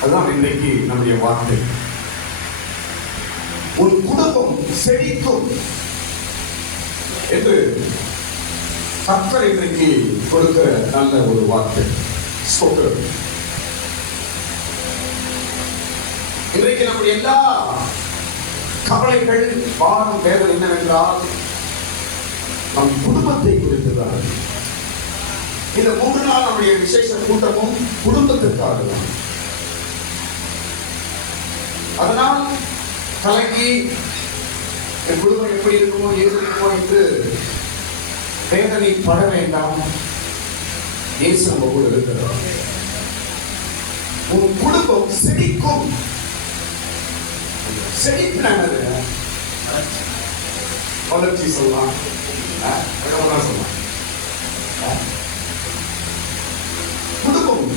அதுதான் இன்றைக்கு நம்முடைய வார்த்தை. உன் குடும்பம் செழிக்கும் என்று கர்த்தர் இன்றைக்கு கொடுத்த நல்ல ஒரு வார்த்தை. இன்றைக்கு நம்முடைய எல்லா கவலைகள் பாரம் வேதனை என்னவென்றால் நம் குடும்பத்தை குறித்துதான். இந்த 3 நாள் நம்முடைய விசேஷ கூட்டமும் குடும்பத்திற்காக தான். அதனால் கலங்கி என் குடும்பம் எப்படி இருக்குமோ ஏது இருக்குமோ என்று வேதனை பட வேண்டாம். இயேசு நம்ம கூட இருக்கிறார். உன் குடும்பம் செழிக்கும். செழிப்பினானது வளர்ச்சி சொல்லலாம், சொல்லலாம். குடும்பம்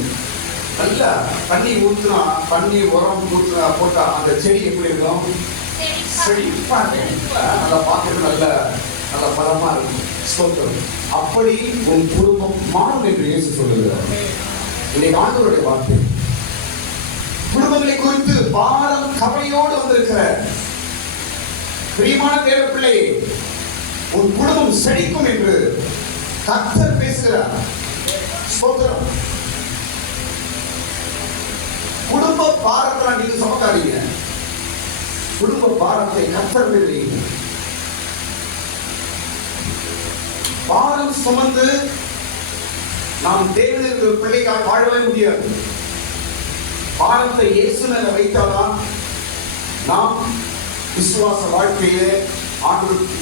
நல்ல தண்ணி ஊற்றுனா, தண்ணி உரம் ஊற்றுனா போட்டா அந்த செடி எப்படி இருக்கும்? செழிப்பா நல்லா பார்க்கறது நல்ல பலமா இருக்கும். ஸ்தோத்திரம். அப்படி உன் குடும்பம் மாறும் என்று இயேசு சொல்லுகிறார். இன்னைக்கு ஆண்டவருடைய வார்த்தை. குடும்பங்களை குறித்து பாரம் கவலையோடு வந்திருக்கிற பிரியமான தேவ பிள்ளையே, உன் குடும்பம் செழிக்கும் என்று கர்த்தர் பேசுகிறார். ஸ்தோத்திரம். குடும்ப பாரத்தை நீங்க சுமக்காதீங்க. குடும்ப பாரத்தை கர்த்தர் மேல் வையுங்க. பாரம் சுமந்து நாம் தேவனுக்கு பிள்ளைக்காக வாழவே முடியாது. பாரத்தை இயேசு மேல வைத்தால்தான் நாம் விசுவாச வாழ்க்கையிலே ஆண்டவருக்கு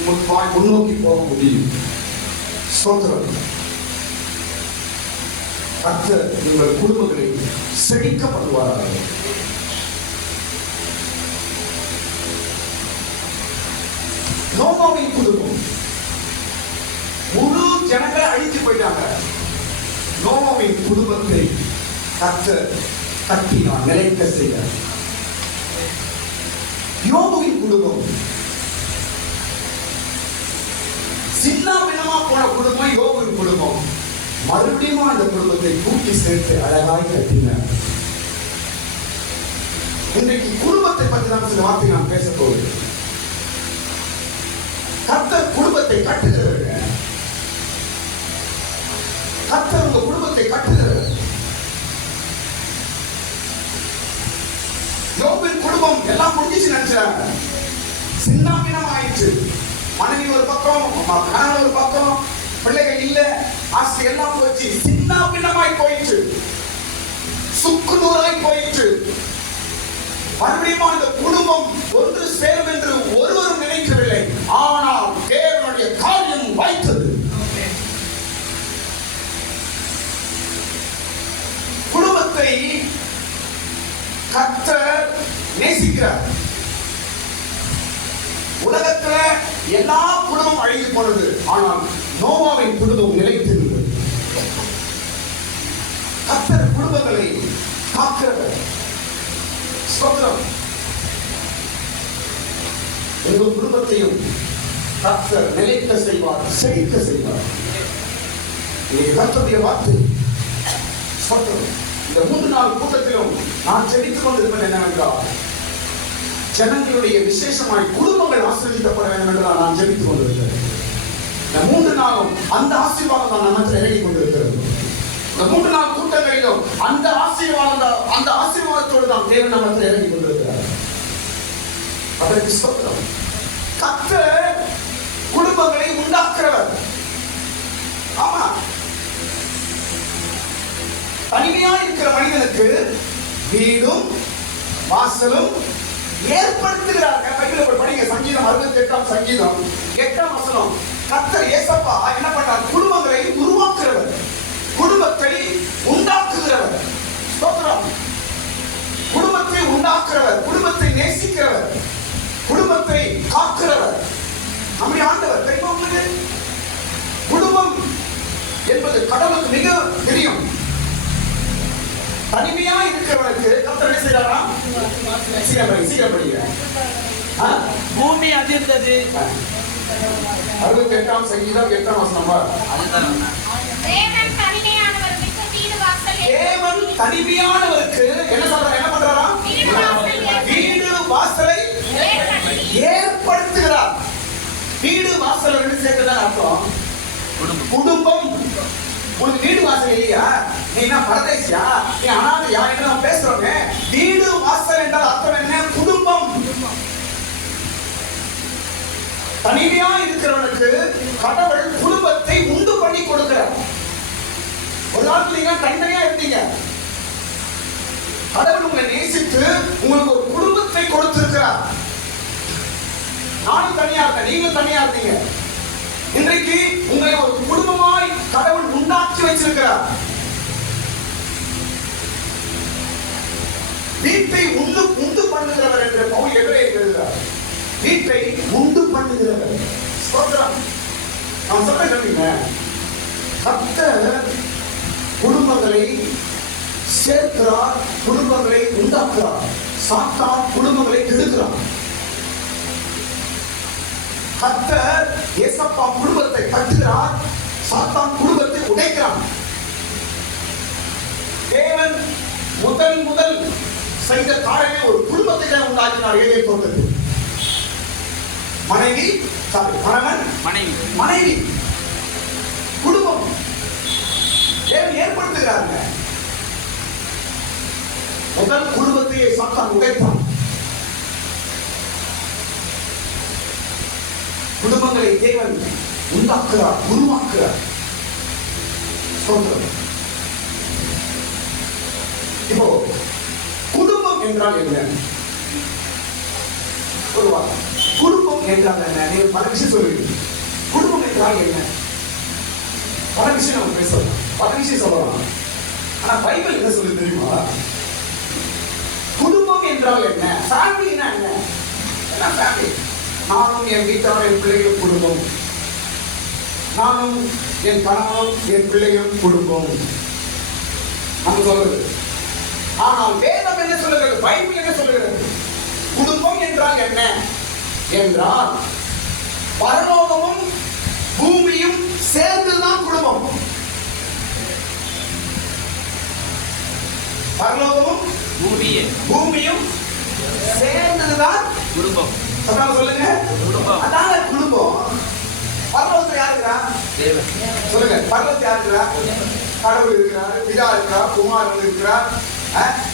முன்னோக்கி போக முடியும். ஸ்தோத்திரம். கர்த்தர் உங்கள் குடும்பங்களை செழிக்கப்படுவார்கள். நோவாவின் குடும்பம் முழு ஜனங்களை அழித்து போயிட்டாங்க. நோவாவின் குடும்பத்தை கர்த்தர் கட்டினார், நிலைக்க செய்தார். யோபுவின் குடும்பம் சின்னாபின்னமா போன குடும்பம் யோபுவின் குடும்பம். மறுபடியும் அந்த குடும்பத்தை கூட்டி சேர்த்து அழகாய் கட்டினார். இன்றைக்கு குடும்பத்தை பற்றி தான் சில வார்த்தை நான் பேச போகிறேன். கர்த்தர் குடும்பத்தை கட்டுகிறவர்கள். கர்த்தர் உங்க குடும்பத்தை கட்டுகிறவர். யோபின் குடும்பம் எல்லாம் முடிஞ்சிச்சு நினைச்சாங்க. சின்னாபின்னம் ஆயிடுச்சு. மனைவி ஒரு பக்கம், கணவன் ஒரு பக்கம், பிள்ளைகள் இல்ல, ஆஸ்தி எல்லாம் போச்சு. சின்னாபின்னமாய் போயிடுச்சு, சுக்குநூறாய் போயிடுச்சு. மறுபடியும் அந்த குடும்பம் ஒன்று சேரும் என்று ஒருவரும் நினைக்கவில்லை. ஆனால் தேவனுடைய காரியம் வாய்த்தது. குடும்பத்தை கர்த்தர் நேசிக்கிறார். உலகத்துல எல்லா குடும்பம் அழிந்து போனது, ஆனால் நோவாவின் குடும்பம் நிலைத்திருந்தது. கர்த்தர் குடும்பங்களை காக்கிறவர். ஸ்தோத்திரம். உங்கள் குடும்பத்தையும் கர்த்தர் நிலைக்க செய்வார், செழிக்க செய்வார். கர்த்தருடைய வார்த்தை. ஸ்தோத்திரம். இந்த 3 நாள் கூட்டத்திலும் நான் ஜெபித்துக் கொண்டிருப்பது என்னவென்றால், ஜனங்களுடைய விசேஷமாய் குடும்பங்கள் ஆசீர்வதிக்கப்பட வேண்டும் என்று நான் ஜெபித்துக் கொண்டிருக்கிறேன். இந்த 3 நாளும் அந்த ஆசீர்வாதம் தான் நமக்கு இறங்கி கொண்டிருக்கிறது. இந்த 3 நாள் கூட்டங்களிலும் அந்த ஆசீர்வாதத்தோடு தான் தேவன் நமக்கு இறங்கி கொண்டிருக்கிறார். அதற்கு ஸ்தோத்திரம். கர்த்தர் குடும்பங்களை உண்டாக்குறவர். ஆமா, தனிமையா இருக்கிற மனிதனுக்கு வீடும் வாசலும் ஏற்படுத்துகிறார். பைபிள் படிங்க, சங்கீதம் 68ஆம் சங்கீதம் 8ஆம் வசனம். கர்த்தர் ஏசப்பா என்ன பண்றார்? குடும்பங்களை உருவாக்குறவர், குடும்பத்தை உண்டாக்குகிறவர். ஸ்தோத்திரம். குடும்பத்தை உண்டாக்குறவர், குடும்பத்தை நேசிக்கிறவர், குடும்பத்தை காக்கிறவர் நம்முடைய ஆண்டவர். தெரியுமா உங்களுக்கு? குடும்பம் என்பது கடவுளுக்கு மிக தெரியும். தனிமையா இருக்கிறவனுக்கு கர்த்தர் என்ன செய்றாரா? சீக்கிரம் படிங்க. பூமி அதிர்ந்தது. 68ஆம் சங்கீதம் 8ஆம் வசனம். தேவன் தனிமையானவருக்கு வீடு வாசல். தேவன் தனிமையானவருக்கு என்ன சொல்றார்? என்ன குடும்பம். உனக்கு வீடு வாசல் இல்லையா? நீ என்ன பரதேசியா? நீ அனாதையா என்று நாம் பேசுறோமே. வீடு வாசல் என்றால் அர்த்தம் என்ன? குடும்பம். தனிமையா இருக்கிறவனுக்கு கடவுள் குடும்பத்தை உண்டு பண்ணி கொடுக்கிறார். ஒரு காலத்துல நீங்க தனிமையா இருந்தீங்க, கடவுள் உங்களை நேசித்து உங்களுக்கு ஒரு குடும்பத்தை கொடுத்திருக்கிறார். நானும் தனியா இருந்தேன், நீங்களும் தனியா இருந்தீங்க. இன்றைக்கு உங்களை ஒரு குடும்பமாய் கடவுள் உண்டாக்கி வச்சிருக்கிறார். வீட்டை உண்டு பண்ணுகிறவர் என்று பவுல் எபிரேயர் எழுதுகிறார். வீட்டை உண்டு பண்ணுகிறவர். ஸ்தோத்திரம். நான் சொல்ல கேட்டீங்க, கர்த்தர் குடும்பங்களை சேர்க்கிறார், குடும்பங்களை உண்டாக்குறார். சாத்தான் குடும்பங்களை கெடுக்கிறார். கர்த்தர் ஏசப்பா குடும்பத்தை கட்டுகிறார், சாத்தான் குடும்பத்தை உடைக்கிறார். தேவன் முதல் செய்த காரியமே ஒரு குடும்பத்தை உண்டாக்கினார். ஏதேன் தோட்டத்தில் மனைவி, கணவன், மனைவி, குடும்பம் தேவன் ஏற்படுத்துகிறாங்க. முதல் குடும்பத்தையே சாத்தான் உடைத்தான். குடும்பங்களை தேவன் உண்டாக்குறார், உருவாக்குறார். இப்போ குடும்பம் என்றால் என்ன? ஒரு வார்த்தை, குடும்பம் என்றால் என்ன? நீங்க பல விஷயம் சொல்லுவீங்க. குடும்பம் என்றால் என்ன? பல விஷயம் நம்ம பேசலாம், பல விஷயம் சொல்லலாம். ஆனா பைபிள் என்ன சொல்லி தெரியுமா? குடும்பம் என்றால் என்ன? ஃபேமிலினா என்ன? என்ன ஃபேமிலி? நானும் என் வீட்டாரும் என் பிள்ளைகளும் குடும்பம். நானும் என் கணவனும் என் பிள்ளைகளும் குடும்பம். நம்ம சொல்றது. ஆனால் வேதம் என்ன சொல்லுகிறது? பைபிள் என்ன சொல்லுகிறது? குடும்பம் என்றால் என்ன என்றால் பரலோகமும் பூமியும் சேர்ந்துதான் குடும்பம். பரலோகமும் பூமியும் சேர்ந்ததுதான் குடும்பம். சொல்லுங்க, அதான குடும்பம். பரலோகத்தில் யார் இருக்கிறா? சொல்லுங்க, பரலோகத்தில் யார் இருக்கிறா? கடவுள் இருக்கிறார், பிதா இருக்கிறார், குமாரன் இருக்கிறார்,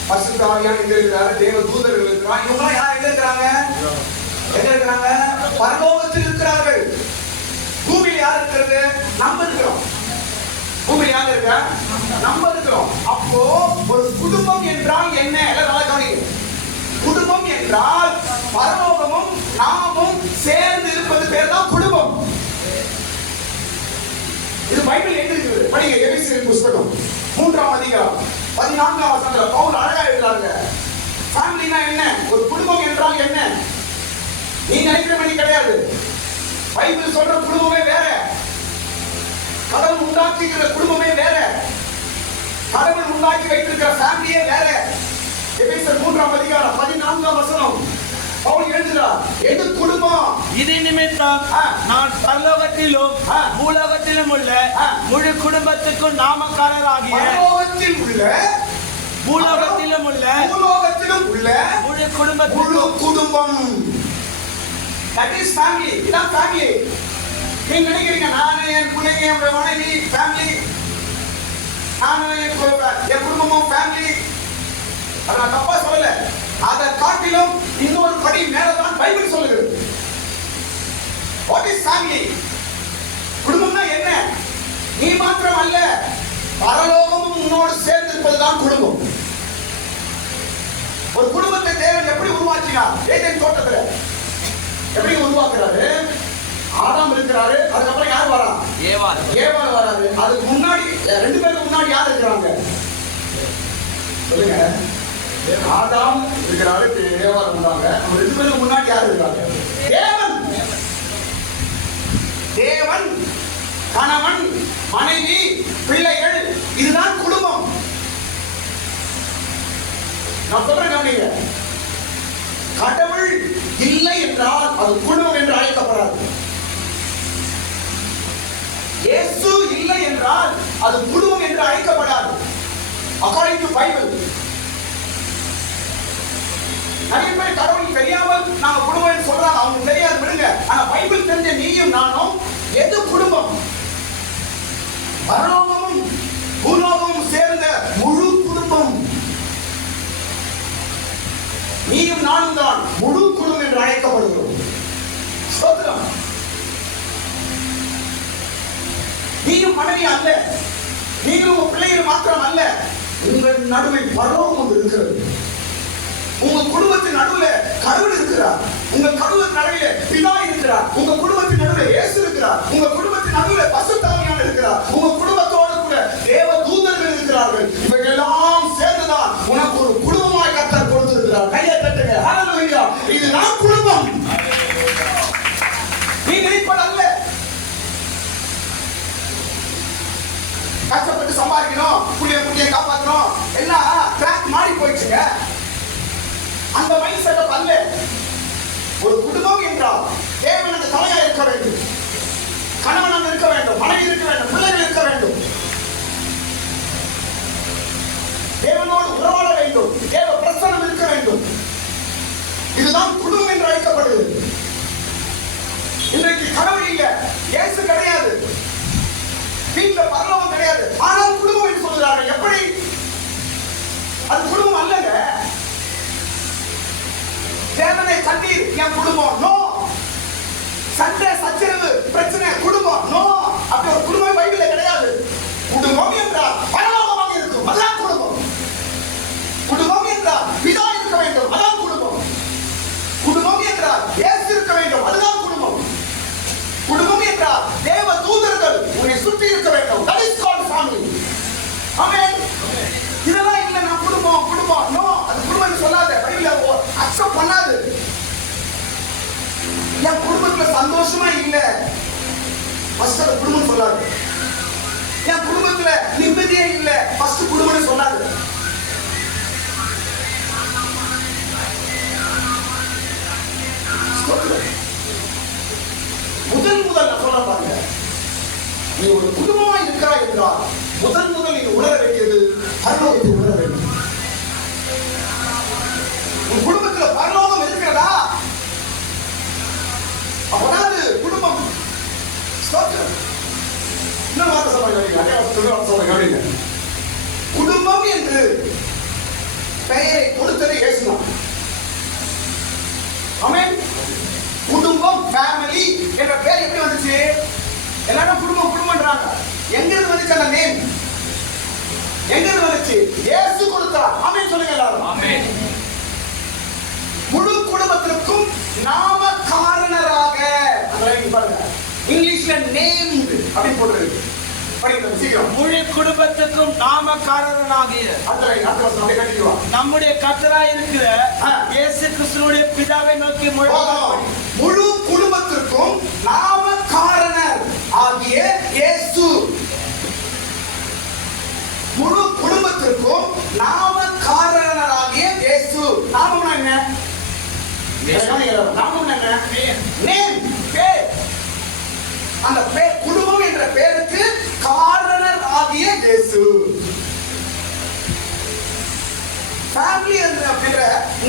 பரிசுத்த ஆவியானவர் எங்க இருக்கிறார், தேவ தூதர்கள் இருக்கிறார். இவங்க யார் எங்க இருக்கிறாங்க? எங்க இருக்கிறாங்க? பரலோகத்தில் இருக்கிறார்கள். பூமியில் யார் இருக்கிறது? நம்ம இருக்கிறோம். பூமியில் யார் இருக்கா? நம்ம இருக்கிறோம். அப்போ ஒரு குடும்பம் என்றால் என்ன? எல்லாம் கவனிங்க. குடும்பம் என்றால் பரலோகமும் நாமும் சேர்ந்து இருப்பது பேர் தான் குடும்பம். இது பைபிள் எங்க இருக்குது? படிங்க, எபேசியர் புத்தகம் 3ஆம் அதிகாரம் 14ஆம் வசனத்துல பவுல் அழகா எழுதுறாங்க. ஃபேமிலினா என்ன? ஒரு குடும்பம் என்றால் என்ன? நீ நினைக்கிற மாதிரி கிடையாது. பைபிள் சொல்ற குடும்பமே வேற, கடவுள் உண்டாக்குகிற குடும்பமே வேற, கடவுள் உண்டாக்கி வைத்திருக்கிற ஃபேமிலியே வேற. எபேசியர் 3ஆம் அதிகாரம் 14ஆம் வசனம் பவுல் எழுதுகிறார், எது குடும்பம்? இது நிமித்தம் நான் பரலோகத்திலும் பூலோகத்திலும் உள்ள முழு குடும்பத்துக்கும் நாமக்காரராகிய பரலோகத்தில் உள்ள பூலோகத்திலும் உள்ள முழு குடும்பம். That is family. இதான் family. நீங்க நினைக்கிறீங்க நானே என் பிள்ளைங்க என் மனைவி ஃபேமிலி, நானும் என் குடும்பமும் ஃபேமிலி. அதை நான் தப்பா சொல்லல. அதை காட்டிலும் இன்னொரு படி மேலதான் பைபிள் சொல்லுகிறது. What is family? குடும்பம்னா என்ன? நீ மாத்திரம் அல்ல, பரலோகமும் உன்னோடு சேர்ந்து இருப்பதுதான் குடும்பம். ஒரு குடும்பத்தை தேவன் எப்படி உருவாக்கினார்? ஏதேன் தோட்டத்தில் எப்படி உருவாக்குறாரு? ஆதாம் இருக்கிறாரு, அதுக்கப்புறம் யார் வரா? ஏவாள் வராரு. அதுக்கு முன்னாடி ரெண்டு பேருக்கு முன்னாடி யார் இருக்கிறாங்க? சொல்லுங்க. ஆதாம் இருக்கிறாரு, ஏவாள் வந்தாங்க. நம்ம ரெண்டு பேருக்கு முன்னாடி யார் இருக்கிறாங்க? தேவன். தேவன், கணவன், மனைவி, பிள்ளைகள், இதுதான் குடும்பம். நான் சொல்றேன் கவனிங்க. கடவுள் இல்லை என்றால் அது குடும்பம் என்று அழைக்கப்படாது. இயேசு இல்லை என்றால் அது குடும்பம் என்று அழைக்கப்படாது. According to Bible. நிறைய பேர் கடவுள் தெரியாமல் நாங்க குடும்பம் சொல்றாங்க, அவங்க தெரியாது விடுங்க. ஆனா பைபிள் தெரிஞ்ச நீயும் நானும் எது குடும்பம்? பரலோகமும் பூலோகமும் சேர்ந்த முழு குடும்பம். நீயும் நானும் தான் முழு குடும்பம் என்று அழைக்கப்படுகிறோம். ஸ்தோத்திரம். நீயும் மனைவி அல்ல, நீங்களும் உங்க பிள்ளைகள் மாத்திரம் அல்ல, உங்கள் நடுவில் பரலோகம் ஒன்று இருக்கிறது. உங்க குடும்பத்தின் நடுவுல கடவுள் இருக்கிறார். உங்க குடும்பத்தின் நடுவில பிதா இருக்கிறார். உங்க குடும்பத்தின் நடுவுல இயேசு இருக்கிறார். உங்க குடும்பத்தின் நடுவுல பரிசுத்த ஆவியானவர் இருக்கிறார். உங்க குடும்பத்தோடு கூட தேவ தூதர்கள் இருக்கிறார்கள். இவையெல்லாம் சேர்ந்துதான் உனக்கு ஒரு குடும்பமாய் கர்த்தர் கொடுத்திருக்கிறார். கையை தட்டுங்க. ஹல்லேலூயா. இதுதான் குடும்பம். நீ நினைப்பது அல்ல. கஷ்டப்பட்டு சம்பாதிக்கணும், புள்ளிய காப்பாற்றணும், எல்லாம் ட்ராக் மாறி போயிடுச்சுங்க. அந்த மைண்ட் செட்டப் அல்ல. ஒரு குடும்பம் என்றால் தேவன் அந்த தலையா இருக்க வேண்டும், கணவன் இருக்க வேண்டும், மனைவி இருக்க வேண்டும், பிள்ளைகள் இருக்க வேண்டும், தேவனோடு உறவாட வேண்டும், தேவ பிரசன்னம் இருக்க வேண்டும். இதுதான் குடும்பம் என்று அழைக்கப்படுகிறது. இன்றைக்கு கடவுள் இல்ல, இயேசு கிடையாது, வீட்டுல பரலோகம் கிடையாது, ஆனால் குடும்பம் என்று சொல்கிறார்கள். எப்படி? அது குடும்பம் அல்லங்க. தேவனை கண்ணீர் என் குடும்பம், நோ. சண்டை சச்சரவு பிரச்சனை குடும்பம், நோ. அப்படி ஒரு குடும்பம் பைபிள்ல கிடையாது. குடும்பம் என்றால் பரலோகமாக இருக்கும், அதான் குடும்பம். குடும்பம் என்றால் பிதா இருக்க வேண்டும், அதான் குடும்பம். குடும்பம் என்றால் இயேசு இருக்க வேண்டும், அதுதான் குடும்பம். குடும்பம் என்றால் தேவ தூதர்கள் உன்னை சுற்றி இருக்க வேண்டும், that is called family. ஆமென். இதெல்லாம் இல்ல நான் குடும்பம் குடும்பம், நோ. அது குடும்பம் சொல்லாத, பைபிள்ல அக்செப்ட் பண்ணாது. என் குடும்பத்துல சந்தோஷமா இல்ல, ஃபர்ஸ்ட் அது குடும்பம் சொல்லாது. என் குடும்பத்துல நிம்மதியே இல்ல, ஃபர்ஸ்ட் குடும்பம் சொல்லாது. முதல் நான் சொல்ல பாருங்க, நீ ஒரு குடும்பமா இருக்கிறாய் என்றால் முதல் நீ உணர வேண்டியது பரலோகத்தை உணர வேண்டும். உன் குடும்பத்துல பரலோகம் இருக்கிறதா? அப்பதான் அது குடும்பம். இன்னொரு வார்த்தை சொல்லுங்க. குடும்பம் என்று பெயரை கொடுத்தது இயேசுதான். ஆமென். குடும்பம், ஃபேமிலி என்ற பெயர் எப்படி வந்துச்சு? எல்லாரும் குடும்பம் குடும்பம்ன்றாங்க. எங்க இருந்து வந்துச்சு அந்த நேம்? எங்க இருந்து வந்துச்சு? இயேசு கொடுத்தார். ஆமென் சொல்லுங்க எல்லாரும். ஆமென். முழு குடும்பத்திற்கும் நாமகாரணராக, அதெல்லாம் பாருங்க இங்கிலீஷ்ல நேம்டு அப்படி போட்டுருக்கு. படிக்கிறோம் சீக்கிரம். முழு குடும்பத்துக்கும் நாமகாரணராகிய, நம்முடைய கர்த்தராய் இருக்கிற இயேசு கிறிஸ்துவினுடைய பிதாவை நோக்கி முழு குடும்பத்திற்கும் நாமகாரணர் ஆகிய இயேசு. முழு குடும்பத்திற்கும் நாமகாரணராகிய இயேசு. நாமம் என்ன? நாமம் என்ன? நேம், பேர். அந்த பேர், குடும்பம் என்ற பேருக்கு காரணர் ஆகிய இயேசு. ஃபேமிலி அப்படின்ற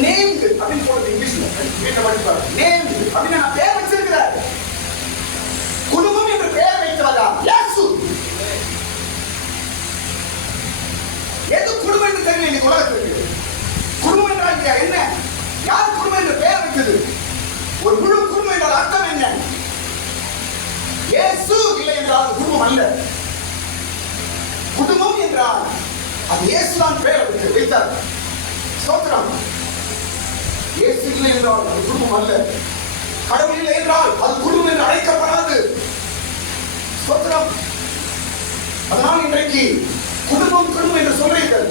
நேம்டு அப்படின்னு போடுறது இங்கிலீஷ்ல. வீட்டை படிப்பாரு. நேம்டு அப்படின்னு நான் பேர் வச்சிருக்கிறார். குடும்பம் என்ற பெயர் வைக்கிறதா இயேசு. எது குடும்பம் என்று தெரியல இன்னைக்கு உலகத்துக்கு. குடும்பம் என்றால் என்ன? யார் குடும்பம் என்ற பெயர் வைத்தது? ஒரு முழு குடும்பம் என்றால் அர்த்தம் என்ன? இயேசு இல்லை என்றால் குடும்பம் அல்ல. குடும்பம் என்றால் அது இயேசுதான் பெயர் வைத்தார். ஸ்தோத்திரம். இயேசு இல்லை என்றால் அது குடும்பம் அல்ல. கடவுள் இல்லை என்றால் அது குடும்பம் என்று அழைக்கப்படாது. ஸ்தோத்திரம். அதனால் இன்றைக்கு குடும்பம் குடும்பம் என்று சொல்றீர்கள்.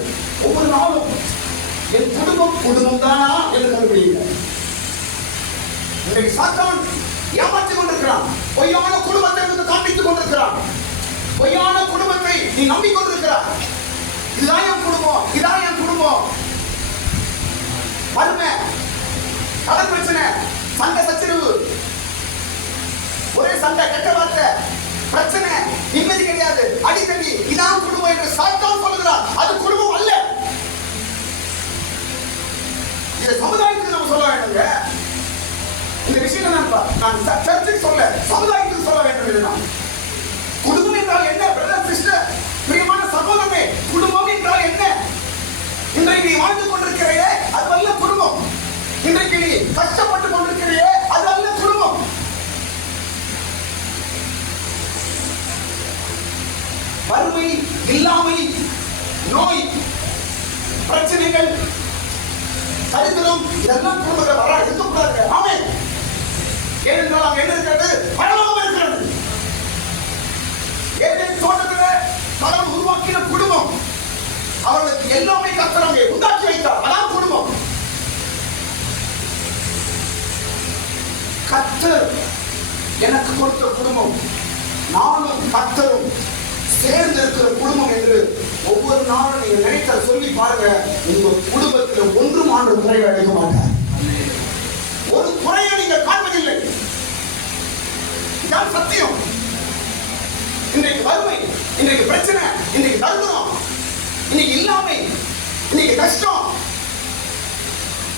ஒவ்வொரு நாளும் என் குடும்பம் குடும்பம் தானா என்று கண்டுபிடிங்க. இன்றைக்கு சாத்தான் ஏமாற்றிக் கொண்டிருக்கிறான். பொய்யான குடும்பத்தை காண்பித்துக் கொண்டிருக்கிறான். பொய்யான குடும்பத்தை நீ நம்பிக்கொண்டிருக்கிறார். இதுதான் என் குடும்பம், இதான் என் குடும்பம். வறுமை, கடன் பிரச்சனை, சண்டை சச்சரவு, ஒரே சண்டை, கெட்ட வார்த்தை, பிரச்சனை, நிம்மதி கிடையாது, அடிக்கடி, இதான் குடும்பம் என்று சாத்தான் சொல்லுகிறார். அது குடும்பம் அல்ல. இதை சமுதாயத்துக்கு நம்ம சொல்ல வேண்டுங்க. இந்த விஷயம் நான் சர்ச்சுக்கு சொல்ல, சமுதாயத்துக்கு சொல்ல வேண்டும். இதுதான் குடும்பம் என்றால் என்ன? பிரதர் சிஸ்டர், குடும்பம் என்றால் என்ன? இன்றைக்கு நீ வாழ்ந்து கொண்டிருக்கிறையே அது அல்ல குடும்பம். இன்றைக்கு நீ கஷ்டப்பட்டு கொண்டிருக்கிறையே அது அல்ல குடும்பம். வறுமை, இல்லாமை, நோய், பிரச்சனைகள், தரித்திரம் இதெல்லாம் குடும்பத்தில் வர இருக்கக்கூடாது. ஆமென். ஏனென்றால் அங்க என்ன இருக்கிறது? பரலோகம் இருக்கிறது. ஏதேன் தோட்டத்தில் கடவுள் உருவாக்கின குடும்பம். அவர்களுக்கு எல்லாமே கர்த்தர் அங்கே உண்டாக்கி வைத்தார். அதான் குடும்பம். கர்த்தர் எனக்கு கொடுத்த குடும்பம், நானும் கர்த்தரும் சேர்ந்து இருக்கிற குடும்பம் என்று ஒவ்வொரு நாளும் நீங்க நினைத்த சொல்லி பாருங்க. உங்க குடும்பத்தில் ஒன்றும் ஆண்டு குறைவை அடைக்க மாட்டார். ஒரு குறையை நீங்க காண்பதில்லை. இதான் சத்தியம். இன்றைக்கு வறுமை, இன்றைக்கு பிரச்சனை, இன்றைக்கு தரித்திரம், இன்னைக்கு இல்லாமை, இன்னைக்கு கஷ்டம்,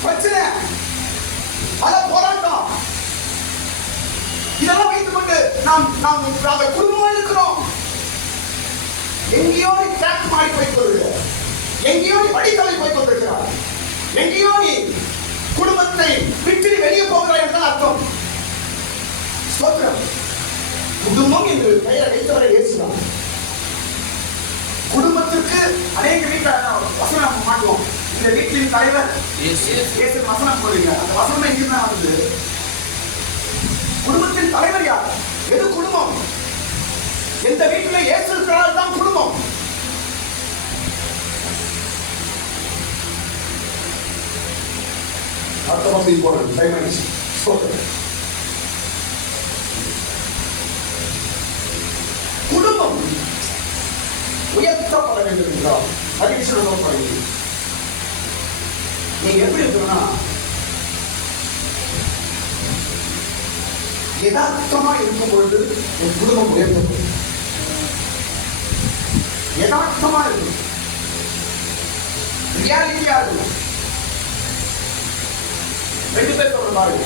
பிரச்சனை, பல போராட்டம், இதெல்லாம் வைத்துக் கொண்டு நாம் குடும்பமா இருக்கிறோம். எங்கேயோ நீ டிராக் மாறி போய் கொண்டிருக்கிறார். எங்கேயோ நீ வடித்தலை போய் கொண்டிருக்கிறார். எங்கேயோ நீ குடும்பத்தை விட்டு வெளியே போகிறாய் என்றால் அர்த்தம். குடும்பம் என்று பெயரை வைத்தவரை இயேசுதான். குடும்பத்திற்கு அநேக வீட்டில் வசனம் மாட்டுவோம். இந்த வீட்டின் தலைவர் இயேசு வசனம் போடுங்க. அந்த வசனம் எங்கிருந்தா வந்து குடும்பத்தின் தலைவர் யார்? எது குடும்பம்? எந்த வீட்டில் இயேசு இருக்கிறார் தான் குடும்பம். அடுத்த வசதி போடுறது குடும்பம் உயர்த்தப்பட வேண்டும் என்றால் அறிவிச்சு நீங்க எப்படி இருக்கணும்னா யதார்த்தமா இருக்கும் பொழுது என் குடும்பம் உயர்த்தப்படும். யதார்த்தமா இருக்கும், ரியாலிட்டியா இருக்கும். ரெண்டு பேர் சொல்ற பாருங்க.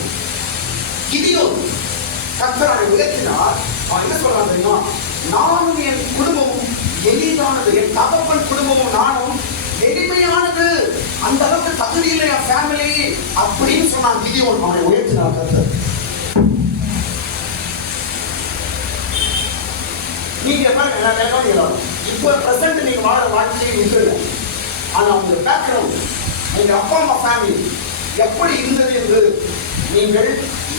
கிதியோன் கர்த்தர் அவனை உயர்த்தினார். அவன் என்ன சொல்றான் தெரியுமா? நானும் என் குடும்பமும் எளிதானது, என் தகப்பன் குடும்பமும் நானும் எளிமையானது, அந்த அளவுக்கு தகுதி இல்லை என் ஃபேமிலி அப்படின்னு சொன்னான் கிதியோன். அவனை உயர்த்தினார் கர்த்தர். நீங்க இப்ப பிரசன்ட் நீங்க வாழ வாழ்க்கையை விட்டுருங்க. ஆனா உங்க பேக்ரவுண்ட், உங்க அப்பா அம்மா ஃபேமிலி எப்படி இருந்தது என்று நீங்கள்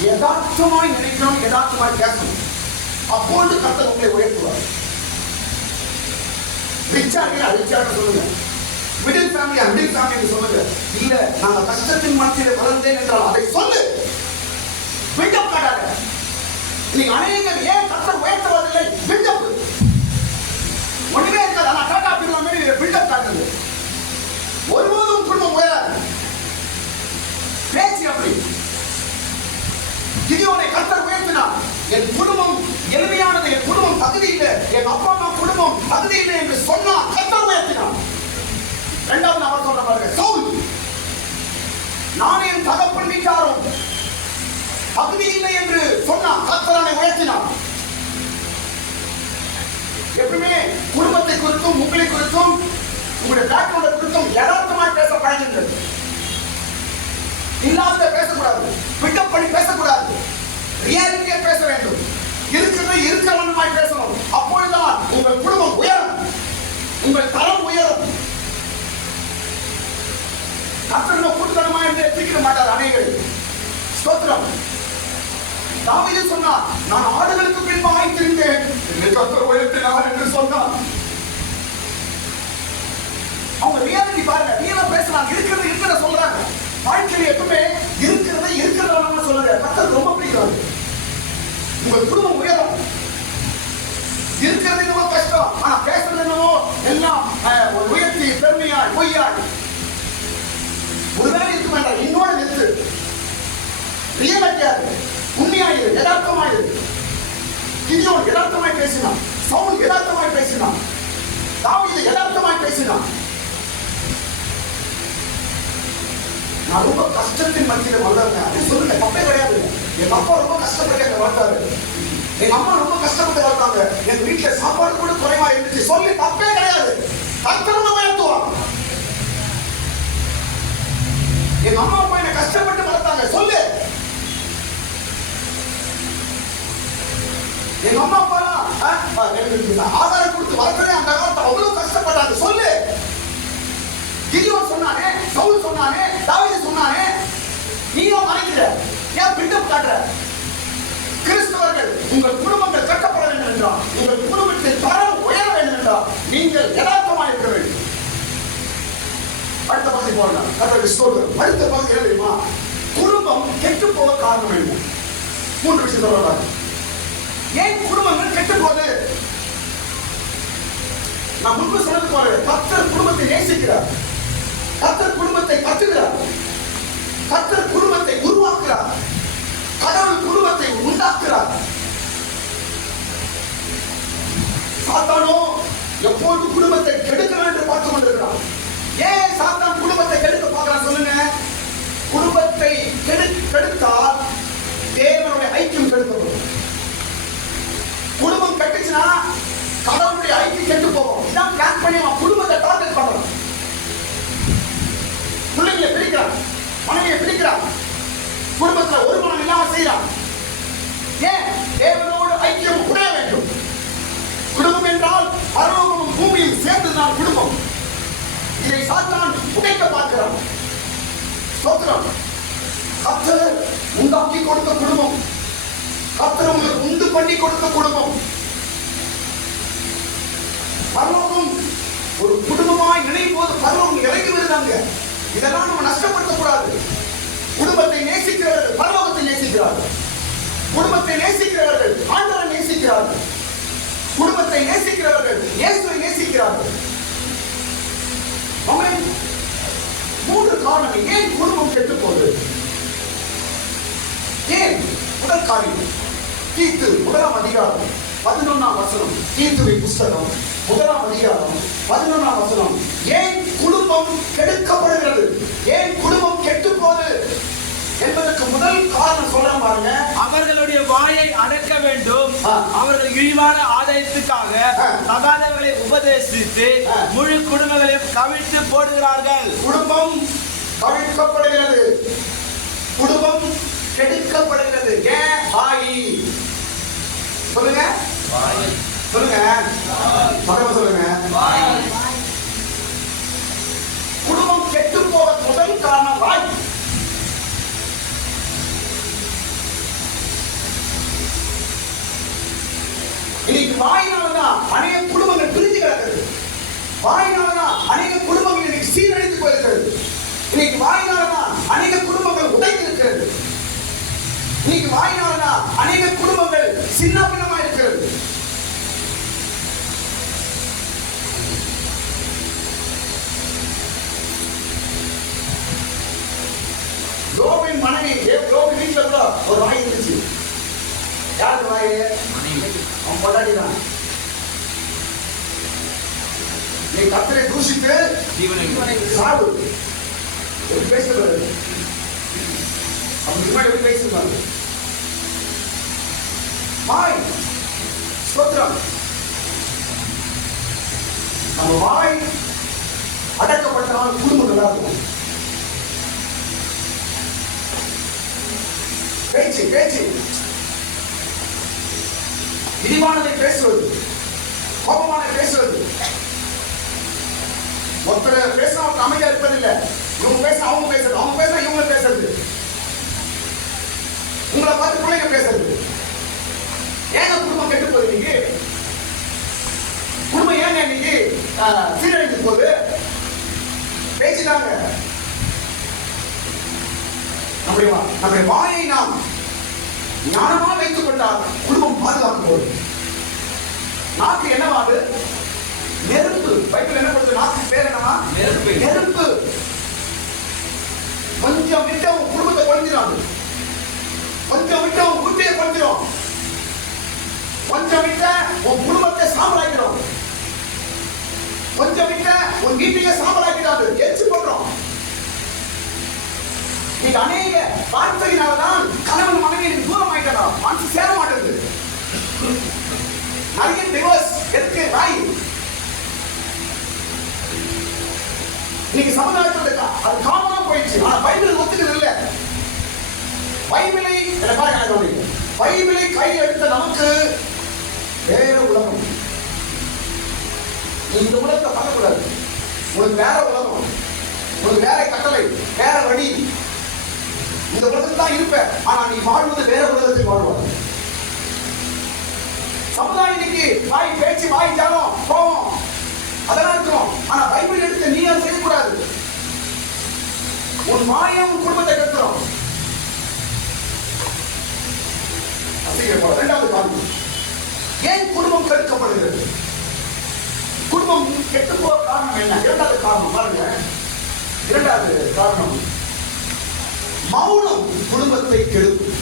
யதார்த்தமாய் நினைக்கணும், யதார்த்தமாய் பேசணும். அப்போது கர்த்தர் உங்களை உயர்த்துவார். ரிச்சாக சொல்லுங்க, மிடில் ஃபேமிலி மிடில் ஃபேமிலி சொல்லுங்க. இல்ல நாங்க கஷ்டத்தின் மத்தியில வளர்ந்தேன் என்றால் அதை சொல்லு. பில்டப் காட்டாத. நீங்க அநேகர் ஏன் கர்த்தர் உயர்த்துவதில்லை? பில்டப் ஒண்ணுமே இருக்காது. ஆனா டாடா பில்லா மாதிரி பில்டப் காட்டுது. ஒருபோதும் குடும்பம் உயராது. பேச்சு அப்படி. கிதியோனை கர்த்தர் உயர்த்தினார். என் குடும்பம் எளிமையானது, என் குடும்பம் தகுதி இல்லை, என் அப்பா அம்மா குடும்பம் தகுதி இல்லை என்று சொன்னார். கர்த்தர் உயர்த்தினார். இரண்டாவது அவர் சொல்ற பாருங்க, சவுல் நான் என் தகப்பன் வீட்டாரும் தகுதி இல்லை என்று சொன்னார். கர்த்தரை உயர்த்தினார். எப்பவுமே குடும்பத்தை குறித்தும் உங்களை குறித்தும் உங்களுடைய பேக்ரவுண்டை குறித்தும் யதார்த்தமாய் பேச பழகுங்கள். இல்லாத பேசக்கூடாது, பிக்கப் பண்ணி பேசக்கூடாது, ரியாலிட்டியா பேச வேண்டும். இருக்கிறது இருக்கிறவனுமாய் பேசணும். அப்பொழுதுதான் உங்கள் குடும்பம் உயரும், உங்கள் தரம் உயரும். கர்த்தர் கூட்டுத்தனமா என்று தூக்கிட மாட்டார் அனைவரும். ஸ்தோத்திரம். தாவீது சொன்னார், நான் ஆடுகளுக்கு பின்பாய் திரிந்தேன், கர்த்தர் உயர்த்தினார் என்று சொன்னார். அவங்க ரியாலிட்டி பாருங்க, ரியலா பேசுறாங்க, இருக்கிறத சொல்றாங்க. வாழ்க்கையில் எப்பவுமே இருக்கிறத சொல்லுங்க. கர்த்தர் ரொம்ப பிடிக்கிறாரு. உங்கள் குடும்பம் உயரும். இருக்கிறது என்னவோ கஷ்டம், ஆனா பேசுறது என்னவோ எல்லாம் உயர்த்தி பெருமையாய் பொய்யாய் ஒருவேளை இருக்க வேண்டாம். இன்னோட நிறுத்து. ரியலிட்டியா உண்மையாயிரு, யதார்த்தமாயிரு. கிதியோன் யதார்த்தமாய் பேசினான், சவுல் யதார்த்தமாய் பேசினான், தாவீது யதார்த்தமாய் பேசினான். நான் ரொம்ப கஷ்டத்தின் மத்தியில வளர்ந்தேன் அப்படின்னு சொல்லுங்க, தப்பே கிடையாது. என் அப்பா ரொம்ப கஷ்டப்பட்டு என்னை வளர்த்தாரு. எங்க அம்மா ரொம்ப கஷ்டப்பட்டு வளர்த்தாங்க, எங்க வீட்டுல சாப்பாடு கூட குறைவா இருந்துச்சு சொல்லி தப்பே கிடையாது. கர்த்தர் உயர்த்துவார். எங்க அம்மா அப்பா என்ன கஷ்டப்பட்டு வளர்த்தாங்க சொல்லு. எங்க அம்மா அப்பா ஆதாரம் கொடுத்து வளர்க்கறே அந்த காலத்துல அவ்வளவு கஷ்டப்பட்டாங்க சொல்லு. கிதியோன் சொன்னானே, சவுல் சொன்னானே, தாவீது சொன்னானே, நீயும் மறைக்கிற, ஏன் பில்டப் காட்டுற? கிறிஸ்தவர்கள் உங்கள் குடும்பங்கள் கட்டப்பட வேண்டும் என்றால், உங்கள் குடும்பத்தின் தரம் உயர வேண்டும் என்றால் நீங்கள் யதார்த்தமாக இருக்க வேண்டும். அடுத்த பகுதி போடலாம். கர்த்தருக்கு ஸ்தோத்திரம். அடுத்த பகுதி என்ன தெரியுமா? குடும்பம் கெட்டு போக காரணம் என்ன? 3 விஷயம் சொல்றாங்க. ஏன் குடும்பங்கள் கெட்டு போகுது? நான் முன்பு சொன்னது போல கர்த்தர் குடும்பத்தை நேசிக்கிறார், கர்த்தர் குடும்பத்தை கட்டுகிறார், கர்த்தர் குடும்பத்தை உருவாக்குகிறார், கடவுள் குடும்பத்தை உண்டாக்குகிறார். சாத்தானோ எப்போது குடும்பத்தை கெடுக்கிறான் என்று பார்த்து கொண்டிருக்கிறான். ஏன் சாத்தான் குடும்பத்தை கெடுக்க பார்க்கிறான் சொல்லுங்க? குடும்பத்தை கெடுத்தால் தேவனுடைய ஐக்கியம் கெடுக்கப்படும். குடும்பம் கெட்டுச்சுன்னா கடவுளுடைய ஐக்கியம் கெட்டு போகும். இதான் பிளான் பண்ணி அவன் குடும்பத்தை டார்கெட் பண்றான். பிள்ளைங்களை பிரிக்கிறான், மனைவியை பிரிக்கிறான், குடும்பத்துல ஒரு மனம் இல்லாம செய்யறான். ஏன்? தேவனோடு ஐக்கியம் உடைய வேண்டும். குடும்பம் என்றால் பரலோகமும் பூமியும் சேர்ந்துதான் குடும்பம். இதை சாத்தான் உடைக்க பார்க்கிறான். ஸ்தோத்திரம். கர்த்தர் உண்டாக்கி கொடுத்த குடும்பம், கர்த்தர் உங்களுக்கு உண்டு பண்ணி கொடுத்த குடும்பம். பரலோகம் ஒரு குடும்பமாய் நினைக்கும் போது பரலோகம் இறங்கி வருதாங்க. இதெல்லாம் நம்ம நஷ்டப்படுத்த கூடாது. குடும்பத்தை நேசிக்கிறவர்கள் பரலோகத்தை நேசிக்கிறார்கள். குடும்பத்தை நேசிக்கிறவர்கள் ஆண்டவரை நேசிக்கிறார்கள். குடும்பத்தை நேசிக்கிறவர்கள் இயேசுவை நேசிக்கிறார்கள். ஆமென். 3 காரணம் ஏன் குடும்பம் கெட்டு போகுது. ஏன்? முதல் காரியம், தீத்து 1ஆம் அதிகாரம் 11ஆம் வசனம். தீத்துவின் புஸ்தகம் 1ஆம் அதிகாரம் 11ஆம் வசனம். ஏன் குடும்பம் கெடுக்கப்படுகிறது, ஏன் குடும்பம் கெட்டு போகுது என்பதற்கு முதல் காரணம் சொல்ற பாருங்க. அவர்களுடைய வாயை அடக்க வேண்டும், அவர்கள் இழிவான ஆதாயத்துக்காக சகாதவர்களை உபதேசித்து முழு குடும்பங்களையும் கவிழ்த்து போடுகிறார்கள். குடும்பம் கவிழ்க்கப்படுகிறது, குடும்பம் கெடுக்கப்படுகிறது. ஏன்? வாய். சொல்லுங்க சொல்லுங்க சொல்லுங்க. குடும்பம் கெட்டு போக முதல் காரணம் வாய். இன்னைக்கு வாயினாலதான் அநேக குடும்பங்கள் பிரிஞ்சு கிடக்கிறது. வாயினாலதான் அநேக குடும்பங்கள் இன்னைக்கு சீரழிந்து போயிருக்கிறது. இன்னைக்கு வாயினாலதான் அநேக குடும்பங்கள் உடைந்திருக்கிறது. இன்னைக்கு வாயினாலதான் அநேக குடும்பங்கள் சின்ன பின்னமா இருக்கிறது. யோபின் மனைவி, யோபு வீட்டுல கூட ஒரு வாய் இருந்துச்சு. யாருக்கு வாய்? அவன் பொண்டாட்டி தான். நீ கர்த்தரை தூஷித்து சாவு பேசுறது. அவங்க முன்னாடி பேசுவாங்க. வாய். ஸ்தோத்திரம். நம்ம வாய் அடக்கப்பட்டால் குடும்பம் நல்லா இருக்கும். பேச்சு பேச்சு இனிமானதை பேசுவது, கோபமானதை பேசுவது. ஒருத்தர் பேசினா அவங்க அமைதியா இருப்பதில்லை. இவங்க பேச அவங்க பேசுறது, அவங்க பேச இவங்க பேசுறது, உங்களை பார்த்து பிள்ளைங்க பேசுறது. ஏங்க குடும்பம் கெட்டு போகுது? இன்னைக்கு குடும்பம் ஏங்க இன்னைக்கு சீரழிந்து போகுது? பேச்சுதாங்க. நம்முடைய வாயை நாம் ஞானமா வைத்துக் கொண்டால் குடும்பம் பாதுகாக்கப்படும். நாக்கு என்னவாது? நெருப்பு. பைபிள் என்ன பண்ணுது? நாக்கு பேர் என்னவா? நெருப்பு. கொஞ்சம் விட்டு அவன் குடும்பத்தை கொளுத்திடும், கொஞ்சம் விட்டு அவன் குட்டியை கொளுத்திடும், கொஞ்சம் விட்ட உன் குடும்பத்தை சாம்பலாக்கிடும், கொஞ்சம் விட்ட உன் வீட்டையே சாம்பலாக்கிடாது. எரிச்சு போடுறோம். நீங்க அநேக வார்த்தையினால்தான் கணவன் மனைவி தூரம் ஆயிட்டா மனசு சேர மாட்டேங்குது. நிறைய டிவோர்ஸ் எதுக்கு? நாய். நீங்க சமுதாயத்துல அது காமனா போயிடுச்சு. ஆனா பைபிள் ஒத்துக்கிறது இல்ல. பைபிளை பாருங்க, பைபிளை கையில் எடுத்த நமக்கு வேற உலகம். இந்த உலகத்தை பார்க்கக்கூடாது. உங்களுக்கு வேற உலகம், உங்களுக்கு வேற கட்டளை, வேற வழி. இந்த உலகத்தில் தான் இருப்ப, ஆனா நீ வாழ்வது வேற உலகத்தில் வாழ்வார். சமுதாயம் இன்னைக்கு வாய் பேச்சு, வாய் ஜாலம், கோபம் அதெல்லாம் இருக்கும். ஆனா பைபிள் எடுத்து நீ அதை செய்யக்கூடாது. உன் மாயம் உன் குடும்பத்தை கெடுத்துரும். இரண்டாவது காரணம், ஏன் குடும்பம் கெடுக்கப்படுகிறது? குடும்பம் கெட்டு போக காரணம் என்ன? இரண்டாவது காரணம் பாருங்க. இரண்டாவது காரணம், மௌனம் குடும்பத்தை கெடுக்கும்.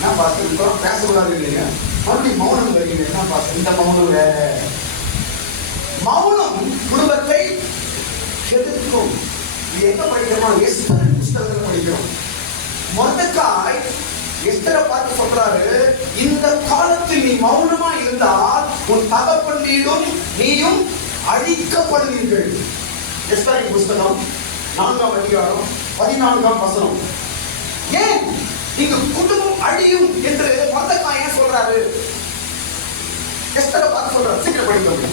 நான் பார்த்து பேசக்கூடாது இல்லைங்க, மறுபடியும் மௌனம் வருகிறேன். என்ன பார்த்து இந்த மௌனம் வேற. மௌனம் குடும்பத்தை கெடுக்கும். இது எங்க படிக்கிறோம்? எஸ்தர் புஸ்தகத்தில் படிக்கிறோம். மொர்தெக்காய் எஸ்தரை பார்த்து சொல்றாரு, இந்த காலத்தில் நீ மௌனமா இருந்தால் உன் தகப்பன் வீடும் நீயும் அழிக்கப்படுவீர்கள். எஸ்தரின் புஸ்தகம் 4ஆம் அதிகாரம் 14ஆம் வசனம். ஏன் இங்கு குடும்பம் அழியும் என்று மொர்தெக்காய் ஏன் சொல்றாரு? எஸ்தரை பார்த்து சொல்றாரு. சீக்கிரம் படிக்க.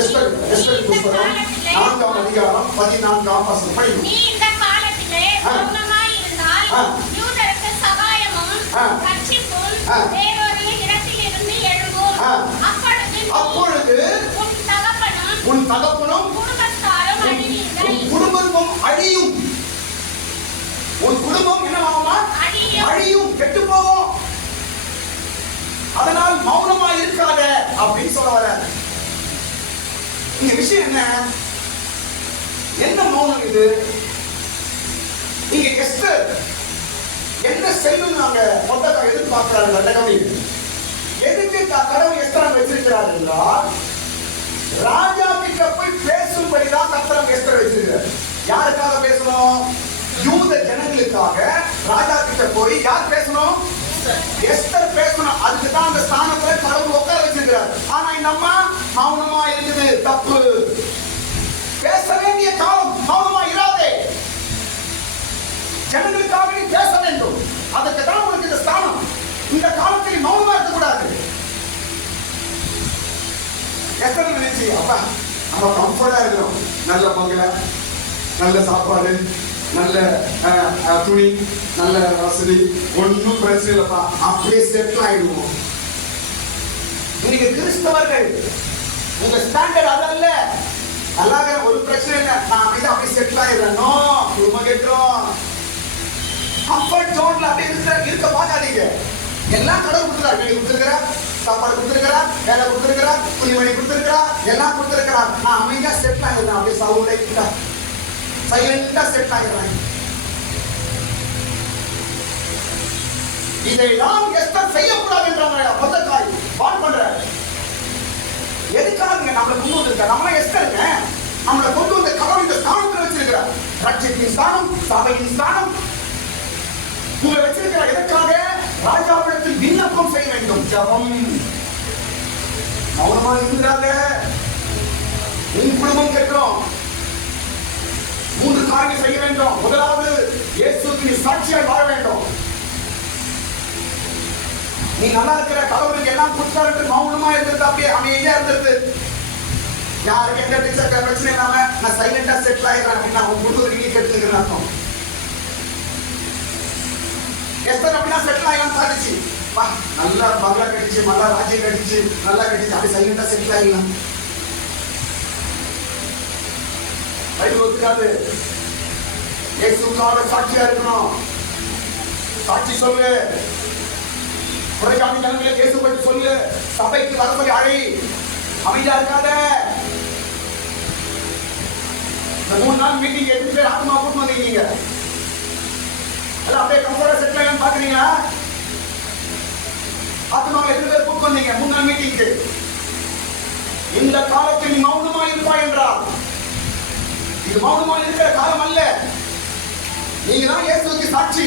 எஸ்தரின் புஸ்தகம் 4ஆம் அதிகாரம் 14ஆம் வசனம் படிக்கும். நீ இந்த காலத்திலே மௌனமாய் இருந்தால் யூதருக்கு சகாயமும் ரட்சிப்பும் வேறொரு இடத்திலிருந்து எழும்பும். அப்பொழுது உன் தகப்பனும் குடும்பத்தாரும் அழிவீர்கள். உன் குடும்பமும் அழியும். உன் குடும்பம் என்னவாகுமா? அழியும், கெட்டு போகும். அதனால் மௌனமா இருக்காத அப்படின்னு சொல்ல வர. இந்த விஷயம் என்ன? என்ன மௌனம் இது? இங்க எஸ்தர் என்ன செய்யணும் நாங்க மொத்தத்தை எதிர்பார்க்கிறார்கள். அந்த கவி எதுக்கு கடவுள் எஸ்தரம் வச்சிருக்கிறார் என்றால், ராஜா கிட்ட போய் பேசும்படிதான் கர்த்தர் எஸ்தர் வச்சிருக்கிறார். யாருக்காக பேசணும்? யூத ஜனங்களுக்காக ராஜா கிட்ட போய் யார் பேசணும்? எஸ்தர் பேசணும். அதுக்கு தான் அந்த ஸ்தானத்துல கடவுள் உட்கார வச்சிருக்கிறார். ஆனா இந்த அம்மா மௌனமா இருக்குது. தப்பு. பேச வேண்டிய காலம் மௌனமா இராதே. ஜனங்களுக்காக நீ பேச வேண்டும். அதுக்கு தான் உனக்கு இந்த ஸ்தானம். இந்த காலத்தில் மௌனமா இருக்கக்கூடாது. எஸ்தர் நினைச்சு, அப்பா நம்ம கம்ஃபர்டா இருக்கிறோம். நல்ல பங்களா, நல்ல சாப்பாடு, நல்ல துணி, நல்ல வசதி, ஒன்றும் பிரச்சனை இல்லப்பா, அப்படியே செட்டில் ஆயிடுவோம். இன்னைக்கு கிறிஸ்தவர்கள் உங்க ஸ்டாண்டர்ட் அதல்ல. நல்லா ஒரு பிரச்சனை இல்லை, நான் அப்படியே செட்டில் ஆயிடுறேன். குடும்பம் கேட்கிறோம். கம்ஃபர்ட் ஜோன்ல அப்படியே இருக்க பார்க்காதீங்க. எல்லாம் கடவுள் கொடுத்துறாரு. வீடு கொடுத்துருக்கிறார், சாப்பாடு கொடுத்துருக்கிறார், வேலை கொடுத்துருக்கிறார், துணிமணி கொடுத்துருக்கிறார், எல்லாம் கொடுத்துருக்கிறார். நான் அமைதியா செட்டில் ஆகிடுறேன். அப்படியே சவுண்டா சைலண்டா செட்டில் ஆகிடுறேன். இதை நாம் எஸ்தர் செய்யக்கூடாது என்றாங்க. மொர்தெக்காய் வான் பண்ற. எதுக்காக நீங்க நம்மளை கொண்டு வந்திருக்க? நம்மள எஸ்தருங்க. நம்மளை கொண்டு வந்த கடவுள் இந்த ஸ்தானத்தில் வச்சிருக்கிறார். ரட்சிப்பின் ஸ்தானம், சபையின் ஸ்தானம் உங்களை வச்சிருக்கிறார். எதற்காக? ராஜாவிடத்தில் விண்ணப்பம் செய்ய வேண்டும். ஜபம். மௌனமா இருக்கிறாங்க. உன் குடும்பம் கேட்கிறோம். 3 காரியங்கள் செய்ய வேண்டும். முதலாவது, இயேசுவுக்கு நீ சாட்சியாய் வாழ வேண்டும். நீ நல்லா இருக்கிற, கடவுளுக்கு எல்லாம் கொடுத்தாரு, மௌனமா இருந்தது, அப்படியே அமைதியா இருந்தது, யாருக்கு எந்த பிரச்சனை இல்லாம நான் சைலண்டா செட்டில் ஆயிடுறேன் அப்படின்னா உன் குடும்பத்தை நீங்க கெடுத்துக்கிறேன் அர்த்தம். எஸ்தர் அப்படின்னா செட்டில் ஆகலாம் சாதிச்சு, நல்லா பங்களா கட்டிச்சு, நல்லா ராஜ்யம் கட்டிச்சு, நல்லா கட்டிச்சு, அப்படி சைலண்டா செட்டில் ஆகலாம். பைபிள் ஒத்துக்காது. இயேசுக்காக சாட்சியா இருக்கணும். சாட்சி சொல்லு. புறஜாதி ஜனங்களை இயேசு பற்றி சொல்லு. சபைக்கு வர சொல்லி அழை. அமைதியா இருக்காத. இந்த 3 நாள் மீட்டிங் 8 பேர் ஆத்மா கூட்டு வந்தீங்க. அப்படியே கம்ஃபர்டா செட்டில் ஆகலான்னு பாக்குறீங்களா? ஆத்மாவை 8 பேர் கூட்டு வந்தீங்க 3 நாள் மீட்டிங்க்கு. இந்த காலத்தில் நீ மௌனமா இருப்பாய் என்றால் இது மௌனமா இருக்கிற காலம் அல்ல. நீங்க தான் இயேசுவுக்கு சாட்சி.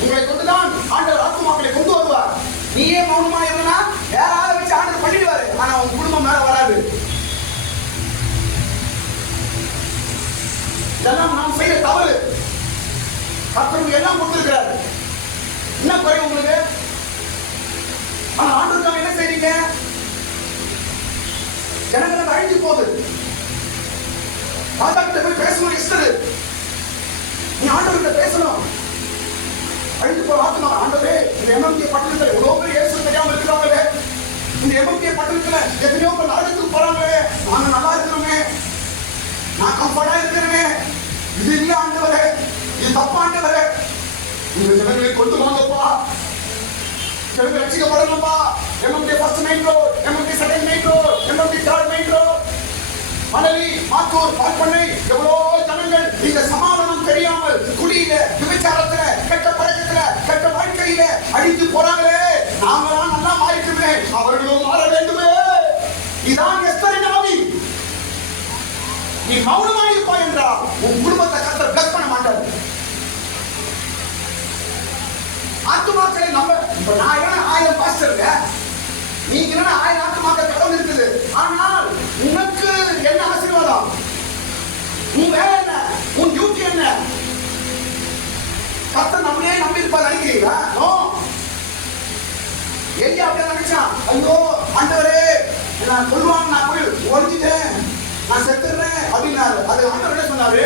உங்களை கொண்டுதான் ஆண்டவர் ஆத்துமாக்களை கொண்டு வருவார். நீயே மௌனமா இருந்தா வேற ஆளை வச்சு ஆண்டவர் பண்ணிடுவாரு, ஆனா உன் குடும்பம் மேல வராது. இதெல்லாம் நாம் செய்ய தவறு. கர்த்தர் எல்லாம் கொடுத்திருக்கிறாரு, என்ன குறை உங்களுக்கு? ஆனா ஆண்டவருக்காக என்ன செய்றீங்க? ஜனங்களை அழிஞ்சு போகுது. ராஜா கிட்ட போய் பேசணும், இஷ்டது நீ ஆண்டவர்கிட்ட பேசணும். அழிஞ்சு போற ஆத்மா, ஆண்டவரே இந்த எம்எம்கே பட்டணத்துல எவ்வளவு பேர் இயேசு தெரியாம இருக்கிறாங்களே, இந்த எம்எம்கே பட்டணத்துல எத்தனையோ பேர் நரகத்துக்கு போறாங்களே, நாங்க நல்லா இருக்கிறோமே, நான் கம்ஃபர்டா இருக்கிறேனே, இது இல்ல ஆண்டவரே, இது தப்பு ஆண்டவரே, இந்த ஜனங்களை கொண்டு வாங்கப்பா, ஜனங்கள் ரட்சிக்கப்படணும்பா. MMK first main road, MMK second main road, MMK third main road, Manali, Mathur, Palpannai, எவ்வளோ ஜனங்கள் இந்த சமாதானம் தெரியாமல் குடியில, விபச்சாரத்துல, கெட்ட பழக்கத்துல, கெட்ட வாழ்க்கையில அழிந்து போறாங்களே, நாங்களாம் நல்லா மாறிட்டுமே, அவர்களும் மாற வேண்டுமே. இதான் எஸ்தரின் ஆவி. நீ மௌனமா இருப்பாய் என்றால் உன் குடும்பத்தை கர்த்தர் பிளஸ் பண்ண மாட்டார். ஆத்துமாக்களை நம்ம இப்ப நான் என்ன 1000 பாஸ்டர்ங்க, நீங்க என்ன 1000 ஆத்துமாக்கள் கடவுள் இருக்குது, ஆனால் உனக்கு என்ன ஆசீர்வாதம்? உன் வேலை என்ன? உன் டியூட்டி என்ன? கர்த்தர் நம்மளே நம்பி இருப்பார் நினைக்கிறீங்களா? நோ. எலியா அப்படியே நினைச்சான், ஐயோ ஆண்டவரே நான் சொல்லுவாங்க, நான் போய் ஒழிஞ்சிட்டேன், நான் செத்துறேன் அப்படின்னாரு. அது ஆண்டவர் என்ன சொன்னாரு?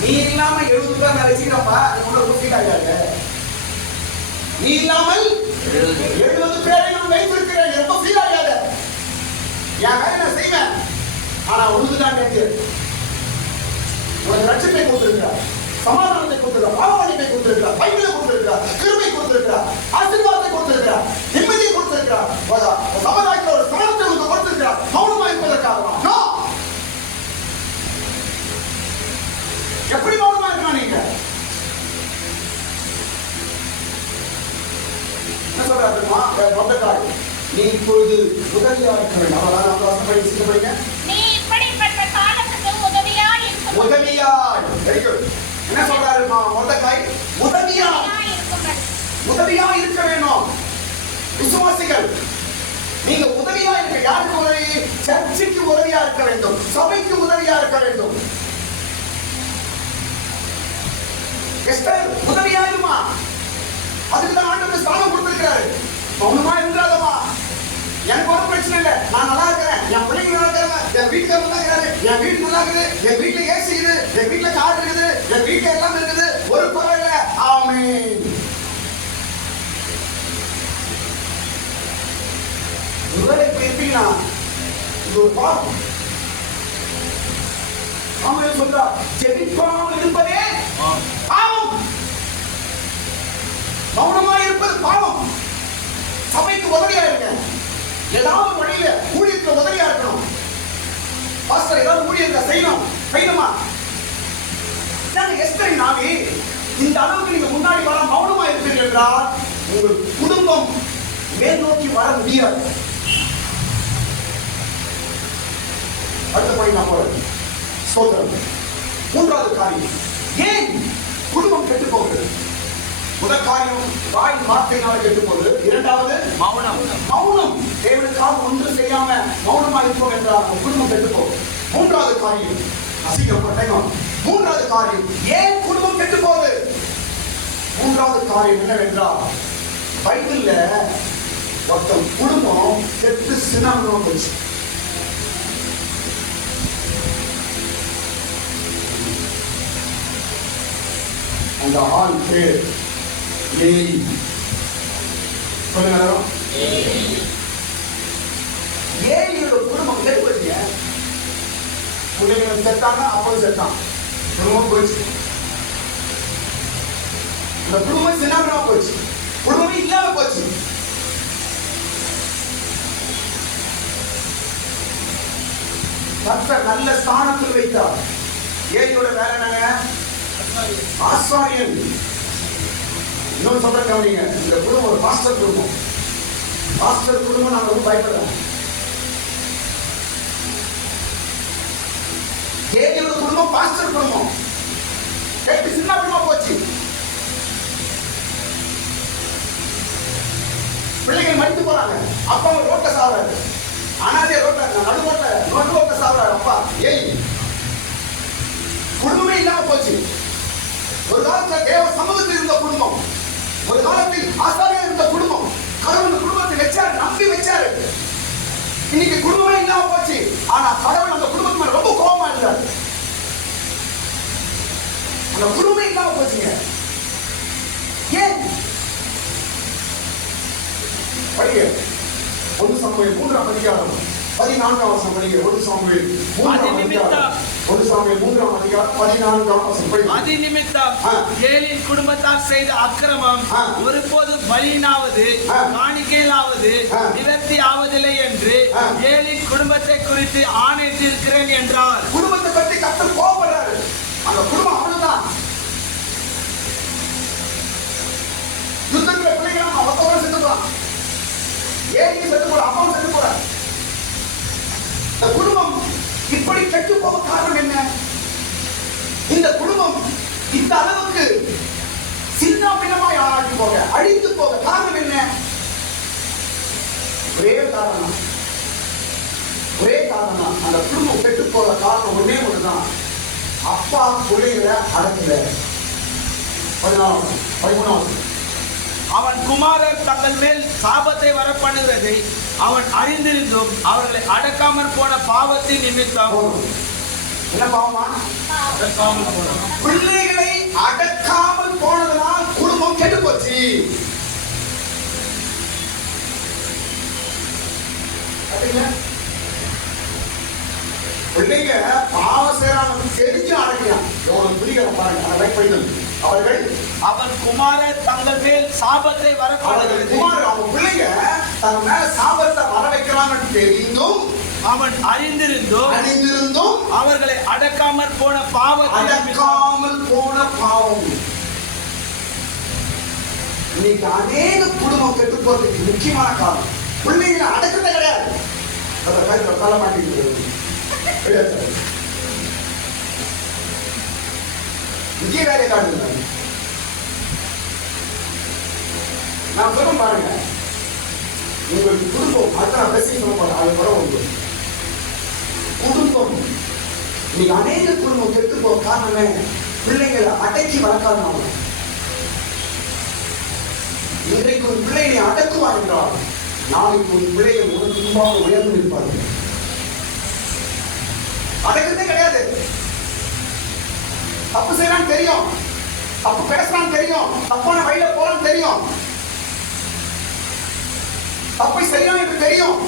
நீ இல்லாம 70 பேர் நான் வச்சுக்கிறப்பா, நீ ஒன்னும் ரூபீட் ஆகிடாது. நீ இல்லாமல் 70 பேரை நான் வைத்திருக்கிறேன், ரொம்ப ஃபீல் ஆகாத. என் வேலை நான் செய்வேன், ஆனா ஒண்ணுதான் கேட்டு உனக்கு ரட்சிப்பை கொடுத்திருக்கிறார், சமாதானத்தை கொடுத்திருக்கிறார், பாவமன்னிப்பை கொடுத்திருக்கிறார், பைபிளை கொடுத்திருக்கிறார், கிருபை கொடுத்திருக்கிறார், ஆசீர்வாதத்தை கொடுத்திருக்கிறார், நிம்மதியை கொடுத்திருக்கிறார், சமுதாயத்தில் ஒரு ஸ்தானத்தை உங்களுக்கு கொடுத்திருக்கிறார். மௌனமா இருப்பதற்காக எப்படி மௌனமா இருக்கா? நீங்க என்ன சொல்றாரு? நீ இப்பொழுது உதவியா இருக்க வேண்டும். அவ்வளவுதான். வாசப்படி சிந்தப்படுங்க. நீ இப்படிப்பட்ட காலத்துக்கு உதவியாய் இருக்க. உதவியாய். Very good. என்ன சொல்றாரு மொர்தெகாய்? உதவியாய் இருக்க வேணும். விசுவாசிகள் நீங்க உதவியா இருக்க. யாருக்கு உதவி? சர்ச்சுக்கு உதவியா இருக்க வேண்டும், சபைக்கு உதவியா இருக்க வேண்டும். எஸ்தர் உதவியா இருமா, அதுக்கு தான் ஆண்டவர் ஸ்தானம் கொடுத்திருக்கிறாரு. மௌனமா இருந்தாதமா, எனக்கு ஒரு பிரச்சனை இல்லை, நான் நல்லா இருக்கிறேன், என் பிள்ளைங்க நல்லா இருக்கிறாங்க, என் வீட்டுக்காரர் நல்லா இருக்கிறாரு, என் வீடு நல்லா இருக்குது, என் வீட்டுல ஏசி இருக்குது, என் வீட்டுல கார் இருக்குது, என் வீட்டுல எல்லாம் இருக்குது, ஒரு குறை இல்லை. ஆமென். ஒருவேளை இப்ப இருப்பீங்கன்னா இது ஒரு பாவம். ஆமென் சொல்றா, ஜெபிக்காமல் இருப்பதே பாவம். மௌனமா இருப்பது பாவம். சபைக்கு உதவியா இருக்க, ஏதாவது வழியில ஊழியத்துல உதவியா இருக்கணும். பாஸ்டர் ஏதாவது ஊழியத்தை செய்யணும், செய்யணுமா? எஸ்தரின் ஆவி இந்த அளவுக்கு நீங்க முன்னாடி வர மௌனமா இருப்பீர்கள் என்றால் உங்கள் குடும்பம் மேல் நோக்கி வர முடியாது. அடுத்த பாயிண்ட் நான் போறேன். சோதரம். மூன்றாவது காரியம், ஏன் குடும்பம் கெட்டு போகுது? முதல் காரியம் வாயின் வார்த்தையினால கெட்டு போகுது. இரண்டாவது மௌனம். மௌனம். தேவனுக்காக ஒன்று செய்யாம மௌனமா இருப்போம் என்றால் குடும்பம் கெட்டு போகும். மூன்றாவது காரியம், அசிங்கப்பட்ட மூன்றாவது காரியம், ஏன் குடும்பம் கெட்டு போகுது? மூன்றாவது காரியம் என்னவென்றால், பைபிள்ல ஒருத்தன் குடும்பம் கெட்டு சினம் போச்சு. அந்த ஆள் பேர் ஏலி. சொல்லுங்க. ஏலியோட குடும்பம் கெட்டுப்பட்டீங்க. பிள்ளைங்க செத்தாங்க, அப்பவும் செத்தான், குடும்பம் போச்சு. இந்த குடும்பம் சின்னமா போச்சு, குடும்பமே இல்லாம போச்சு. கர்த்தர் நல்ல ஸ்தானத்தில் வைத்தார். ஏலியோட வேலை என்னங்க? ஆசாரியன். இன்னொரு சொல்ற கவனிங்க, இந்த குடும்பம் ஒரு பாஸ்டர் குடும்பம். பாஸ்டர் குடும்பம் நாங்க ரொம்ப பயப்படுறோம். ஏலியோட குடும்பம் பாஸ்டர் குடும்பம் கெட்டு சின்னமா போச்சு. மடித்து போறாங்க. அப்பா ரோட்ல சாவறாரு, அனாதைய ரோட்ல நடு ரோட்ல சாவறாரு அப்பா. ஏய், குடும்பமே இல்லாம போச்சு. ஒரு காலத்துல தேவ சமூகத்தில் இருந்த குடும்பம், ஒரு காலத்தில் ஆசாரியா இருந்த குடும்பம், கடவுள் குடும்பத்தை வச்சாரு, நம்பி வச்சாரு. இன்னைக்கு குடும்பமே இல்லாம போச்சு. ஆனா கடவுள் அந்த குடும்பத்து மேல ரொம்ப கோபமா இருந்தார். அந்த குடும்பமே இல்லாம போச்சுங்க. ஏன்? படிங்க 1 சாமுவேல் 3ஆம் அதிகாரம் 14ஆம் வசனம் படிங்க. 1 சாமுவேல் 3ஆம் அதிகாரம் 14ஆம் வசனம் படிங்க. அது நிமித்தம் ஏலின் குடும்பத்தார் செய்த அக்கிரமம் ஒருபோது பலியினாவது காணிக்கையிலாவது நிவர்த்தி ஆவதில்லை என்று ஏலின் குடும்பத்தை குறித்து ஆணையிட்டிருக்கிறேன் என்றார். குடும்பத்தை பற்றி கர்த்தர் கோபப்படுறாரு. அந்த குடும்பம் அவ்வளவுதான். யுத்தத்துல பிள்ளைங்க அவத்தோட செத்து போறான், ஏன் செத்து போற, அப்பாவும் செத்து போற. இந்த குடும்பம் இப்படி கெட்டு போக காரணம் என்ன? இந்த குடும்பம் இந்த அளவுக்கு சின்ன பின்னமாய் ஆடி போக, அழித்து போக காரணம் என்ன? ஒரே காரணம், அந்த குடும்பம் கெட்டு போக காரணம் ஒன்னே ஒண்ணுதான். அப்பா பிள்ளைகளை அடக்கல. 13 அவன் குமாரர் தங்கள் மேல் சாபத்தை வரப்பண்ணுகிறதை அவன் அறிந்திருந்தும் அவர்களை அடக்காமல் போன பாவத்தின் நிமித்தம். என்ன பாவமா? பிள்ளைகளை அடக்காமல் போனதனால் குடும்பம் கெட்டு போச்சு. பிள்ளைங்க பாவம் செய்யறாங்க தெரிஞ்சு அடக்கிறான். எவ்வளவு பிடிக்கிற பாருங்க. அதை படிக்கணும். அவன் குமாரர் தங்கள் மேல் சாபத்தை வரப்பண்ணுகிறது. அவன் பிள்ளைங்க தங்க மேல சாபத்தை வர வைக்கிறான்னு தெரிந்தும் அவன் அறிந்திருந்தும் அவர்களை அடக்காமல் போன பாவம். இன்னைக்கு அநேக குடும்பம் கெட்டு போறதுக்கு முக்கியமான காரணம் பிள்ளைங்களை அடக்கத்தை கிடையாது. தலை மாட்டேங்கிறது இங்கே வேலை காட்டுங்க. நான் சொல்ல பாருங்க, உங்களுக்கு குடும்பம் அதுதான் பேசிக்க சொல்ல போறேன். அது கூட உண்டு குடும்பம். நீங்க அநேக குடும்பம் கெட்டு போக காரணமே பிள்ளைங்களை அடக்கி வளர்க்காதனால. இன்றைக்கு ஒரு பிள்ளைகளை அடக்குவா என்றால் நாளைக்கு ஒரு பிள்ளைகள் உனக்கு முன்பாக உயர்ந்து நிற்பார்கள். அடக்கத்தே கிடையாது. தப்பு செய்யறான்னு தெரியும், தப்பு பேசுறான்னு தெரியும், தப்பான வழியில போறான்னு தெரியும், தப்பை செய்யணும் என்று தெரியும்.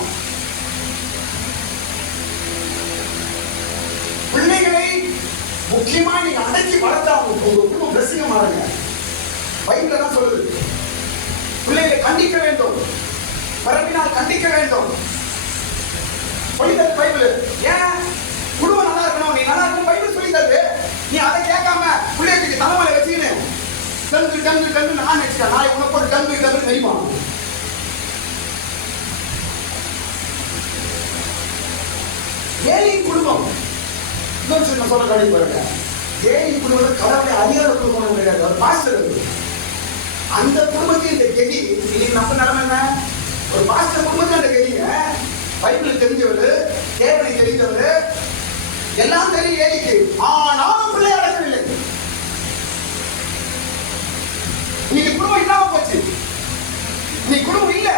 பிள்ளைகளை முக்கியமா நீங்க அடக்கி வளர்த்தா உங்க குடும்பம் ரசிகமா இருங்க. பைபிள்ல தான் சொல்லுது, பிள்ளைகளை கண்டிக்க வேண்டும், பரப்பினால் கண்டிக்க வேண்டும். சொல்லித்தரு பைபிள். ஏன்? குடும்பம் நல்லா இருக்கணும், நீ நல்லா இருக்கணும் பைபிள் சொல்லி தருது. நீ அதை கேட்காம பிள்ளைகளுக்கு தலைமையில வச்சுக்கின்னு டங்கு நான் வச்சுட்டேன், நாளை உனக்கு ஒரு டங்கு தெரியுமா? ஏழை குடும்பம் இன்னொரு சொல்ல கடைக்கு பாருங்க. ஏழை குடும்பம் கடவுளை அறியாத குடும்பம் கிடையாது, ஒரு பாஸ்டர். அந்த குடும்பத்தில் இந்த கெதி இன்னைக்கு நம்ம நிலைமை என்ன? ஒரு பாஸ்டர் குடும்பத்தில் அந்த கெதிங்க பைபிள் தெரிஞ்சவர், தேவனை தெரிஞ்சவர், எல்லாம் தெரியும் ஏழைக்கு. ஆனாலும் பிள்ளை அடக்கவில்லை. இன்னைக்கு குடும்பம் இல்லாம போச்சு. இன்னைக்கு குடும்பம் இல்ல,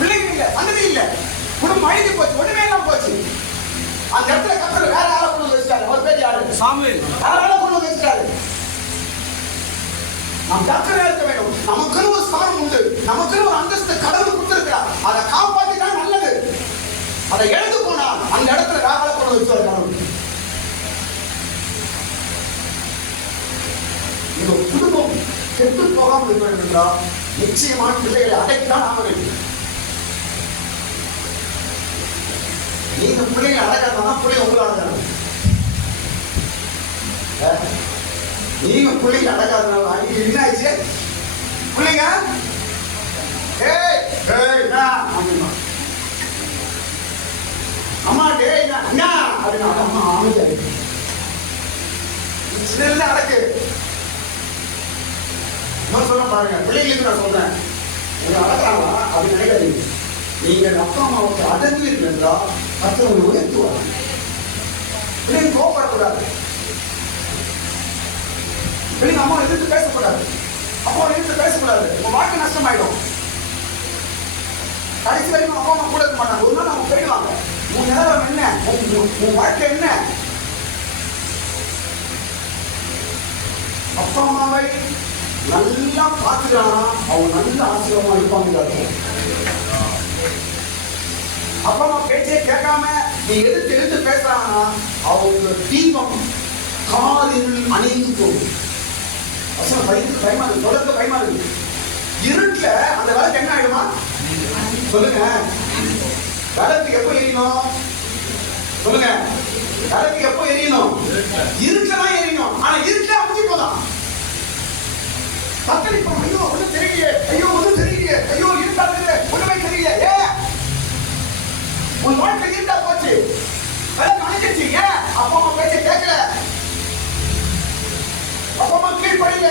பிள்ளைங்க இல்ல, சந்ததி இல்ல, குடும்பம் அழிஞ்சு போச்சு, ஒண்ணுமே இல்லாம போச்சு. அந்த இடத்துல கர்த்தர் வேற ஆளை கொண்டு வச்சிட்டாரு. அவர் பேர் யாரு? சாமுவேல். வேற ஆளை கொண்டு வச்சிட்டாரு. நாம் கர்த்தரா இருக்க வேண்டும். நமக்குன்னு ஒரு ஸ்தானம் உண்டு, நமக்குன்னு ஒரு அந்தஸ்து கடவுள் கொடுத்திருக்கிறார். அதை காப்பாற்றினா நல்லது. அதை எழுந்து போனா அந்த இடத்துல வேற ஆளை கொண்டு வச்சிட்டாரு கடவுள். இந்த குடும்பம் கெட்டு போகாமல் இருக்க வேண்டும் என்றால் நிச்சயமான பிள்ளைகளை அடைத்தான் ஆக வேண்டும். நீங்க பிள்ளைங்களை அடக்காதான் பிள்ளைங்க உங்களை அடக்கிறாங்க. நீங்க பிள்ளைங்க அடக்காதனால என்ன ஆயிடுச்சு? பிள்ளைங்க அம்மா டேய் என்ன அப்படின்னு அம்மா அமைச்சாரு. சில அடக்கு சொல்ல பாருங்க. பிள்ளைங்களுக்கு நான் சொல்றேன், உங்களை அடக்கிறாங்களா அப்படின்னு நினைக்காதீங்க. நீங்கள் அப்பா அம்மாவுக்கு அடங்குவீர்கள் என்றால் கர்த்தர் உங்களை உயர்த்துவார். பிள்ளைங்க கோபப்படக்கூடாது. பிள்ளைங்க அம்மா எதிர்த்து பேசக்கூடாது. அப்பா எதிர்த்து பேசக்கூடாது. உங்க வாழ்க்கை நஷ்டமாயிடும். கடைசி வரைக்கும் அப்பா அம்மா கூட இருக்க மாட்டாங்க. ஒரு நாள் அவங்க போயிடுவாங்க. உன் நிலவரம் என்ன, உன் வாழ்க்கை என்ன? அப்பா அம்மாவை நல்லா பார்த்துக்கிறானா அவங்க நல்ல ஆசீர்வாதமா இருப்பாங்க. அப்பா அம்மா பேச்சே கேட்காம நீ எதிர்த்து பேசுறாங்கன்னா அவங்க தீபம் காலில் அணிந்து போகும். பயமா இருக்கு, தொடர்ந்து பயமா இருக்கு. இருட்டுல அந்த விளக்கு என்ன ஆயிடுமா சொல்லுங்க? விளக்கு எப்ப எரியணும் சொல்லுங்க? விளக்கு எப்ப எரியணும்? இருட்டுல தான் எரியணும். ஆனா இருட்டுல அமைச்சு போதான் தத்தளிப்போம். ஐயோ ஒன்றும் தெரியலையே, ஐயோ ஒன்றும் தெரியலையே, ஐயோ இருட்டாது ஒண்ணுமே தெரியல. உன் வாழ்க்கை இருட்டா போச்சு, விளக்கு அணைஞ்சிச்சு. ஏன்? அப்பா அம்மா பேச்ச கேட்கல, அப்பா அம்மா கீழ்படியில.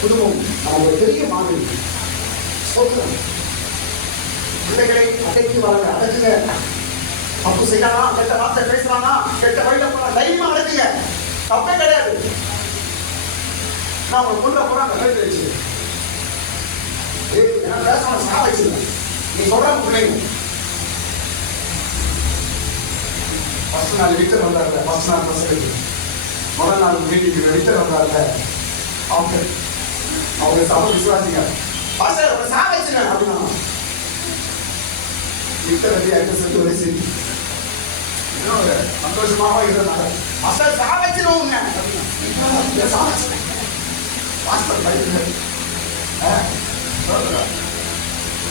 குடும்பம் நம்ம ஒரு பெரிய மாதிரி சொல்றோம். பிள்ளைகளை அடைக்கி வளங்க, அடக்குங்க. தப்பு செய்யறானா, கெட்ட வார்த்தை பேசுறானா, கெட்ட வழியில போனா தைரியமா அடக்குங்க. தப்பே கிடையாது. நான் உங்களை கொண்டு போறேன் அந்த பேச்சு வச்சு என்ன பேசணும் சா வச்சிருக்கேன். நீ சொல்ற பிள்ளைங்க ஃபர்ஸ்ட் நாள் விக்டர் வந்தார்ல, ஃபர்ஸ்ட் நாள் பசங்களுக்கு முதல் நாள் மீட்டிங் விக்டர் வந்தார்ல, அவங்க சபை விசுவாசிங்க பாஸ்டர் சா வச்சுங்க அப்படின்னா விக்டர் வந்து ஐந்து வயசு சந்தோஷமாக இருந்தாங்க. பாஸ்டர் சா வச்சிருவோங்க பாஸ்டர் பயந்து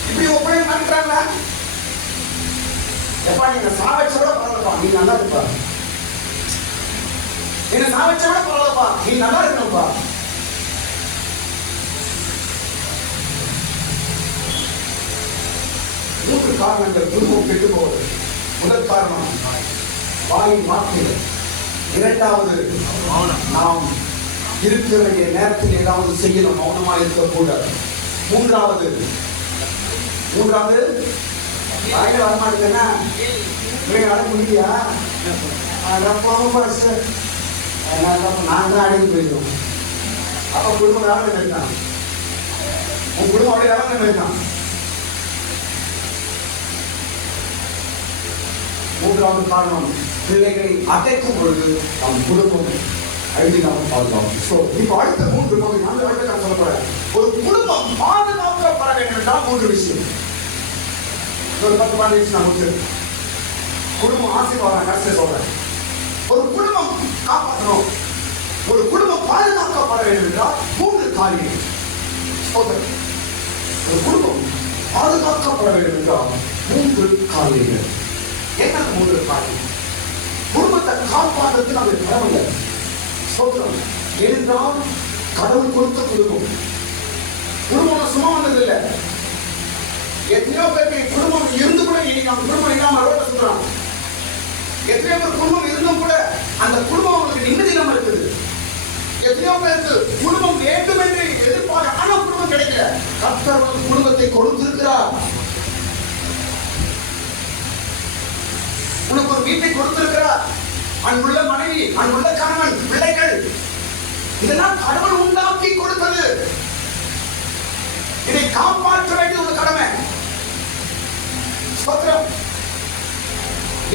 இப்படி ஒப்பனை மாட்டாங்க. எப்பா நீங்க சாவச்சோட பரவாயில்லப்பா, நீ நல்லா இருப்பா. நீங்க சாவச்சோட பரவாயில்லப்பா, நீ நல்லா இருக்கணும்ப்பா. மூன்று காரணங்கள் குடும்பம் கெட்டு போவது. முதல் காரணம் வாயின் வார்த்தைகள். இரண்டாவது நாம் இருக்க வேண்டிய நேரத்தில் ஏதாவது செய்யணும், மௌனமா இருக்கக்கூடாது. மூன்றாவது வாயில வரமாட்டேன்னா அட முடியா நான் தான் அடங்கி போயிடும். அப்ப குடும்பம் வேலை இருக்கான், உன் குடும்பம் அப்படியே வேலை இருக்கான். மூன்றாவது காரணம் பிள்ளைகளை அடைக்கும் பொழுது நம் குடும்பம் அழுதி நாம் பாதுகாப்பு. ஸோ இப்போ அடுத்த மூன்று பகுதி நான் சொல்ல போறேன். ஒரு குடும்பம் பாதுகாக்கப்பட வேண்டும் என்றால் மூன்று விஷயம். ஒரு 10 பாயிண்ட் நான் முடிச்சு குடும்பம் ஆசீர்வாதம் கடைசி சொல்றேன். ஒரு குடும்பம் காப்பாற்றணும், ஒரு குடும்பம் பாதுகாக்கப்பட வேண்டும் என்றால் மூன்று காரியங்கள். ஒரு குடும்பம் பாதுகாக்கப்பட வேண்டும் என்றால் மூன்று காரியங்கள். என்ன மூன்று காரியம்? குடும்பத்தை காப்பாற்றுறதுக்கு நமக்கு கடவுள் சொல்றோம். ஏனென்றால் கடவுள் கொடுத்த குடும்பம். குடும்பம் சும்மா வந்தது இல்லை. எத்தனையோ பேருக்கு குடும்பம் இருந்து கூட இன்னைக்கு நம்ம குடும்பம் இல்லாம ரோட சொல்றாங்க. எத்தனையோ பேர் குடும்பம் இருந்தும் கூட அந்த குடும்பம் அவங்களுக்கு நிம்மதி இல்லாம இருக்குது. எத்தனையோ பேருக்கு குடும்பம் வேண்டும் என்று எதிர்பார்க்க, ஆனா குடும்பம் கிடைக்கல. கர்த்தர் குடும்பத்தை கொடுத்திருக்கிறார். உனக்கு ஒரு வீட்டை கொடுத்திருக்கிறார். அன்புள்ள மனைவி, அன்புள்ள கணவன், பிள்ளைகள், இதெல்லாம் கடவுள் உண்டாக்கி கொடுத்தது. இதை காப்பாற்ற வேண்டிய ஒரு கடமை.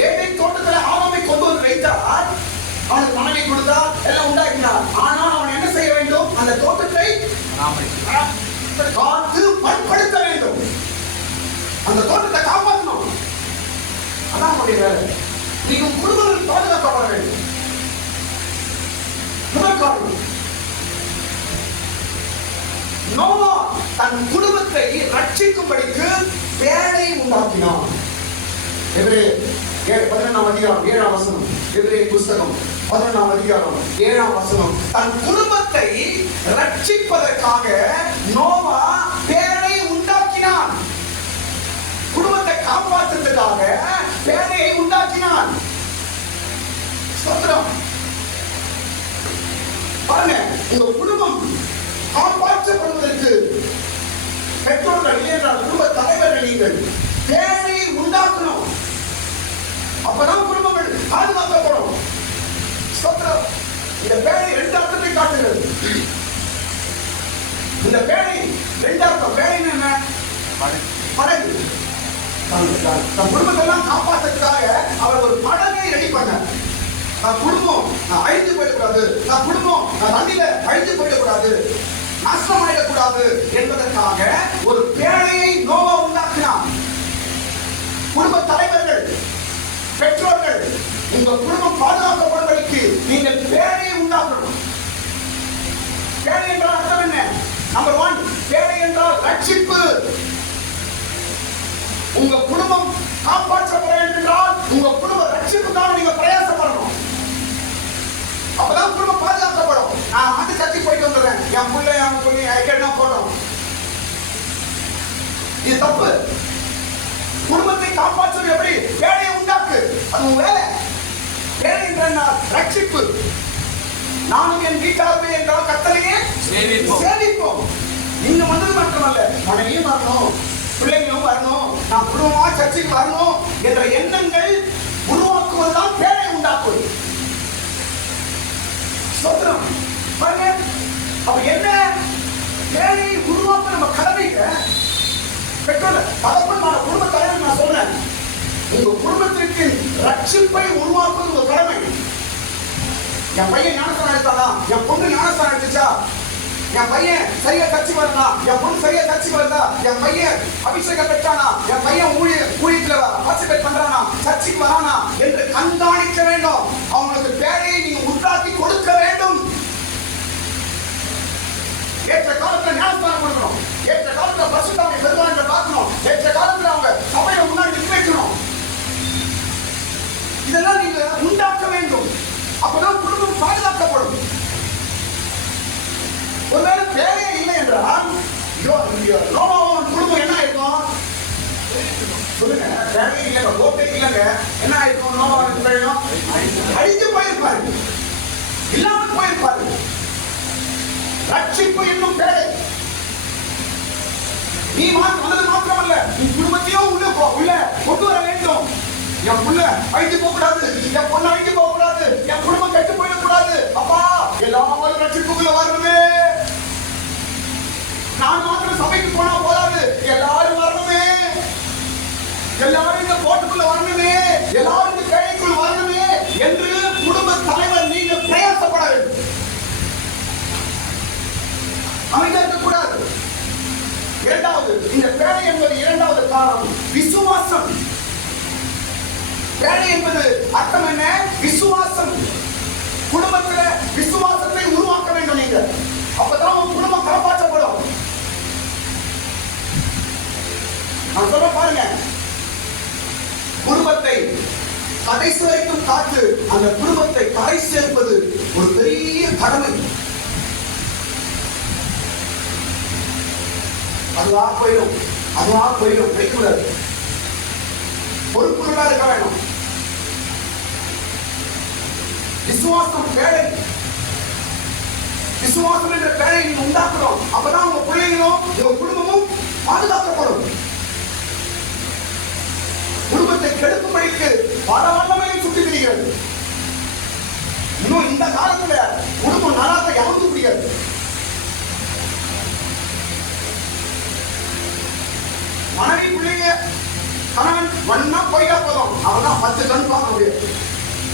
ஏழை தோட்டத்தில் ஆமாமை கொண்டு வந்து வைத்தார். அவனுக்கு மனைவி கொடுத்தார், எல்லாம் உண்டாக்கினார். ஆனால் அவன் என்ன செய்ய வேண்டும்? அந்த தோட்டத்தை காத்து பண்படுத்த வேண்டும். அந்த தோட்டத்தை காப்பாற்றணும். அதான் அவனுடைய வேலை. நீங்க குடும்பங்கள் பாதுகாக்கப்பட வேண்டும். முதல் காரணம், நோவா தன் குடும்பத்தை ரட்சிக்கும்படிக்கு பேழை உண்டாக்கினான். எபிரேயர் 11ஆம் அதிகாரம் 7ஆம் வசனம். எபிரேயர் புத்தகம் 11ஆம் அதிகாரம் 7ஆம் வசனம். தன் குடும்பத்தை ரட்சிப்பதற்காக நோவா பேழை உண்டாக்கினான். குடும்பத்தை காப்பாற்றுவதற்காக பேழையை உண்டாக்கினான். பாருங்க, உங்க குடும்பம் காப்பாற்றப்படுவதற்கு பெற்றோர்கள் என்றால் குடும்ப தலைவர்கள் நீங்கள் பேரை உண்டாக்கணும். அப்பதான் குடும்பங்கள் பாதுகாக்கப்படும். ஸ்தோத்திரம். இந்த பேரை 2 அர்த்தத்தை காட்டுகிறது. இந்த பேரை 2 அர்த்தம். பேரை என்ன? படகு. தன் குடும்பத்தெல்லாம் காப்பாற்றுறதுக்காக அவர் ஒரு படகை ரெடி பண்ணார். நான் குடும்பம் நான் அழிந்து போயிடக்கூடாது, நான் குடும்பம் நான் தண்ணியில அழிந்து போயிடக்கூடாது, நஷ்டமாயிடக்கூடாது என்பதற்காக ஒரு பேழையை நோவா உண்டாக்கினார். குடும்ப தலைவர்கள், பெற்றோர்கள், உங்க குடும்பம் பாதுகாக்கப்படுவதற்கு நீங்கள் பேழையை உண்டாக்கணும். பேழை என்றால் அர்த்தம் என்ன? நம்பர் 1, பேழை என்றால் ரட்சிப்பு. உங்க குடும்பம் காப்பாற்றப்பட வேண்டும் என்றால் உங்க குடும்ப ரட்சிப்புக்காக நீங்க பிரயாசப்படணும். அப்பதான் குடும்பம் பாதுகாக்கப்படும். நான் வந்து சர்ச்சைக்கு போயிட்டு வந்துடுறேன், என் பிள்ளை என் பொண்ணு கேட்டா போட்டோம், இது தப்பு. குடும்பத்தை காப்பாற்றுவது எப்படி? வேலையை உண்டாக்கு, அது உன் வேலை. வேலை என்றால் ரட்சிப்பு. நானும் என் வீட்டாருமே என்றால் கர்த்தரையே சேவிப்போம். நீங்க வந்தது மட்டுமல்ல, மனைவியும் வரணும், பிள்ளைங்களும் வரணும், நான் குடும்பமா சர்ச்சைக்கு வரணும் என்ற எண்ணங்கள் உருவாக்குவதுதான் வேலை உண்டாக்குவது. சொல்றோம் பாருங்க. அப்ப என்ன வேலையை உருவாக்க நம்ம கடமைங்க. பெற்றோர் பலப்படான குடும்ப தலைவர் நான் சொல்றேன், உங்க குடும்பத்திற்கு ரட்சிப்பை உருவாக்குவது உங்க கடமை. என் பையன் ஞானஸ்தானம் எடுத்தானா, என் பொண்ணு ஞானஸ்தானம் எடுத்துச்சா, என் பையன் சரியா கட்சி வரனா, என் பொண்ணு சரியா கட்சி வருதா, என் பையன் அபிஷேகம் பெற்றானா, என் பையன் ஊழியத்துல பார்ட்டிசிபேட் பண்றானா, சர்ச்சைக்கு வரானா என்று கண்காணிக்க வேண்டும். அவங்களுக்கு வேலையை நீங்க உண்டாக்கி கொடுக்க வேண்டும். ஏற்ற காலத்துல ஞானஸ்தானம் கொடுக்கணும், ஏற்ற காலத்துல பரிசுத்தாவியை பெறுவாங்க பார்க்கணும், ஏற்ற காலத்துல அவங்க சபையை முன்னாடி நிற்க வைக்கணும். இதெல்லாம் நீங்க உண்டாக்க வேண்டும். அப்பதான் குடும்பம் பாதுகாக்கப்படும். ஒருவேளை வேலையே இல்லை என்றால் நோவாவின் குடும்பம் என்ன ஆயிருக்கும் சொல்லுங்க. வேலையே இல்லைங்க, கோட்டை இல்லைங்க, என்ன ஆயிருக்கும்? நோவாவின் அழிந்து போயிருப்பாரு, இல்லாமல் போயிருப்பாரு. ரட்சிப்பு என்னும் பேரை நீ வந்தது மாத்திரமல்ல, உன் குடும்பத்தையும் உள்ள கொண்டு வர வேண்டும். என் புள்ள அழிஞ்சு போக கூடாது, என் பொண்ணு அழிஞ்சு போக கூடாது, என் குடும்பம் கெட்டு போயிடக்கூடாது. அப்பா எல்லாரும் ரட்சிப்புக்குள்ள வரணுமே. நான் மாத்திரம் சபைக்கு போனா போதாது, எல்லாரும் வரணுமே, எல்லாரும் இந்த கோட்டுக்குள்ள வரணுமே, எல்லாரும் இந்த பேழைக்குள் வரணுமே என்று குடும்ப தலைவர் நீங்கள் பிரயாசப்பட வேண்டும். அமைதியா இருக்கக்கூடாது. இரண்டாவது, இந்த பேழை என்பது இரண்டாவது காரணம் விசுவாசம். பேழை என்பது அர்த்தம் என்ன? விசுவாசம். குடும்பத்துல விசுவாசத்தை உருவாக்க வேண்டும் நீங்க. அப்பதான் உங்க குடும்பம் காப்பாற்றப்படும். நான் சொல்ல பாருங்க, குடும்பத்தை கடைசி வரைக்கும் காத்து அந்த குடும்பத்தை கரை சேர்ப்பது ஒரு பெரிய கடமை. அதுவா போயிடும் கிடைக்கூடாது. பொறுப்புகளா இருக்க வேணும். விசுவாசம் பேழை, விசுவாசம் என்ற பேழை நீங்க உண்டாக்கணும். அப்பதான் உங்க பிள்ளைகளும் உங்க குடும்பமும் பாதுகாக்கப்படும். குடும்பத்தை கெடுக்கும்படிக்கு பல வல்லமையை சுட்டி விடுகிறது. இன்னும் இந்த காலத்துல குடும்பம் நல்லாக யாருக்க முடியாது. மனைவி பிள்ளைங்க கணவன் ஒன்னா போயிட்டா போதும், அவதான் 10 கண் பார்க்க முடியாது.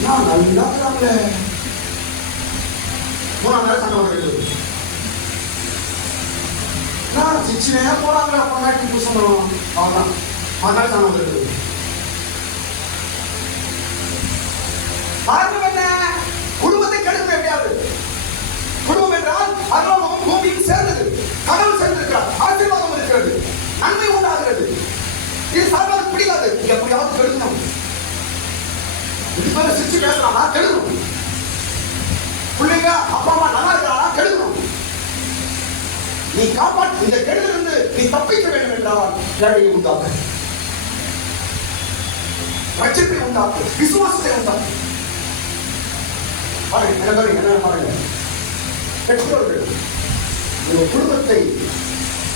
நான் நல்லா இருக்கிறாங்களே, 3 நாள் சண்டை வருது. நான் சின்ன போறாங்களே, பொண்ணாட்டி புதுசம் அவதான் 3 நாள் சண்டை வருது. காரணம் என்ன? குடும்பத்தை கெடுக்க எப்படியாவது. குடும்பம் என்றால் பரலோகமும் பூமியும் சேர்ந்தது. கடவுள் சேர்ந்திருக்கிறார், ஆசீர்வாதம் இருக்கிறது, நன்மை உண்டாகிறது. இது சாதாரண பிடிக்காது. எப்படியாவது கெடுக்கணும். இப்ப சிரிச்சு பேசுறானா கெடுக்கணும். பிள்ளைங்க அப்பா அம்மா நல்லா இருக்கிறானா கெடுக்கணும். நீ காப்பாற்று. இந்த கெடுதல் இருந்து நீ தப்பிக்க வேண்டும் என்றால் வேலையை உண்டாக்க, ரட்சிப்பை உண்டாக்கு, விசுவாசத்தை உண்டாக்கு. பாருங்க என்ன பாருங்க. பெற்றோர்கள் உங்கள் குடும்பத்தை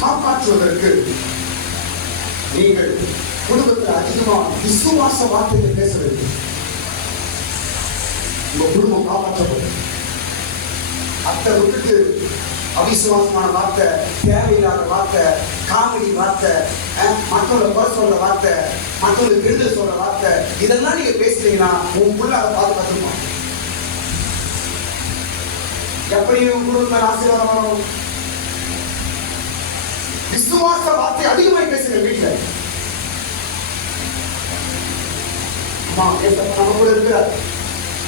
காப்பாற்றுவதற்கு நீங்கள் குடும்பத்தில் அதிகமாக விசுவாச வார்த்தையை பேச வேண்டும். உங்க குடும்பம் காப்பாற்றப்படும். அத்தை விட்டுட்டு அவிசுவாசமான வார்த்தை, தேவையில்லாத வார்த்தை, காமெடி வார்த்தை, மற்றவங்களை குறை சொல்ற வார்த்தை, மற்றவங்களுக்கு கெடுதல் சொல்ற வார்த்தை, இதெல்லாம் நீங்க பேசுறீங்கன்னா உன் புள்ள அதை பாதுகாத்துருப்பான். எப்படி உங்க குடும்பம் ஆசீர்வாதம் வரும்? விசுவாச வார்த்தை அதிகமாக பேசுங்க வீட்டுல. அம்மா ஏசப்பா நம்ம கூட இருக்கிறார்,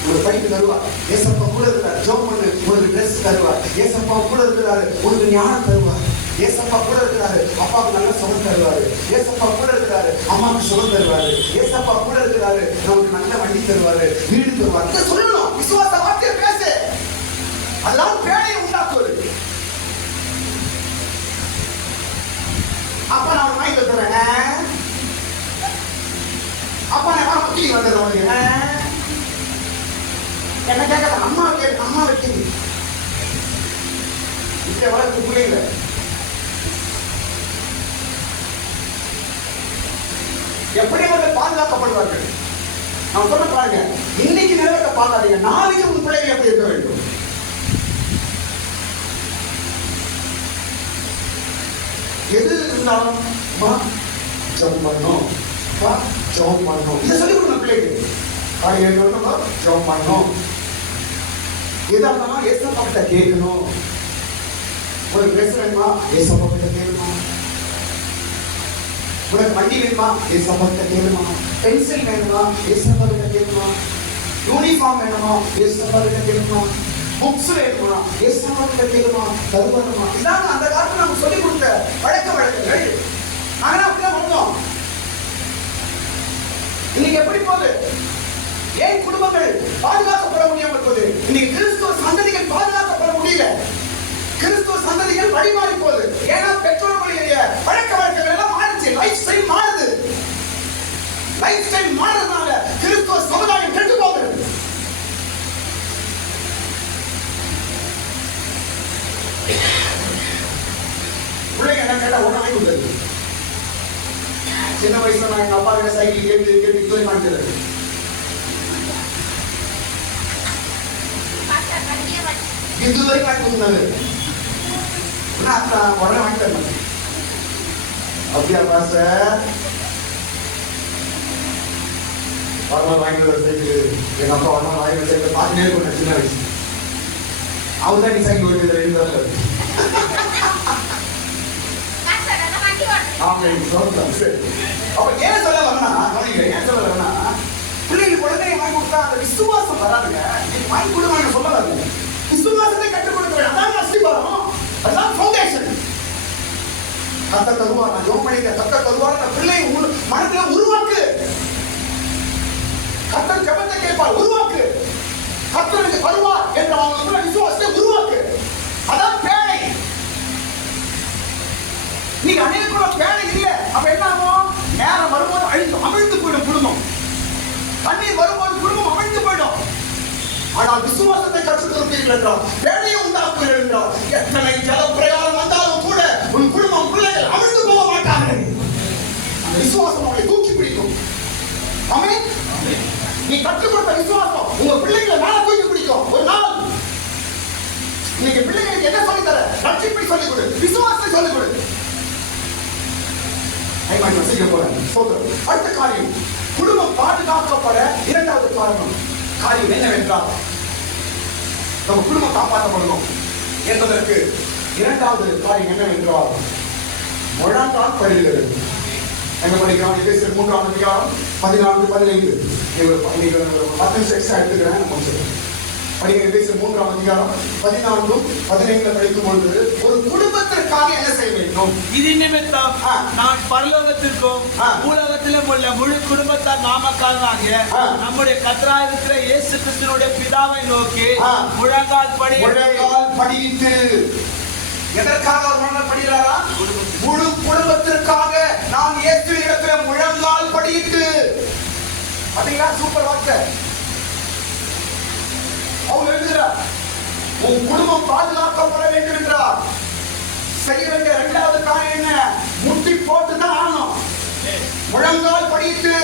ஒரு பைக்கு தருவார். ஏசப்பா கூட இருக்கிறார், ஜோம் பண்ணு, உங்களுக்கு ட்ரெஸ் தருவார். ஏசப்பா கூட இருக்கிறாரு, உங்களுக்கு ஞானம் தருவார். ஏசப்பா கூட இருக்கிறாரு, அப்பாவுக்கு நல்ல சுகம் தருவாரு. ஏசப்பா கூட இருக்கிறாரு, அம்மாவுக்கு சுகம் தருவாரு. ஏசப்பா கூட இருக்கிறாரு, நமக்கு நல்ல வண்டி தருவாரு, வீடு தருவார். இதை சொல்லணும். விசுவாச வார்த்தையை பேசு. அதெல்லாம் பேழையை உண்டாக்குவது. அப்பா நான் வாங்கி தருறேன், அப்பா நான் வர வந்துடுறேன். என்ன கேட்கல, அம்மா கேட்க, அம்மா வைக்கீங்க. இப்ப வளர்த்து பிள்ளைங்க எப்படி அவர்கள் பாதுகாக்கப்படுவார்கள்? நான் சொல்ல பாருங்க, இன்னைக்கு நிலவரத்தை பார்க்காதீங்க, நாளைக்கு உங்க பிள்ளைங்க எப்படி இருக்க வேண்டும். எது இருந்தாலும் ஜெபம் பண்ணணும், ஜெபம் பண்ணணும். இதை சொல்லிக் கொடுங்க பிள்ளைங்க. ஜெபம் பண்ணணும். எதா இருந்தாலும் ஏசப்பா கிட்ட கேட்கணும். ஒரு ட்ரெஸ் வேணுமா, ஏசப்பா கிட்ட கேட்கணும். உனக்கு வண்டி வேணுமா, ஏசப்பா கிட்ட கேட்கணுமா. பென்சில் வேணுமா, ஏசப்பா கிட்ட கேட்கணுமா. யூனிஃபார்ம் வேணுமா, ஏசப்பா கிட்ட கேட்கணுமா. புக்ஸ் வேணுமா, ஏசப்பா கிட்ட கேட்கணுமா. தருவணுமா. இதாங்க அந்த காலத்துல நமக்கு சொல்லிக் கொடுத்த வழக்கங்கள். ஆனா அப்படியே வந்தோம். இன்னைக்கு எப்படி போகுது? ஏன் குடும்பங்கள் பாதுகாக்கப்பட முடியாமல் போகுது? இன்னைக்கு கிறிஸ்துவ சந்ததிகள் பாதுகாக்கப்பட முடியல. கிறிஸ்துவ சந்ததிகள் வழிமாறி போகுது. ஏன்னா பெற்றோர்களுடைய பழக்க வழக்கங்கள் எல்லாம் மாறிச்சு. லைஃப் ஸ்டைல் மாறுது. லைஃப் ஸ்டைல் மாறுறதுனால கிறிஸ்துவ சமுதாயம் கெட்டு போகுது. பிள்ளைங்க என்ன கேட்டா ஒண்ணு வாங்கி கொடுத்தது. சின்ன வயசுல நான் எங்க அப்பா கிட்ட சைக்கிள் கேட்டு கேட்டு தூய் மாட்டேன். இது வரைக்கும் வாங்கி கொடுத்தாரு. உடனே வாங்கி தரேன். அப்படியா பாச வரலாம் வாங்கி சைக்கிள். எங்க அப்பா வரலாம் வாங்கி சைக்கிள் பார்த்துட்டே இருக்கும் சின்ன வயசு. அவர் தான் நீ சைக்கிள் ஓட்டி இருந்தாரு. அப்ப ஏன் சொல்ல வரனா, ஏன் சொல்ல வரனா, பிள்ளைங்களுக்கு உடனே வாங்கி கொடுத்தா அந்த விசுவாசம் வராதுங்க. வாங்கி கொடுங்க சொல்ல வராது. விசுவாசத்தை கற்றுக் கொடுக்க, அதான் அஸ்திபாரம், அதான் ஃபவுண்டேஷன். கத்த தருவார், நான் ஜெபம் பண்ணிட்டேன், கத்த தருவார். அந்த பிள்ளை மனதில உருவாக்கு. கத்தர் ஜெபத்தை கேட்பார், உருவாக்கு. கத்தருக்கு தருவார் என்ற அவங்களுக்குள்ள விசுவாசத்தை உருவாக்கு. அதான் பேழை. நீங்க அநேகக்குள்ள பேழை இல்லை. அப்ப என்ன ஆகும்? நேரம் வரும்போது அமிழ்ந்து போயிடும் குடும்பம். தண்ணீர் வரும்போது குடும்பம் அமிழ்ந்து போயிடும். ஆனால் விசுவாசத்தை கற்றுக் கொடுப்பீர்கள் என்றால், பேழையை உண்டாக்குவீர்கள் என்றால், எத்தனை ஜல பிரயாணம் வந்தாலும் கூட உன் குடும்பம் பிள்ளைகள் அமிழ்ந்து போக மாட்டார்கள். அந்த விசுவாசம் அவங்களை தூக்கி பிடிக்கும். ஆமென். நீ கற்றுக் கொடுத்த விசுவாசம் உங்க பிள்ளைகளை மேல தூக்கி பிடிக்கும். ஒரு நாள் இன்னைக்கு பிள்ளைங்களுக்கு என்ன சொல்லி தர? ரட்சிப்பை சொல்லிக் கொடு, விசுவாசத்தை சொல்லிக் கொடு. அடுத்த காரியம், குடும்பம் பாதுகாக்கப்பட இரண்டாவது காரியம் என்னவென்றால், நம்ம குடும்பம் காப்பாற்றப்படணும் என்பதற்கு இரண்டாவது காரியம் என்னவென்றால் முழங்கால் படிகிறது. எங்க படிக்கிறோம்? எபேசியர் 3ஆம் அதிகாரம் 14-15. 10 நிமிஷம் எக்ஸ்ட்ரா எடுத்துக்கிறேன். படிக்க எபேசியர் 3ஆம் அதிகாரம் 14-15 படிக்கும் பொழுது ஒரு குடும்பத்திற்காக என்ன செய்ய வேண்டும்? இது நிமித்தம் நான் பரலோகத்திற்கும் பூலோகத்திலும் உள்ள முழு குடும்பத்தார் நாமக்காரனாகிய நம்முடைய கர்த்தராகிய இருக்கிற இயேசு கிறிஸ்துவினுடைய பிதாவை நோக்கி முழங்கால் படியிட்டு. எதற்காக அவர் முழங்கால் படிக்கிறாரா? முழு குடும்பத்திற்காக நான் இயேசுவின் இடத்துல முழங்கால் படியிட்டு. பாத்தீங்களா? சூப்பர் வார்த்தை. அவங்க எழுதுகிறார். உன் குடும்பம் பாதுகாக்கப்பட வேண்டும் என்றால் செய்ய வேண்டிய இரண்டாவது காரியம் என்ன? முட்டி போட்டுதான் ஆகணும். முழங்கால் படித்து.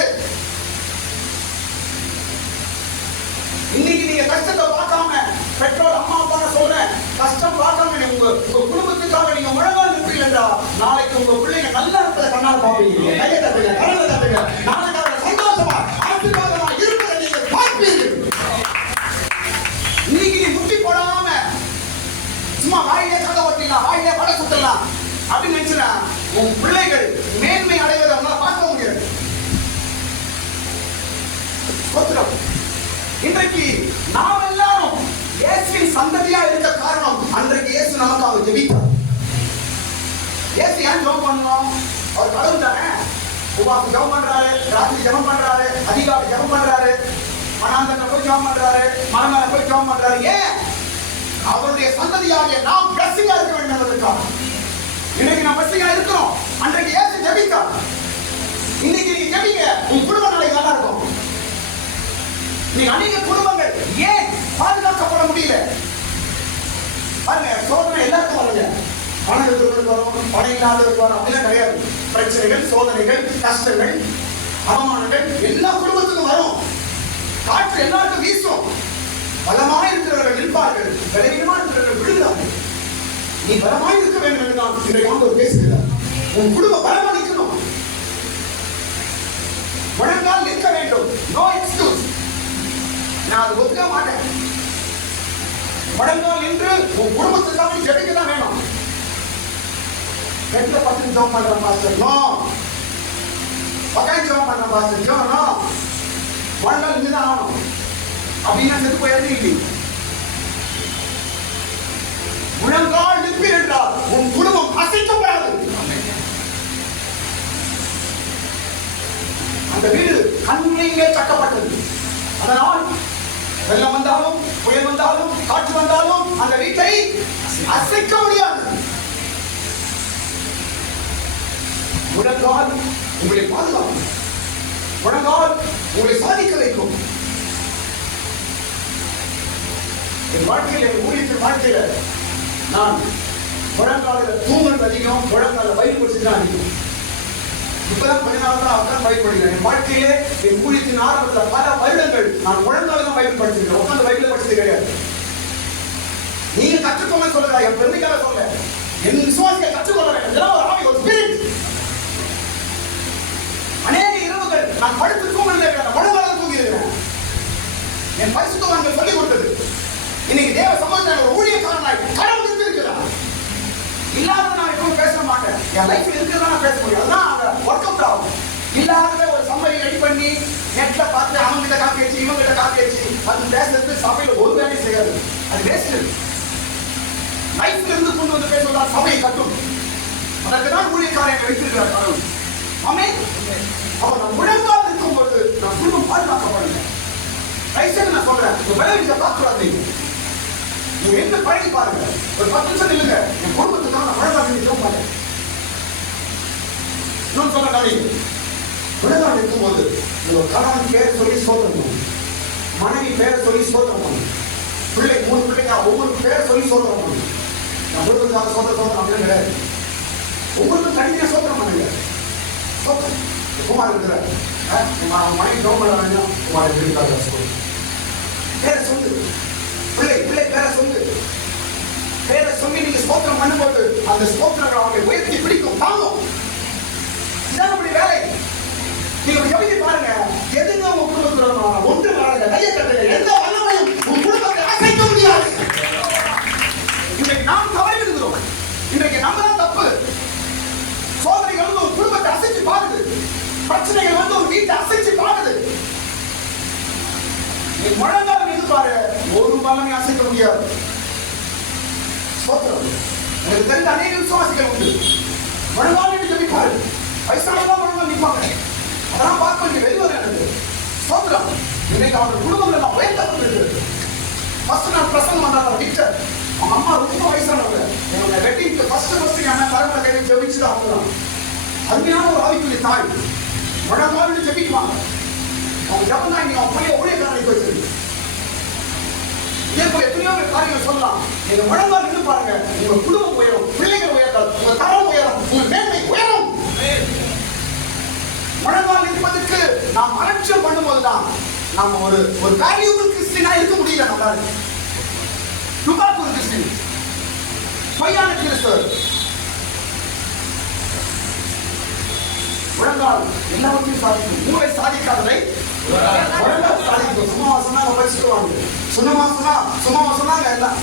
இன்னைக்கு நீங்க கஷ்டத்தை பார்க்காம, பெற்றோர் அம்மா அப்பா சொல்றேன், கஷ்டம் பார்க்காம உங்க குடும்பத்துக்காக நீங்க முழங்கால் நிற்பீங்களா, நாளைக்கு உங்க பிள்ளைங்க நல்லா இருப்பதை கண்ணால் பார்ப்பீங்க. கையை தட்டுங்க, கரங்களை தட்டுங்க. நாளைக்கு சந்தோஷமா ஆசீர்வாதமா இருப்பதை நீங்க பார்ப்பீர்கள். இன்னைக்கு நீ முட்டி போடாம சும்மா வாயிலே கதை ஓட்டலாம், வாயிலே பட சுத்தலாம் அப்படின்னு நினைச்சுனா உன் பிள்ளைகள் மேன்மை அடைவதை அவங்களால பார்க்க முடியாது. இன்றைக்கு நாம் எல்லாரும் இயேசுவின் சந்ததியா இருக்க காரணம், அன்றைக்கு இயேசு நமக்காக ஜெபித்தார். இயேசு ஏன் ஜெபம் பண்ணணும்? அவர் கடவுள் தானே. உபாசம் ஜெபம் பண்றாரு, ராத்திரி ஜெபம் பண்றாரு, அதிகாலை ஜெபம் பண்றாரு, மனாந்தனை போய் ஜெபம் பண்றாரு, மனமேல போய் ஜெபம் பண்றாரு. ஏன்? அவருடைய சந்ததியாக நாம் பிளஸ்ஸிங்கா இருக்க வேண்டும் என்பதற்காக. இன்னைக்கு நாம் பிளஸ்ஸிங்கா இருக்கிறோம். அன்றைக்கு இயேசு ஜெபித்தார். இன்னைக்கு நீங்க ஜெபிங்க, உங்க குடும்பம் நாளைக்கு நல்லா இருக்கும். நீங்க அநேக குடும்பங்கள் ஏன் பாதுகாக்கப்பட முடியல? பாருங்க, சோதனை எல்லாருக்கும் வருங்க. பணம் இருக்கிறவங்களுக்கு வரும், பணம் இல்லாதவர்களுக்கு வரும், அப்படிலாம் கிடையாது. பிரச்சனைகள், சோதனைகள், கஷ்டங்கள், அவமானங்கள் எல்லா குடும்பத்துக்கும் வரும். காற்று எல்லாருக்கும் வீசும். பலமாய் இருக்கிறவர்கள் நிற்பார்கள், பலவீனமாக இருக்கிறவர்கள் விழுகிறார்கள். நீ பலமாய் இருக்க வேண்டும் என்று நான் இன்றைக்கு ஆண்டவர் பேசுகிறார். உன் குடும்பம் பலமா நிற்கணும், முழங்கால் நிற்க வேண்டும். No excuse. நான் அதை ஒத்துக்க மாட்டேன். முழங்கால் நின்று உன் குடும்பத்துக்காக ஜெபிக்க தான் வேணும். ரெண்டு 10 நிமிஷம் பண்றேன் பாஸ்டர், நோ. 10 நிமிஷம் பண்றேன் பாஸ்டர், நோ. முழங்கால் நின்றுதான் ஆகணும். அப்படின்னா செத்து போய் எழுதி முழங்கால் நிற்பீர் என்றால் உன் குடும்பம் அசைக்கப்படாது. அந்த வீடு கண்ணிலே கட்டப்பட்டது. அதனால் வெள்ளம் வந்தாலும், புயல் வந்தாலும், காற்று வந்தாலும் அந்த வீட்டை அசைக்க முடியாது. முழங்கால் உங்களை பாதுகாக்கும். முழங்கால் உங்களை சாதிக்க வைக்கும். என் வாழ்க்கையில், என் ஊழியத்தின் வாழ்க்கையில நான் முழங்காலில் தூங்குறது அதிகம், முழங்கால வயிறு படிச்சுட்டு அதிகம். இப்பதான் கொஞ்ச நாள் தான் அவதான் பயன்படுகிறேன். என் வாழ்க்கையிலே என் ஊழியத்தின் ஆரம்பத்தில் பல வருடங்கள் நான் முழங்கால தான் பயிர் படிச்சிருக்கேன். உட்காந்து பயிரில் படிச்சது கிடையாது. நீங்க கற்றுக்கோங்க சொல்லுங்க, என் பெருமைக்காக சொல்ல, என் விசுவாசியை கற்றுக்கொள்ள வேண்டும். ஒரு ஆவி, ஒரு ஸ்பிரிட். அநேக இரவுகள் நான் படுத்து தூங்கல, முழங்கால தூங்கி இருக்கிறேன். என் பரிசுத்தவான்கள் சொல்லிக் கொடுத்தது. இன்னைக்கு தேவ சமூகத்தில் ஒரு ஊழியக்காரனாய் கடவுள் இருக்கிறார். இல்லாத நான் எப்பவும் பேச மாட்டேன். என் லைஃப்ல இருக்கிறதா நான் பேச முடியும். அதுதான் ஒர்க் அவுட் ஆகும். இல்லாத ஒரு சம்மரி ரெடி பண்ணி நெட்ல பார்த்து அவங்க கிட்ட காப்பி வச்சு, இவங்க கிட்ட காப்பி வச்சு அது பேசுறது சபையில ஒரு வேலையும் செய்யாது. அது வேஸ்ட். லைஃப்ல இருந்து கொண்டு வந்து பேசுவதால் சபையை கட்டும். அதற்கு தான் ஊழியக்காரன் வைத்திருக்கிறார் கடவுள். ஆமென். அவர் நம் முழங்கால் இருக்கும்போது நம் குடும்பம் பாதுகாக்கப்படுங்க. ரைசன் நான் சொல்றேன், ஒரு வேலையை பார்க்கக்கூடாது. நீங்க என்ன பழகி பாருங்க. ஒரு 10 நிமிஷம் இல்லைங்க, என் குடும்பத்துக்காக நான் முழங்கால் நிற்க மாட்டேன். இன்னும் சொல்ல கவனிங்க. முழங்கால் இருக்கும்போது உங்க கணவன் பேரை சொல்லி சோதரணும், மனைவி பேரை சொல்லி சோதரணும், பிள்ளை 3 பிள்ளைங்க ஒவ்வொரு பேரை சொல்லி சோதரணும். நான் குடும்பத்துக்காக சோதரம் அப்படின்னு கிடையாது. ஒவ்வொருக்கும் தனியாக சோதரம் பண்ணுங்க. சோதரம் குமார் இருக்கிறார், அவன் மனைவி கவர்மெண்ட் வேணும், குமார் இருக்கிறாங்க சொல்லு, பேரை சொல்லு, பிள்ளை பேரை சொல்லு. பேரை சொல்லி நீங்க ஸ்தோத்திரம் பண்ணும்போது அந்த ஸ்தோத்திரங்கள் அவங்களை உயர்த்தி பிடிக்கும், தாங்கும். இதான் அப்படி வேலை. நீங்க கவனித்து பாருங்க, எதுங்க உங்க குடும்பத்தில் ஒன்று வராத கையை கட்டுங்க, எந்த வல்லமையும் உங்க குடும்பத்தை அசைக்க முடியாது. இன்றைக்கு நாம் தவறி இருக்கிறோம். இன்றைக்கு நம்ம தான் தப்பு. சோதனைகள் வந்து உங்க குடும்பத்தை அசைச்சு பாருது, பிரச்சனைகள் வந்து உங்க வீட்டை அசைச்சு பாருது. நீ முழங்கால் நின்று பாரு, ஒரு வல்லமை அசைக்க முடியாது. உங்களுக்கு தெரிந்த அநேக விசுவாசிகள் உண்டு. முழங்கால் நின்று ஜெபிப்பாரு, வயசானதான் முழங்கால் நிற்பாங்க. அதெல்லாம் பார்க்க வேண்டிய வெளிவர எனக்கு சோதரம். இன்னைக்கு அவங்க குடும்பங்கள் எல்லாம் உயர்த்தப்பட்டிருக்கு. ஃபர்ஸ்ட் நான் பிரசங்கம் பண்ணாத விக்டர், அவங்க அம்மா ரொம்ப வயசானவங்க. என்னோட வெட்டிங்க்கு ஃபர்ஸ்ட் என்ன தலைமுறை கையை ஜெபிச்சுதான் அவங்க அருமையான ஒரு ஆவிக்குரிய தாய். முழங்கால் ஜெபிக்குவாங்க. அவங்க ஜபம் தான் இன்னைக்கு அவங்க பிள்ளைய ஊழியக்காரனை போயிருக்கு. இதே போல எத்தனை எத்தனையோ காரியங்கள் சொல்லலாம். நீங்க முழங்கால் நின்று பாருங்க, உங்க குடும்பம் உயரும், பிள்ளைகள் உயர்ந்தால் உங்க தரம் உயரும், உங்க மேன்மை உயரும். முழங்கால் நிற்பதற்கு நாம் அலட்சியம் பண்ணும்போதுதான் நாம ஒரு வேல்யூபிள் கிறிஸ்டியனா இருக்க முடியல. நம்மளால துபாக்கு ஒரு கிறிஸ்டியன், பொய்யான கிறிஸ்தவர். முழங்கால் எல்லாவற்றையும் சாதிக்கும், மூளை சாதிக்காததை முழங்கால் சாதிக்கும். சும்மா வச்சுக்குவாங்க, சும்மா சொன்னாங்க எல்லாம்.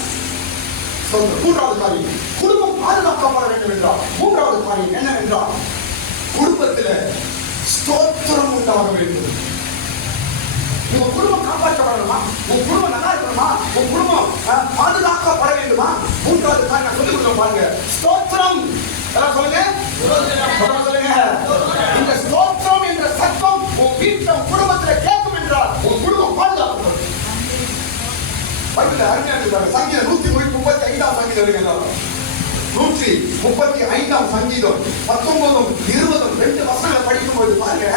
மூன்றாவது காரியம், குடும்பம் பாதுகாக்கப்பட வேண்டும் என்றால் மூன்றாவது காரியம் என்னவென்றால் குடும்பத்தில் ஸ்தோத்திரம் உண்டாக வேண்டும். உங்க குடும்பம் காப்பாற்றப்படணுமா, உங்க குடும்பம் நல்லா இருக்கணுமா, உங்க குடும்பம் பாதுகாக்கப்பட வேண்டுமா, மூன்றாவது காரியம் நான் சொல்லிக் கொடுக்க பாருங்க, ஸ்தோத்திரம். சொல்லுங்க, இந்த ஸ்தோத்திரம் என்ற சத்தம் உன் வீட்டில் குடும்பத்தில் கேட்கும் என்றால் உன் குடும்பம் பாதுகாக்கப்படும். பைபிள் அருமையா இருக்காங்க. சங்கீதம் 135ஆம் சங்கீதம், 135ஆம் சங்கீதம் 19, 20 2 வசனங்களை படிக்கும்போது பாருங்க,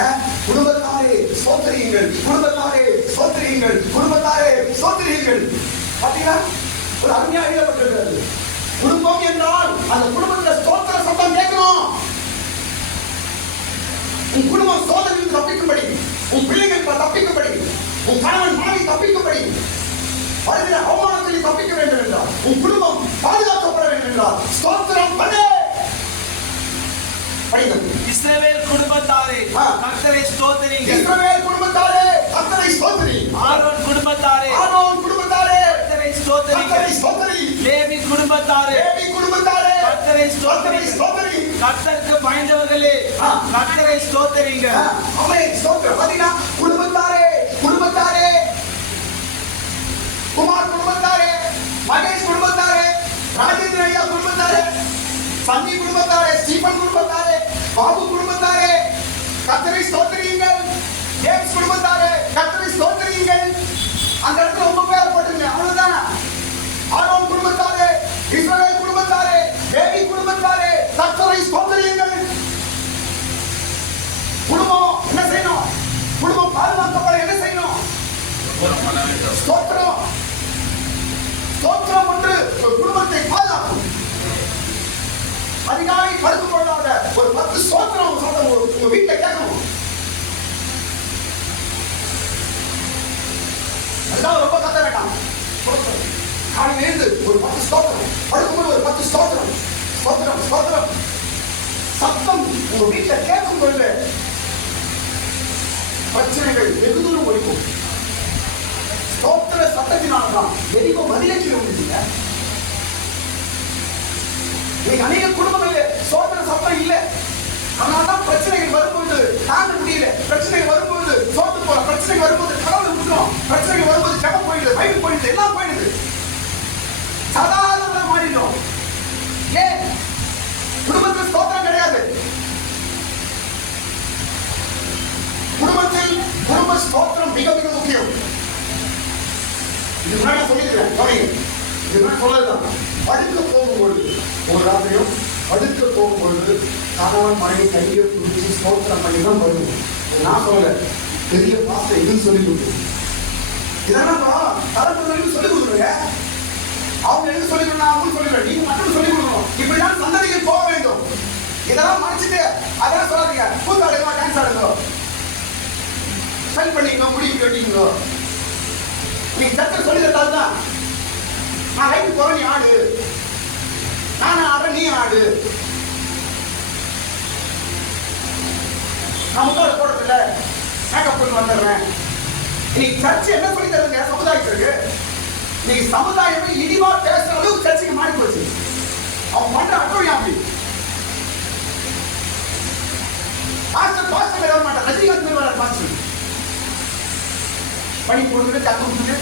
குடும்பத்தாரே ஸ்தோத்திரியுங்கள், குடும்பத்தாரே ஸ்தோத்திரியுங்கள், குடும்பத்தாரே ஸ்தோத்திரியுங்கள். பாத்தீங்களா, ஒரு அருமையா எழுதப்பட்டிருக்கிறது. குடும்பம் என்றால் அந்த குடும்பத்தில் ஸ்தோத்திர சத்தம் கேட்கணும். உன் குடும்பம் சோதனையில் தப்பிக்கும்படி, உன் பிள்ளைகள் தப்பிக்கும்படி, உன் கணவன் மனைவி தப்பிக்கும்படி, வருகிற அவமானத்தில் தப்பிக்க வேண்டும் என்றால், உன் குடும்பம் பாதுகாக்கப்பட வேண்டும் என்றால் ஸ்தோத்திரம் பண்ணு. இஸ்ரவேல் குடும்பத்தாரே கர்த்தரை ஸ்தோத்திரியுங்கள். இஸ்ரவேல் குடும்பத்தாரே கர்த்தரை ஸ்தோத்திரி. ஆரோன் குடும்பத்தாரே கர்த்தரை ஸ்தோத்திரி. லேவி குடும்பத்தாரே கர்த்தரை ஸ்தோத்திரி. கர்த்தருக்கு பயந்தவர்களே கர்த்தரை ஸ்தோத்திரிங்க. ஆமென். ஸ்தோத்திரம். பாத்தீங்கன்னா, குடும்பத்தாரே குமார் குடும்பத்தாரே, மகேஷ் குடும்பத்தாரே, ராஜேந்திர ஐயா குடும்பத்தாரே, சன்னி குடும்பத்தாரே, ஸ்டீபன் குடும்பத்தாரே, பாபு குடும்பத்தாரே கர்த்தரை ஸ்தோத்திரியுங்கள். ஜேம்ஸ் குடும்பத்தாரே கர்த்தரை ஸ்தோத்திரியுங்கள். அந்த இடத்துல உங்க பேரை போட்டுருங்க, அவ்வளவுதானா? ஆரோன் குடும்பத்தாரே, இஸ்ரவேல் குடும்பத்தாரே, லேவி குடும்பத்தாரே கர்த்தரை ஸ்தோத்திரியுங்கள். குடும்பம் என்ன செய்யணும்? குடும்பம் பாதுகாக்கப்பட என்ன செய்யணும்? ஸ்தோத்திரம். ஸ்தோத்திரம் ஒன்று குடும்பத்தை பாதுகாக்கும். அதிகாலை படுத்துக் கொள்ளாத ஒரு 10 ஸ்தோத்திரம் உங்க வீட்டை கேட்கணும். அதுதான் ரொம்ப கத்த வேண்டாம். காலையில் எழுந்து ஒரு 10 ஸ்தோத்திரம், படுக்கும்போது ஒரு 10 ஸ்தோத்திரம். சத்தம் உங்க வீட்டை கேட்கும் பொழுது பிரச்சனைகள் வெகு தூரம் ஒழிக்கும். ஸ்தோத்திர சத்தத்தினால்தான் எரிகோ மதிலட்சி வந்துட்டீங்க. இன்னைக்கு அநேக குடும்பங்களில் ஸ்தோத்திர சத்தம் இல்லை. அதனால்தான் பிரச்சனைகள் வரும்போது தாங்க முடியல. பிரச்சனைகள் வரும்போது சோத்து போறோம், பிரச்சனைகள் வரும்போது கடவுளை விட்டுறோம், பிரச்சனைகள் வரும்போது ஜெபம் போயிடுது, பைபிள் போயிடுது, எல்லாம் போயிடுது, சாதாரண மாறிடும். ஏன்? குடும்பத்தில் ஸ்தோத்திரம் கிடையாது. குடும்பத்தில் குடும்ப ஸ்தோத்திரம் மிக மிக முக்கியம். இது நான் சொல்லிக்கிறேன், இது நான் சொல்லலாம். படுக்க போகும்பொழுது ஒரு ராத்திரியும் படுக்க போகும்பொழுது கணவன் மனைவி கையை பிடிச்சி ஸ்தோத்திரம் பண்ணி தான் வருவோம். நான் சொல்லல, பெரிய பாஸ்டர் இதுன்னு சொல்லி கொடுத்து இதெல்லாம் தரப்பு சொல்லி கொடுக்குறீங்க. அவங்க என்ன சொல்லி கொடுக்கணும், அவங்களும் சொல்லிடுறேன், நீங்க மட்டும் சொல்லி கொடுக்கணும். இப்படிதான் சந்ததிகள் போக வேண்டும். இதெல்லாம் மறைச்சிட்டு அதெல்லாம் சொல்லாதீங்க. கூத்தாடுங்க, டான்ஸ் ஆடுங்க, ஸ்டைல் பண்ணிக்கோ, முடிவு கட்டிக்கோ. நீ சட்ட சொல்லி தந்தால்தான் நான் ரைட்டு போறேன், நீ ஆடு, நான் ஆடுறேன், நீ ஆடு. நான் முக்கால போடுறதில்ல, மேக்கப் பண்ணி வந்துடுறேன். இன்னைக்கு சர்ச்சை என்ன சொல்லி தருங்க சமுதாயத்திற்கு? இன்னைக்கு சமுதாயமே இனிவா பேசுற அளவுக்கு சர்ச்சைக்கு மாறி போச்சு. அவன் பண்ற அட்டோயா அப்படி பாஸ்டர் வர மாட்டான், ரஜினிகாந்த் வர பாஸ்டர் பணி போடுறது தக்க கொடுத்துட்டு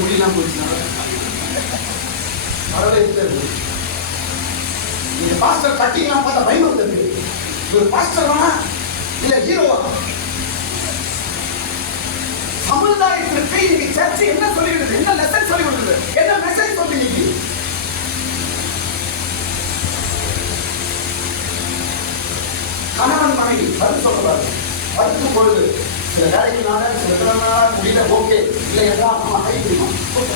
முடியலாம் போச்சுன்னா இந்த பாஸ்டர் கட்டிங்கலாம் பார்த்தா பயம் வந்தது. ஒரு பாஸ்டர்னா இல்ல ஹீரோவா? சமுதாயத்திற்கு இன்னைக்கு சர்ச்சை என்ன சொல்லிவிடுது, என்ன லெசன் சொல்லி கொடுக்குது, என்ன மெசேஜ் சொல்லி இன்னைக்கு கணவன் மனைவி பதில் சொல்லக்கூடாது. படுக்கும் பொழுது சில வேலைகளால சில திறனால முடியல, ஓகே இல்லை என்றால் அம்மா கை பிடிமா ஒரு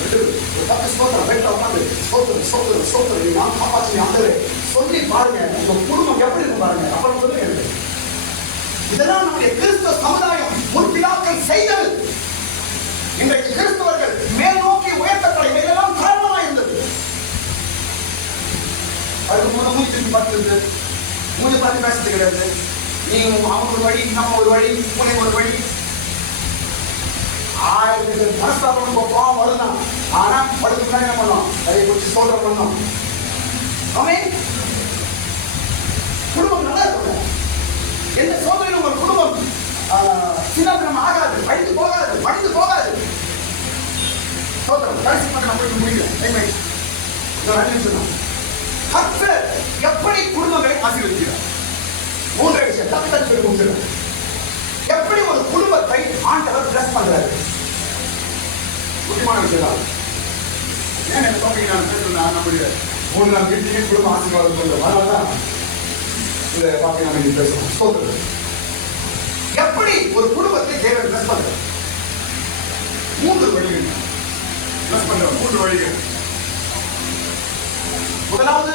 10 ஸ்தோத்திரம் வீட்டில் உட்காந்து ஸ்தோத்திரம் ஸ்தோத்திரம் ஸ்தோத்திரம் நான் காப்பாற்றி ஆண்டவரே சொல்லி பாருங்க. உங்க குடும்பம் எப்படி இருக்கும் பாருங்க. அப்புறம் சொல்லுங்க எனக்கு. இதெல்லாம் நம்முடைய கிறிஸ்தவ சமுதாயம் முற்பிதாக்கள் செய்தது. இன்றைக்கு கிறிஸ்தவர்கள் மேல் நோக்கி உயர்த்தப்பட இவையெல்லாம் காரணமாக இருந்தது. அதுக்கு மூணு மூச்சு திருப்பி பார்த்துருக்கு, மூணு பார்த்து பேசுறது கிடையாது. நீ அவங்க ஒரு வழி, நம்ம ஒரு வழி, உன்னை ஒரு வழி. 1000 மனஸ்தாபம் போவோம் வரலாம். ஆனா படுத்து முன்னாடி என்ன பண்ணோம்? அதை குறித்து சோதனை பண்ணோம். ஆமென். குடும்பம் நல்லா இருக்கும். எந்த சோதனையும் உங்கள் குடும்பம் சின்னம் ஆகாது, வழிந்து போகாது, வழிந்து போகாது. சோதனை கடைசி பண்ண நம்மளுக்கு முடியல. கர்த்தர் எப்படி குடும்பங்களை ஆசீர்வதிக்கிறார்? மூன்று விஷயம் கர்த்தர் சொல்லி முடிச்சிருக்கார். எப்படி ஒரு குடும்பத்தை ஆண்டவர் பிளஸ் பண்றாரு? முக்கியமான விஷயம் தான். ஏன் என்ன டாபிக் நான் பேசுறேன்? நம்முடைய 3 நாள் வீட்டுக்கு குடும்ப ஆசீர்வாதம் சொல்றோம். அதனாலதான் இதை பார்த்து நம்ம இன்னைக்கு பேசுறோம். சோதனை எப்படி ஒரு குடும்பத்தை தேவன் பிளஸ் பண்றாரு? 3 வழிகள் பிளஸ் பண்ற 3 வழிகள். முதலாவது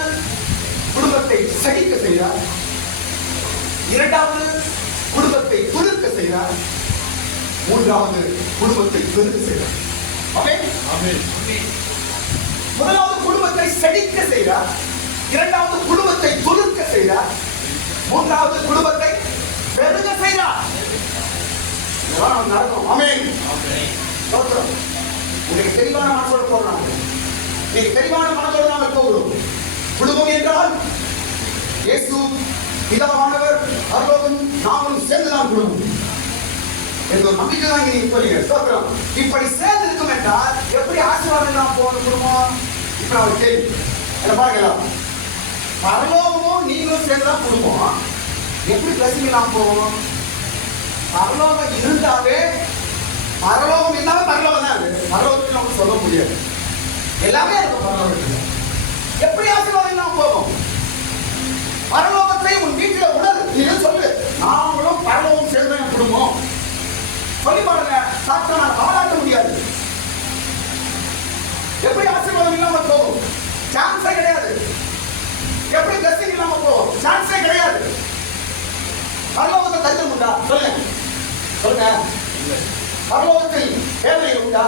குடும்பத்தை செழிக்க செய்கிறார். இரண்டாவது குடும்பத்தை துளிர்க்க செய்கிறார். மூன்றாவது குடும்பத்தை பெருக்க செய்கிறார். ஆமென். ஆமென். முதலாவது குடும்பத்தை செழிக்க செய்கிறார். இரண்டாவது குடும்பத்தை துளிர்க்க செய்கிறார். மூன்றாவது குடும்பத்தை பெருக செய்கிறார். இதெல்லாம் நடக்கும். ஆமென். ஆமென். உங்களுக்கு தெளிவான மனசோடு போடுறாங்க. நீங்க தெளிவான மனதோடு நாங்கள் போகிறோம். குடும்பம் என்றால் இயேசு பிதாவானவர் பரலோகம் நாமும் சேர்ந்துதான் குடும்பம் என்ற ஒரு நம்பிக்கை தான் நீங்க சொல்லுங்க. சோத்திரம். இப்படி சேர்ந்து இருக்கும் என்றால் எப்படி ஆசீர்வாதம் எல்லாம் போகணும் குடும்பம்? இப்ப நான் கேள்வி என்ன பாருங்களா, பரலோகமும் நீங்களும் சேர்ந்துதான் குடும்பம். எப்படி பிளஸிங் எல்லாம் போகணும்? பரலோகம் இருந்தாவே பரலோகம் இல்லாம பரலோகம் தான் இருக்கு. பரலோகத்துக்கு நம்ம சொல்ல முடியாது. எல்லாமே இருக்கும் பரலோகத்துல. எப்படி ஆசீர்வாதம் எல்லாம் போகும்? பரலோகத்தை உன் வீட்டில உணரு. நீ சொல்லு, நாங்களும் பரலோகம் சேர்ந்த என் குடும்பம் சொல்லி பாருங்க. சாத்தான ஆளாட்ட முடியாது. எப்படி ஆசீர்வாதம் இல்லாம போகும்? சான்ஸே கிடையாது. எப்படி பிளஸிங் இல்லாம போகும்? சான்ஸே கிடையாது. பரலோகத்தை தஞ்சம் உண்டா? சொல்லுங்க சொல்லுங்க. பரலோகத்தில் வேதனை உண்டா?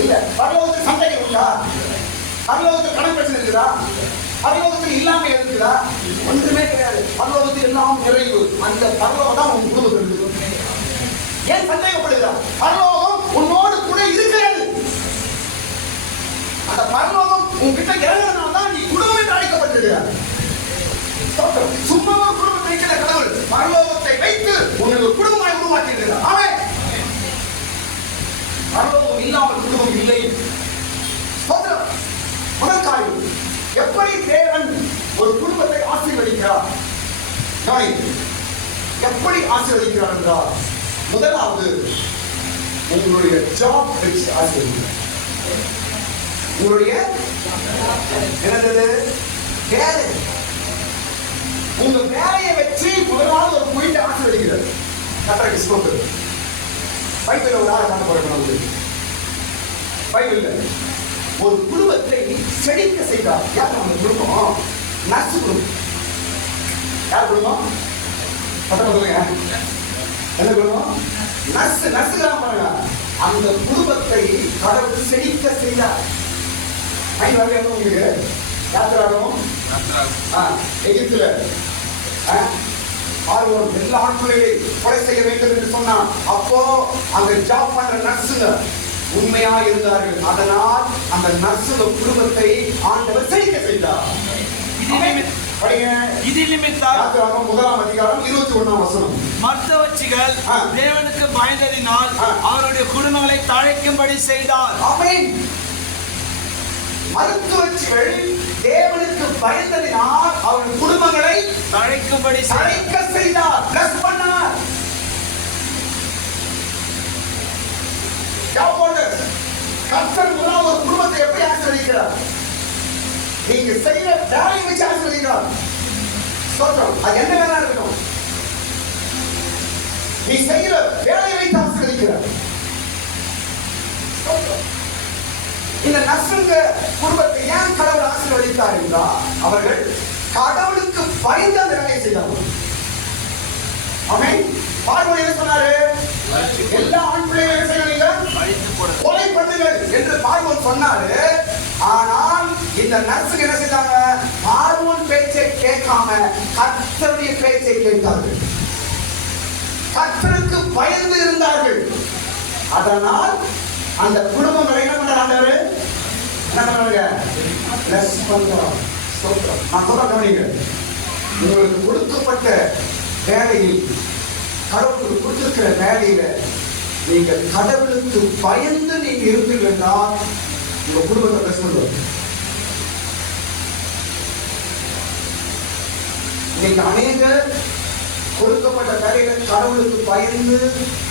இல்ல. பரலோகத்தில் சந்தேகம் உண்டா? பரலோகத்தில் கடன் பிரச்சனை இருக்குதா? பரலோகத்தில் இல்லாம இருக்குதா? ஒன்றுமே கிடையாது. பரலோகத்தில் எல்லாம் நிறைவு. அந்த பரலோகம் தான் உன் குடும்பத்தில் இருக்குது. ஏன் சந்தேகப்படுகிறார்? பரலோகம் உன்னோடு கூட இருக்கிறது. அந்த பரலோகம் உன்கிட்ட இறங்கினால்தான் தான் நீ குடும்பம் என்று அழைக்கப்பட்டிருக்கிறார். சும்மா குடும்பத்தை வைக்கிற கடவுள் பரலோகத்தை வைத்து உன்னை குடும்பமாய் உருவாக்கி இருக்கிறார். ஆமென். பரலோகம் இல்லாமல் குடும்பம் இல்லை. முதல் காரியம், எப்படி தேவன் ஒரு குடும்பத்தை ஆசீர்வதிக்கிறார்? எப்படி ஆசீர்வதிக்கிறார் என்றால், முதலாவது உங்களுடைய ஜாப் வச்சு ஆசீர்வதிக்கிறார். உங்களுடைய என்னது வேலை, உங்க வேலையை வச்சு முதலாவது ஒரு புயத்தை ஆசீர்வதிக்கிறார். கர்த்தருக்கு ஸ்தோத்திரம். பைபிள்ல ஒரு ஆளை காட்ட போறேன். பைபிள்ல ஒரு குடும்பத்தை செழிக்க செய்தார். யார் நம்ம குடும்பம்? நர்ஸ் குடும்பம். யார் குடும்பம்? சொல்லுங்க. என்ன குடும்பம்? நர்ஸ். நர்ஸுக்கு பாருங்க. அந்த குடும்பத்தை கடவுள் செழிக்க செய்தார். உங்களுக்கு யாத்திராகும் எகிப்துல ஆர்வம் எல்லா ஆட்களையும் கொலை செய்ய வேண்டும் என்று சொன்னான். அப்போ அந்த ஜாப் பண்ற நர்ஸுங்க உண்மையா இருந்தார்கள். அதனால் அந்த நர்ஸுங்க குடும்பத்தை ஆண்டவர் செழிக்க செய்தார். இது நிமித்தம் யாத்திராகமம் 1ஆம் அதிகாரம் 21ஆம் வசனம். மருத்துவச்சிகள் தேவனுக்கு பயந்ததினால் அவருடைய குடும்பங்களை தழைக்கும்படி செய்தார். ஆமென். மருத்துவச்சிகள் தேவனுக்கு பயந்ததினால் அவருடைய குடும்பங்களை தழைக்கும்படி தழைக்க செய்தார். பிளஸ் பண்ணார். கர்த்தர் முதலாவது ஒரு குடும்பத்தை எப்படி ஆசீர்வதிக்கிறார்? நீங்க செய்யற வேலையை வச்சு ஆசீர்வதிக்கிறார். சொல்றோம். அது என்ன வேலை இருக்கணும்? நீ செய்கிற வேலையை வைத்து ஆசீர்வதிக்கிறார். இந்த நர்சுங்க குடும்பத்தை ஏன் கடவுள் ஆசீர்வதித்தார் என்றால் அவர்கள் கடவுளுக்கு பயந்து அந்த வேலையை செய்தார்கள். ஆமென். பார்வோன் என்ன சொன்னாரு? எல்லா ஆண் பிள்ளைகளையும் செய்யுங்க, கொலை பண்ணுங்கள் என்று பார்வோன் சொன்னாரு. ஆனால் இந்த நர்சுங்க என்ன செய்தாங்க? பார்வோன் பேச்சை கேட்காம கர்த்தருடைய பேச்சை கேட்டார்கள். கர்த்தருக்கு பயந்து இருந்தார்கள். அதனால் அந்த குடும்பங்களை என்ன பண்றாங்க? என்ன பண்றாங்க? பிளஸ் பண்றாங்க. நான் சொல்ல கவனிங்க. உங்களுக்கு கொடுக்கப்பட்ட வேலையில், கடவுளுக்கு கொடுத்திருக்கிற வேலையில நீங்க கடவுளுக்கு பயந்து நீங்க இருப்பீர்கள் என்றால் உங்க குடும்பத்தை பிளஸ் பண்ணுவாங்க. இன்னைக்கு அநேகர் கொடுக்கப்பட்ட வேலையில கடவுளுக்கு பயந்து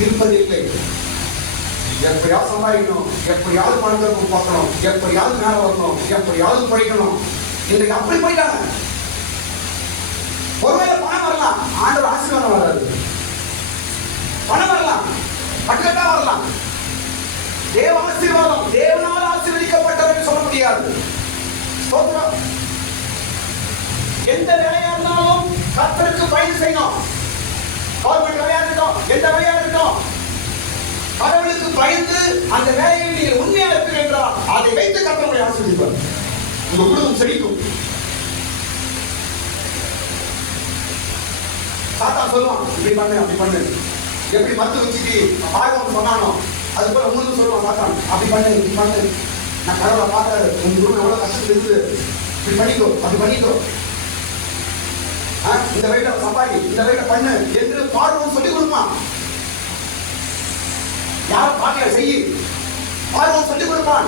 இருப்பதில்லை. எப்படியாவது சம்பாதிக்கணும், எப்படியாவது பணத்தை பார்க்கணும், எப்படியாவது மேல வரணும், எப்படியாவது படிக்கணும். இன்னைக்கு அப்படி போயிட்டாங்க. ஒருவேளை பணம் வரலாம், ஆண்டவர் ஆசீர்வாதம் வராது. பணம் வரலாம், பட்டுக்கட்டா வரலாம். தேவ ஆசீர்வாதம், தேவனால் ஆசீர்வதிக்கப்பட்டவர்கள் சொல்ல முடியாது. எந்த வேலையா இருந்தாலும் கர்த்தருக்கு பயந்து செய்யணும். கவர்மெண்ட் வேலையா இருக்கட்டும், எந்த வேலையா இருக்கட்டும், கடவுளுக்கு பயந்து அந்த வேலையை நீங்கள் உண்மையா இருப்பீர்கள் என்றால் அதை வைத்து கர்த்தரை ஆசீர்வதிப்பார். உங்க குடும்பம் செழிக்கும். சாத்தான் சொல்லுவான், இப்படி பண்ணு அப்படி பண்ணு. எப்படி மத்து வச்சுட்டு பார்வன் சொன்னானோ அது போல உங்களுக்கு சொல்லுவான் சாத்தான், அப்படி பண்ணு இப்படி பண்ணு. நான் கடவுளை பார்த்தாரு, உங்க குடும்பம் எவ்வளவு கஷ்டத்துல இருந்து, இப்படி பண்ணிக்கோ அப்படி பண்ணிக்கோ, இந்த வழியில சம்பாதி, இந்த வழியில பண்ணு என்று பார்வன் சொல்லிக் கொடுப்பான். யாரும் பாக்கிய செய்ய பார்வன் சொல்லிக் கொடுப்பான்.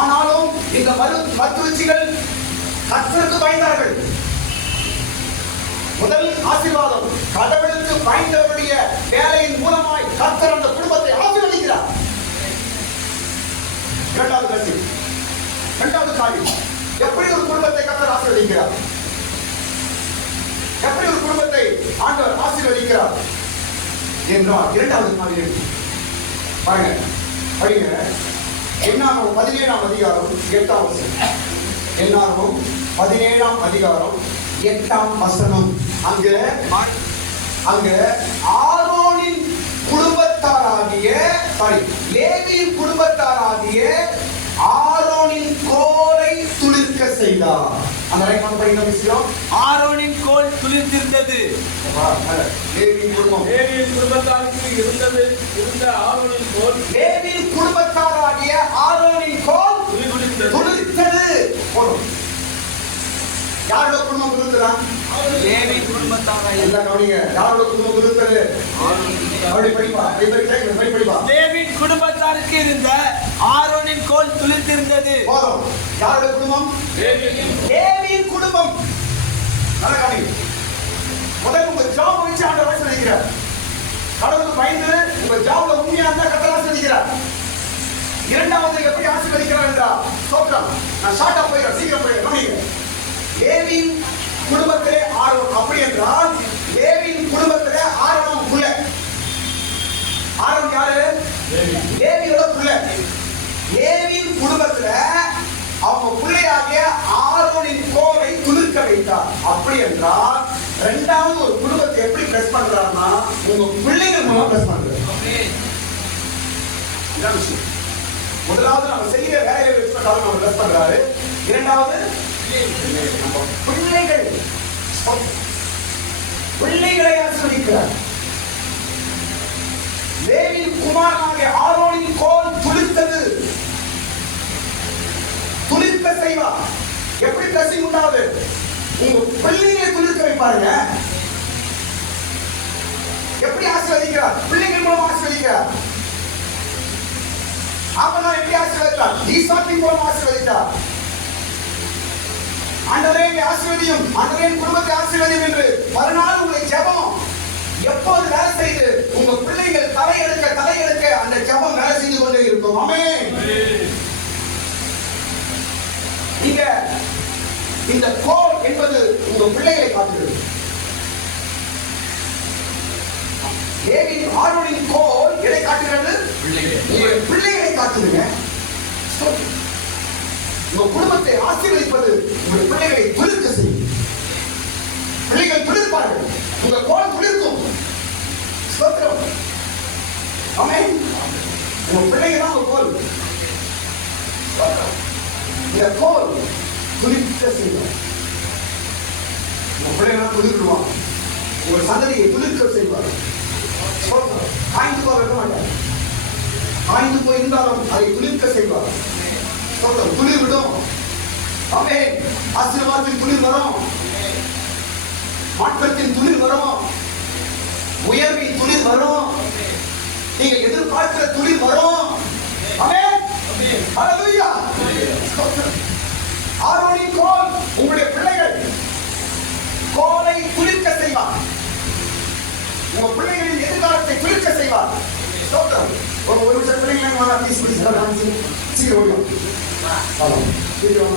ஆனாலும் இந்த மருத்துவச்சிகள் கர்த்தருக்கு பயந்தார்கள். முதல் ஆசீர்வாதம், கடவுளுக்கு பயந்தவருடைய வேலையின் மூலமாய் கர்த்தர் அந்த குடும்பத்தை ஆசீர்வதிக்கிறார். இரண்டாவது காரியம், எப்படி ஒரு குடும்பத்தை கர்த்தர் ஆசீர்வதிக்கிறார்? எப்படி ஒரு குடும்பத்தை ஆண்டவர் ஆசீர்வதிக்கிறார் என்றால் இரண்டாவது காரியம் பாருங்க, படிங்க. என்னாகும் 17ஆம் அதிகாரம் 8ஆம் வசனம். என்னாகும் 17ஆம் அதிகாரம் 8ஆம் வசனம். அங்க ஆரோனின் குடும்பத்தாராகிய லேவியின் குடும்பத்தாராகிய ஆரோனின் கோலை துளிர்க்க செய்தார். அந்த லைன் படிங்க விஷயம். ஆரோனின் கோல் துளிர்த்திருந்தது. லேவியின் குடும்பம், லேவியின் குடும்பத்தாருக்கு இருந்த ஆரோனின் கோல், லேவியின் குடும்பத்தாராகிய ஆரோனின் கோல் துளிர்த்தது. போதும். யாரோட குடும்பம் துளிர்த்ததா? லேவியின் குடும்பத்தாராகிய. எல்லாம் கவனிங்க. யாரோட குடும்பம் துளிர்த்தது? அப்படி படிப்பா, படிப்பா. லேவியின் குடும்பத்தாருக்கு இருந்த ஆரோனின் கோல் துளிர்த்திருந்தது. போதும். யாரோட குடும்பம்? லேவியின் குடும்பம். நல்லா கவனிங்க. முதல்ல உங்க ஜாப் வச்சு ஆண்டவர் ஆசீர்வதிக்கிறார். கடவுளுக்கு பயந்து உங்க ஜாப்ல உண்மையா இருந்தா கர்த்தர் ஆசீர்வதிக்கிறார். இரண்டாவது எப்படி ஆசீர்வதிக்கிறார் என்றால் ஸ்தோத்திரம். நான் ஷார்ட்டா போயிடுறேன், சீக்கிரம் போயிடுறேன். கவனிங்க. லேவியின் குடும்பத்திலே ஆரோன். அப்படி என்றால் லேவியின் குடும்பத்திலே ஆரோன் புள்ள. ஆரோன் யாரு? லேவியோட புள்ள. லேவியின் குடும்பத்துல அவங்க பிள்ளையாகிய ஆரோனின் கோலை துளிர்க்க வைத்தார். அப்படி என்றால் இரண்டாவது ஒரு குடும்பத்தை எப்படி பிளஸ் பண்றாருன்னா உங்க பிள்ளைகள் மூலம் பிளஸ் பண்றாரு. இதான் விஷயம். முதலாவது நம்ம செய்யற வேலையை வச்சு நம்ம பிளஸ் பண்றாரு. இரண்டாவது நம்ம பிள்ளைகளை ஆசீர்வதிக்கிறார். லேவியின் குமாரனாகிய ஆரோனின் கோல் துளிர்த்தது. துளிர்க்க செய்வார். எப்படி பிளஸிங் உண்டாவது? உங்க பிள்ளைகளை துளிர்க்க வைப்பாருங்க. எப்படி ஆசீர்வதிக்கிறார்? பிள்ளைகள் மூலம் ஆசீர்வதிக்கிறார். அப்பதான் எப்படி ஆசீர்வதித்தார்? ஈசாக்கின் மூலம் ஆசீர்வதித்தார். ஆண்டவரே ஆசீர்வதியும், ஆண்டவரே குடும்பத்தை ஆசீர்வதியும் என்று மறுநாள் உங்களை ஜெபம் எப்போது வேலை செய்து உங்க பிள்ளைகள் தலையெடுக்க அந்த ஜெபம் வேலை செய்து கொண்டே இருக்கும். ஆமென். நீங்க இந்த கோல் என்பது உங்க பிள்ளைகளை காட்டுகிறது. ஆரோனின் கோல் எதை காட்டுகிறது? உங்களுடைய பிள்ளைகளை காட்டுதுங்க. உங்க குடும்பத்தை ஆசீர்வதிப்பது உங்களுடைய பிள்ளைகளை துளிர்க்க செய்யும். பிள்ளைகள் துளிர்ப்பார்கள், உங்க கோல் துளிர்க்கும். ஸ்தோத்திரம். ஆமென். உங்க பிள்ளைங்க தான் உங்க கோல். இந்த கோல் துளிர்க்க செய்யும். உங்க பிள்ளைங்க துளிர்க்குவாங்க, உங்க சந்ததியை துளிர்க்க செய்வார். காய்ந்து போக வைக்க மாட்டார். காய்ந்து போயிருந்தாலும் அதை துளிர்க்க செய்வார். துளிர் விடும். ஆமென். ஆசீர்வாதத்தின் துளிர் வரும், மாற்றத்தின் துளிர் வரும், உயர்வின் துளிர் வரும், நீங்கள் எதிர்பார்க்கிற துளிர் வரும். ஆமென். ஹல்லேலூயா. ஆரோனின் கோல் உங்களுடைய பிள்ளைகள் கோலை துளிர்க்க செய்வார். உங்க பிள்ளைகளின் எதிர்காலத்தை துளிர்க்க செய்வார். ஸ்தோத்திரம். ஒரு நிமிஷம் பிள்ளைகளை வாங்க ப்ளீஸ் ப்ளீஸ் சீக்கிரம் ஓடிடும். சீக்கிரம்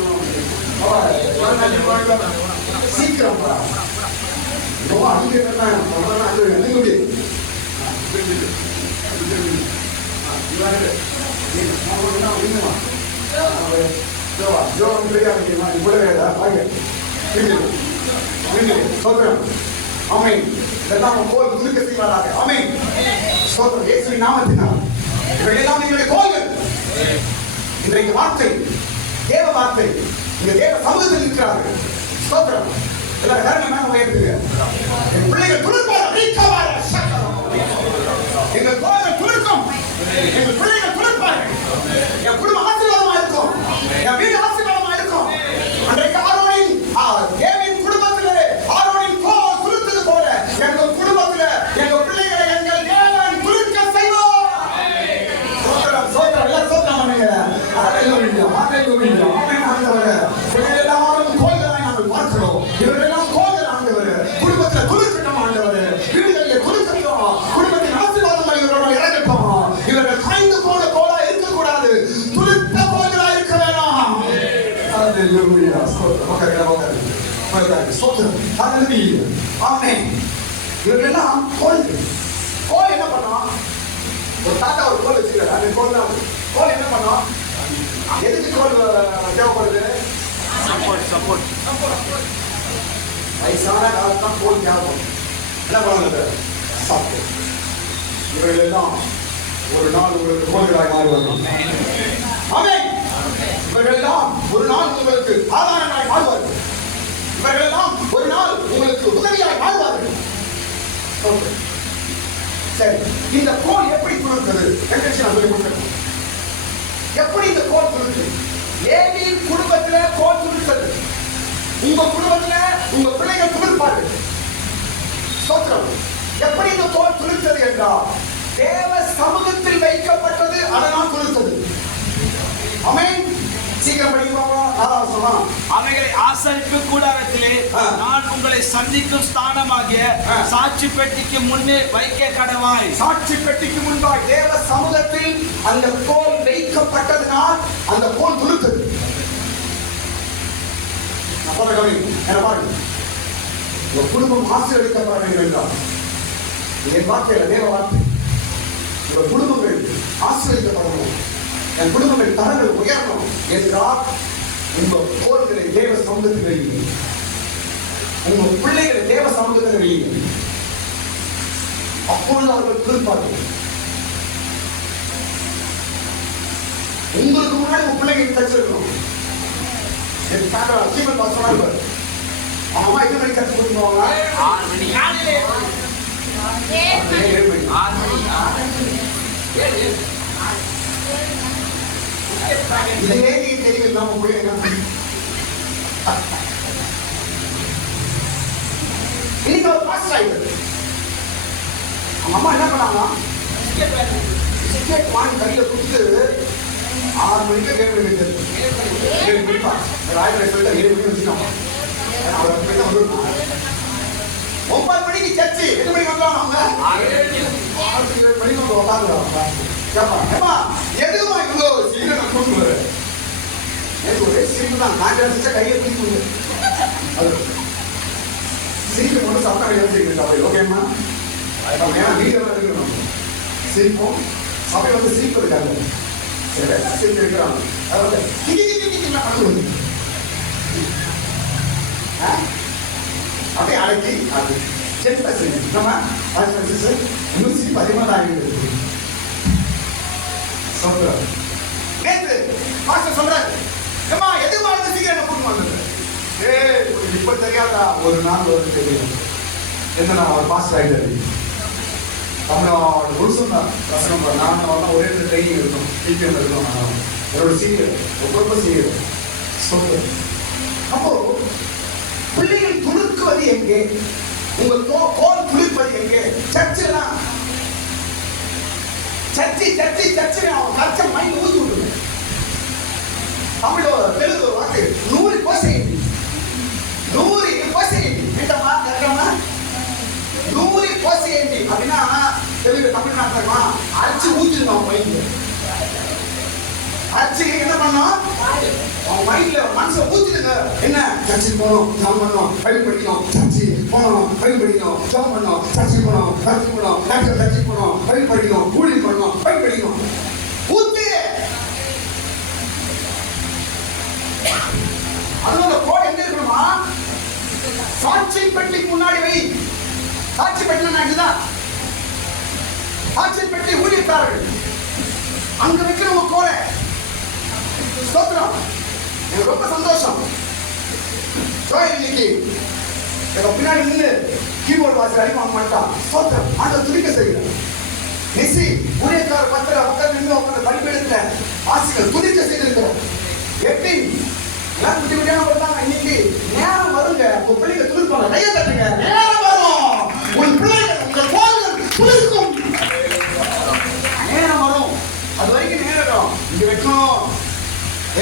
ஆமென். இதெல்லாம் கோல் துளிர்க்க செய்வாராக. ஆமென். ஸ்தோத்திரம். இயேசுவின் நாமத்தினால் இவையெல்லாம் எங்களுடைய கோல்கள். இன்றைக்கு வார்த்தை, தேவ வார்த்தை, இந்த தேவ சமூகத்தில் இருக்கிறார்கள். ஸ்தோத்திரம். எல்லாரும் கரங்களை மேல உயர்த்துங்க. என் பிள்ளைகள் துளிர்ப்பார்கள். எங்கள் கோல்கள் துளிர்க்கும். எங்கள் பிள்ளைகள் துளிர்ப்பார்கள். என் குடும்பம் ஆசீர்வாதமா இருக்கும். என் வீடு ஆசீர்வாதமா இருக்கும். அன்றைக்கு ஆரோனின் தேவின் குடும்பத்திலே ஆரோனின் கோல் துளிர்த்தது போல எங்கள் குடும்பத்திலே எங்கள் பிள்ளைகளை எங்கள் தேவன் துளிர்க்க செய்வார். சோதரம் சோதரம் எல்லாம் சோதரம் பண்ணுங்க. ஹல்லேலூயா ஹல்லேலூயா. ஆமென். ஆண்டவரே, இவர்களெல்லாம் கோல்களாய் நாங்கள் பார்க்கிறோம். இவர்களெல்லாம் கோல்கள் ஆண்டவரே. குடும்பத்தில் துளிர்க்கட்டும் ஆண்டவரே. வீடுகளிலே துளிர்க்கட்டும். குடும்பத்தின் ஆசீர்வாதங்கள் இவர்களோட இறங்கட்டும். இவர்கள் காய்ந்து போன கோலா இருக்கக்கூடாது, துளிர்த்த கோல்களா இருக்க வேண்டாம். ஹல்லேலூயா. ஸ்தோத்திரம். ஸ்தோத்திரம். ஹல்லேலூயா. ஆமென். இவர்களெல்லாம் கோல்கள். கோல் என்ன பண்ணும்? ஒரு தாத்தா ஒரு கோல் வச்சுக்கிறார். அந்த கோல் தான். கோல் என்ன பண்ணும்? எதுக்கு கோல் தேவைப்படுது? சப்போர்ட். வயசான காலத்தான் கோல் தேவைப்படும். என்ன பண்ணுறது? சப்போர்ட். இவர்கள் எல்லாம் ஒரு நாள் உங்களுக்கு கோல்களாய் மாறுவார்கள். ஆமென். இவர்கள் எல்லாம் ஒரு நாள் உங்களுக்கு ஆதாரமாய் மாறுவார்கள். இவர்கள் எல்லாம் ஒரு நாள் உங்களுக்கு உதவியாய் மாறுவார்கள். சரி, இந்த கோல் எப்படி துளிர்த்தது என்று நான் சொல்லி கொடுக்கிறேன். எப்படி இந்த கோல் துளிர்த்தது? லேவியின் குடும்பத்திலே கோல் துளிர்த்தது. உங்க குடும்பத்திலே உங்க பிள்ளைகள் துளிர்ப்பார்கள். ஸ்தோத்திரம். எப்படி இந்த கோல் துளிர்த்தது என்றால் தேவ சமூகத்தில் வைக்கப்பட்டது, அதனால் துளிர்த்தது. ஆமென். சீக்கிரம் படிப்போம். அவைகளை ஆசரிப்பு கூடாரத்திலே நான் உங்களை சந்திக்கும் ஸ்தானமாகிய சாட்சி பெட்டிக்கு முன்னே வைக்க கடவாய். சாட்சி பெட்டிக்கு முன்பாய் தேவ சமூகத்தில் அந்த கோல் வைக்கப்பட்டதனால் அந்த கோல் துளிர்த்தது. உங்க குடும்பம் ஆசீர்வதிக்கப்பட வேண்டும் என்றால் என் வார்த்தையில தேவ வார்த்தை, உங்க குடும்பங்கள் ஆசீர்வதிக்கப்படணும், என் குடும்பங்கள் தரங்கள் உயரணும் என்றால் உங்க கோல்களை தேவ சமூகத்தில் வையுங்க. உங்க பிள்ளைகளை தேவ சமூகத்தில் வையுங்க. அப்பொழுது அவர்கள் துளிர்ப்பார்கள். உங்களுக்கு முன்னாடி உங்க பிள்ளைங்க தச்சிருக்கணும். என் தாத்தா சீமன் பாஸ் சொன்னாரு, அம்மா எத்தனை மணிக்கு கற்றுக் கொடுத்துருவாங்க? 6 மணி. இதே நீங்க தெரியல நம்ம பிள்ளைங்க. இன்னைக்கு ஒரு பாஸ்டர் ஆயிடுது. அம்மா என்ன பண்ணாங்கன்னா டிக்கெட் வாங்கி கையில கொடுத்து 6 மணிக்கு 7 மணிக்கு வச்சிருக்கு. 7 மணிப்பா ராயபுரம் சொல்லிட்டு 7 மணிக்கு வச்சுக்கோங்க. 9 மணிக்கு சர்ச்சு. 8 மணிக்கு வந்துடுவாங்க அவங்க. 6 மணிக்கு வந்து உட்காந்துருவாங்க. ஏப்பா எதுமா இவ்வளோ சீக்கிரம் நான் கூட்டு வரேன். எனக்கு ஒரே சிரிப்பு தான். நான் நினைச்சா கையை தூக்கி அது சீக்கிரம் கொண்டு சாப்பிட்டா எழுதிருக்கு. ஓகேம்மா வீடியோ எடுக்கணும், சிரிப்போம். சபை வந்து சிரிப்பதுக்காக சிரிப்பு இருக்கிறாங்க. அதாவது அப்படியே அழைக்கி அது சென்ட் நம்ம இன்னும் சிரிப்பு அதிகமாக தான் ஆகிடுது. சொல்றாரு நேற்று பாஸ்டர் சொல்றாரு, ஏமா எது மாதிரி சீக்கிரம் என்ன கூட்டு வந்தது. இப்ப தெரியாதா, ஒரு நாள் ஒரு தெரியும் என்ன அவர் பாஸ்டர் ஆகிட்டாரு. தமிழ்நாடு முழுசும் தான் வசனம். நான் ஒரே ட்ரைனிங் இருக்கும், டிபிஎம் இருக்கும். என்னோட சீரியல் ரொம்ப சீரியல் சொல்றேன். அப்போ பிள்ளைகள் துணுக்குவது எங்கே? உங்க கோல் துளிர்ப்பது எங்கே? சர்ச்சில் தான். சர்ச்சை அவன் கற்ற மைண்ட் ஊதி விடுங்க. தமிழ் தெலுங்கு ஒரு வாக்கு 100% 100% கேட்டமா கேட்கமா 100% அப்படின்னா தெலுங்கு தமிழ்நாட்டுல அரைச்சு ஊத்திருந்தோம் மைண்ட். அரைச்சு என்ன பண்ணோம், அவன் மைண்ட்ல மனசை ஊத்திடுங்க. என்ன சர்ச்சுக்கு போனோம், ஜாம் பண்ணோம், பைபிள் படிக்கணும், சர்ச்சு போனோம், பைபிள் படிக்கணும், ஜாம் பண்ணோம், சர்ச்சுக்கு போனோம், சர்ச்சுக்கு போனோம், பைபிள் படிக்கணும், ஊழியம் பண்ணணும், பைபிள் படிக்கணும். ஊத்து அதனால கோட் எங்க இருக்கணுமா? சாட்சி பெட்டிக்கு முன்னாடி வை. சாட்சி பெட்டினா இதுதான். சாட்சி பெட்டி ஊழியக்காரர்கள் அங்க வைக்கிற ஒரு கோலை. ஸ்தோத்திரம். எனக்கு ரொம்ப சந்தோஷம். இன்னைக்கு பின்னாடி நின்று கீபோர்டு வாசி அடிக்க மாட்டான். ஸ்தோத்திரம். ஆண்டவர் துடிக்க செய்கிறார். நெசி ஊழியக்கார பக்கத்தில் நின்று உட்கார்ந்து பலிபீடத்துல வாசிகள் துடிக்க செய்திருக்கிறார். எப்படி எல்லாம் குட்டி குட்டியான போட்டாங்க. இன்னைக்கு நேரம் வருங்க, உங்க பிள்ளைங்க துடிப்பாங்க. கையை தட்டுங்க, நேரம் வரும். உங்க பிள்ளைங்க உங்க கோல்கள் துடிக்கும். நேரம் வரும். அது வரைக்கும் நேரம் இங்க வைக்கணும்.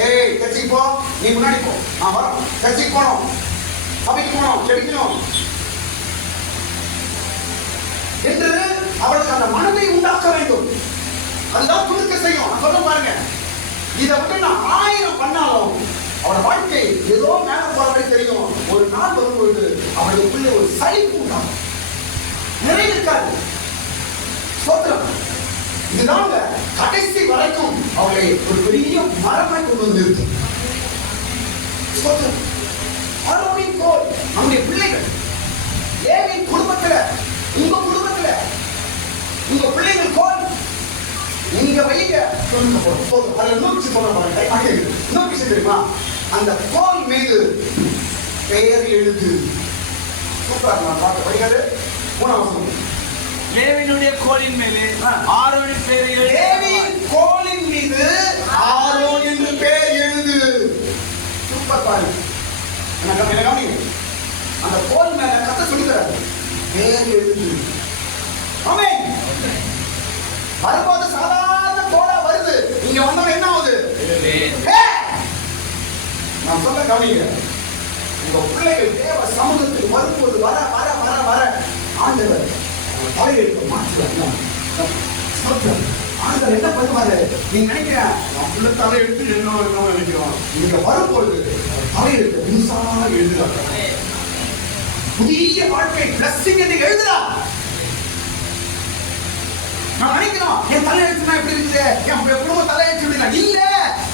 ஏய் சர்ச்சுக்கு போ, நீ முன்னாடி போ, நான் வரோம். சர்ச்சுக்கு போனோம், சபைக்கு போனோம், ஜெபிக்கணும் என்று அவளுக்கு அந்த மனதை உண்டாக்க வேண்டும். அதுதான் துணிக்க செய்யும். நான் சொல்ல பாருங்க, இதை விட்டு நான் 1000 பண்ணாலும் அவளோட வாழ்க்கை ஏதோ மேல போற மாதிரி தெரியும். ஒரு நாள் வரும்பொழுது அவளுக்குள்ளே ஒரு சலிப்பு உண்டாகும், நிறைய இருக்காது. சோத்திரம். இதுதாங்க கடைசி வரைக்கும் அவளை ஒரு பெரிய மரமாய் கொண்டு வந்து இருக்கு. நம்முடைய பிள்ளைகள் ஏவின் குடும்பத்துல, உங்க குடும்பத்துல உங்க பிள்ளைகள் கோல் நீங்க வைங்க. அதுல இன்னொரு தெரியுமா? அந்த கோல் மீது பெயர் எழுது. சூப்பரா நான் பார்க்க படிக்காது. 3வது லேவியினுடைய கோலின் மேலே ஆரோனின் பெயரை எழுது. லேவியின் கோலின் மீது ஆரோன் என்று பெயர் எழுது. சூப்பர் பாருங்க. என்ன கவனிங்க, அந்த கோல் மேல கத்த சொல்லுகிறார், பெயர் எழுது. ஆமென். வரும்போது சாதாரண கோலா வருது, இங்க வந்தவன் என்ன ஆகுது? நான் சொல்ல கவனிங்க, உங்க பிள்ளைகள் தேவ சமூகத்துக்கு வரும்போது வர வர வர வர ஆண்டவர் தலையெழுத்து மாற்றுவார். ஆண்டவர் என்ன பண்ணுவாரு? நீங்க நினைக்கிற புள்ள தலையெழுத்து என்ன நினைக்கிறோம். நீங்க வரும்பொழுது தலையெழுத்து புதுசா எழுதுறாங்க. புதிய வாழ்க்கை பிளஸிங் என்று எழுதுறார். நான் நினைக்கிறோம் என் தலையெழுத்துனா எப்படி இருக்குது, என் குடும்ப தலையெழுத்து இல்ல,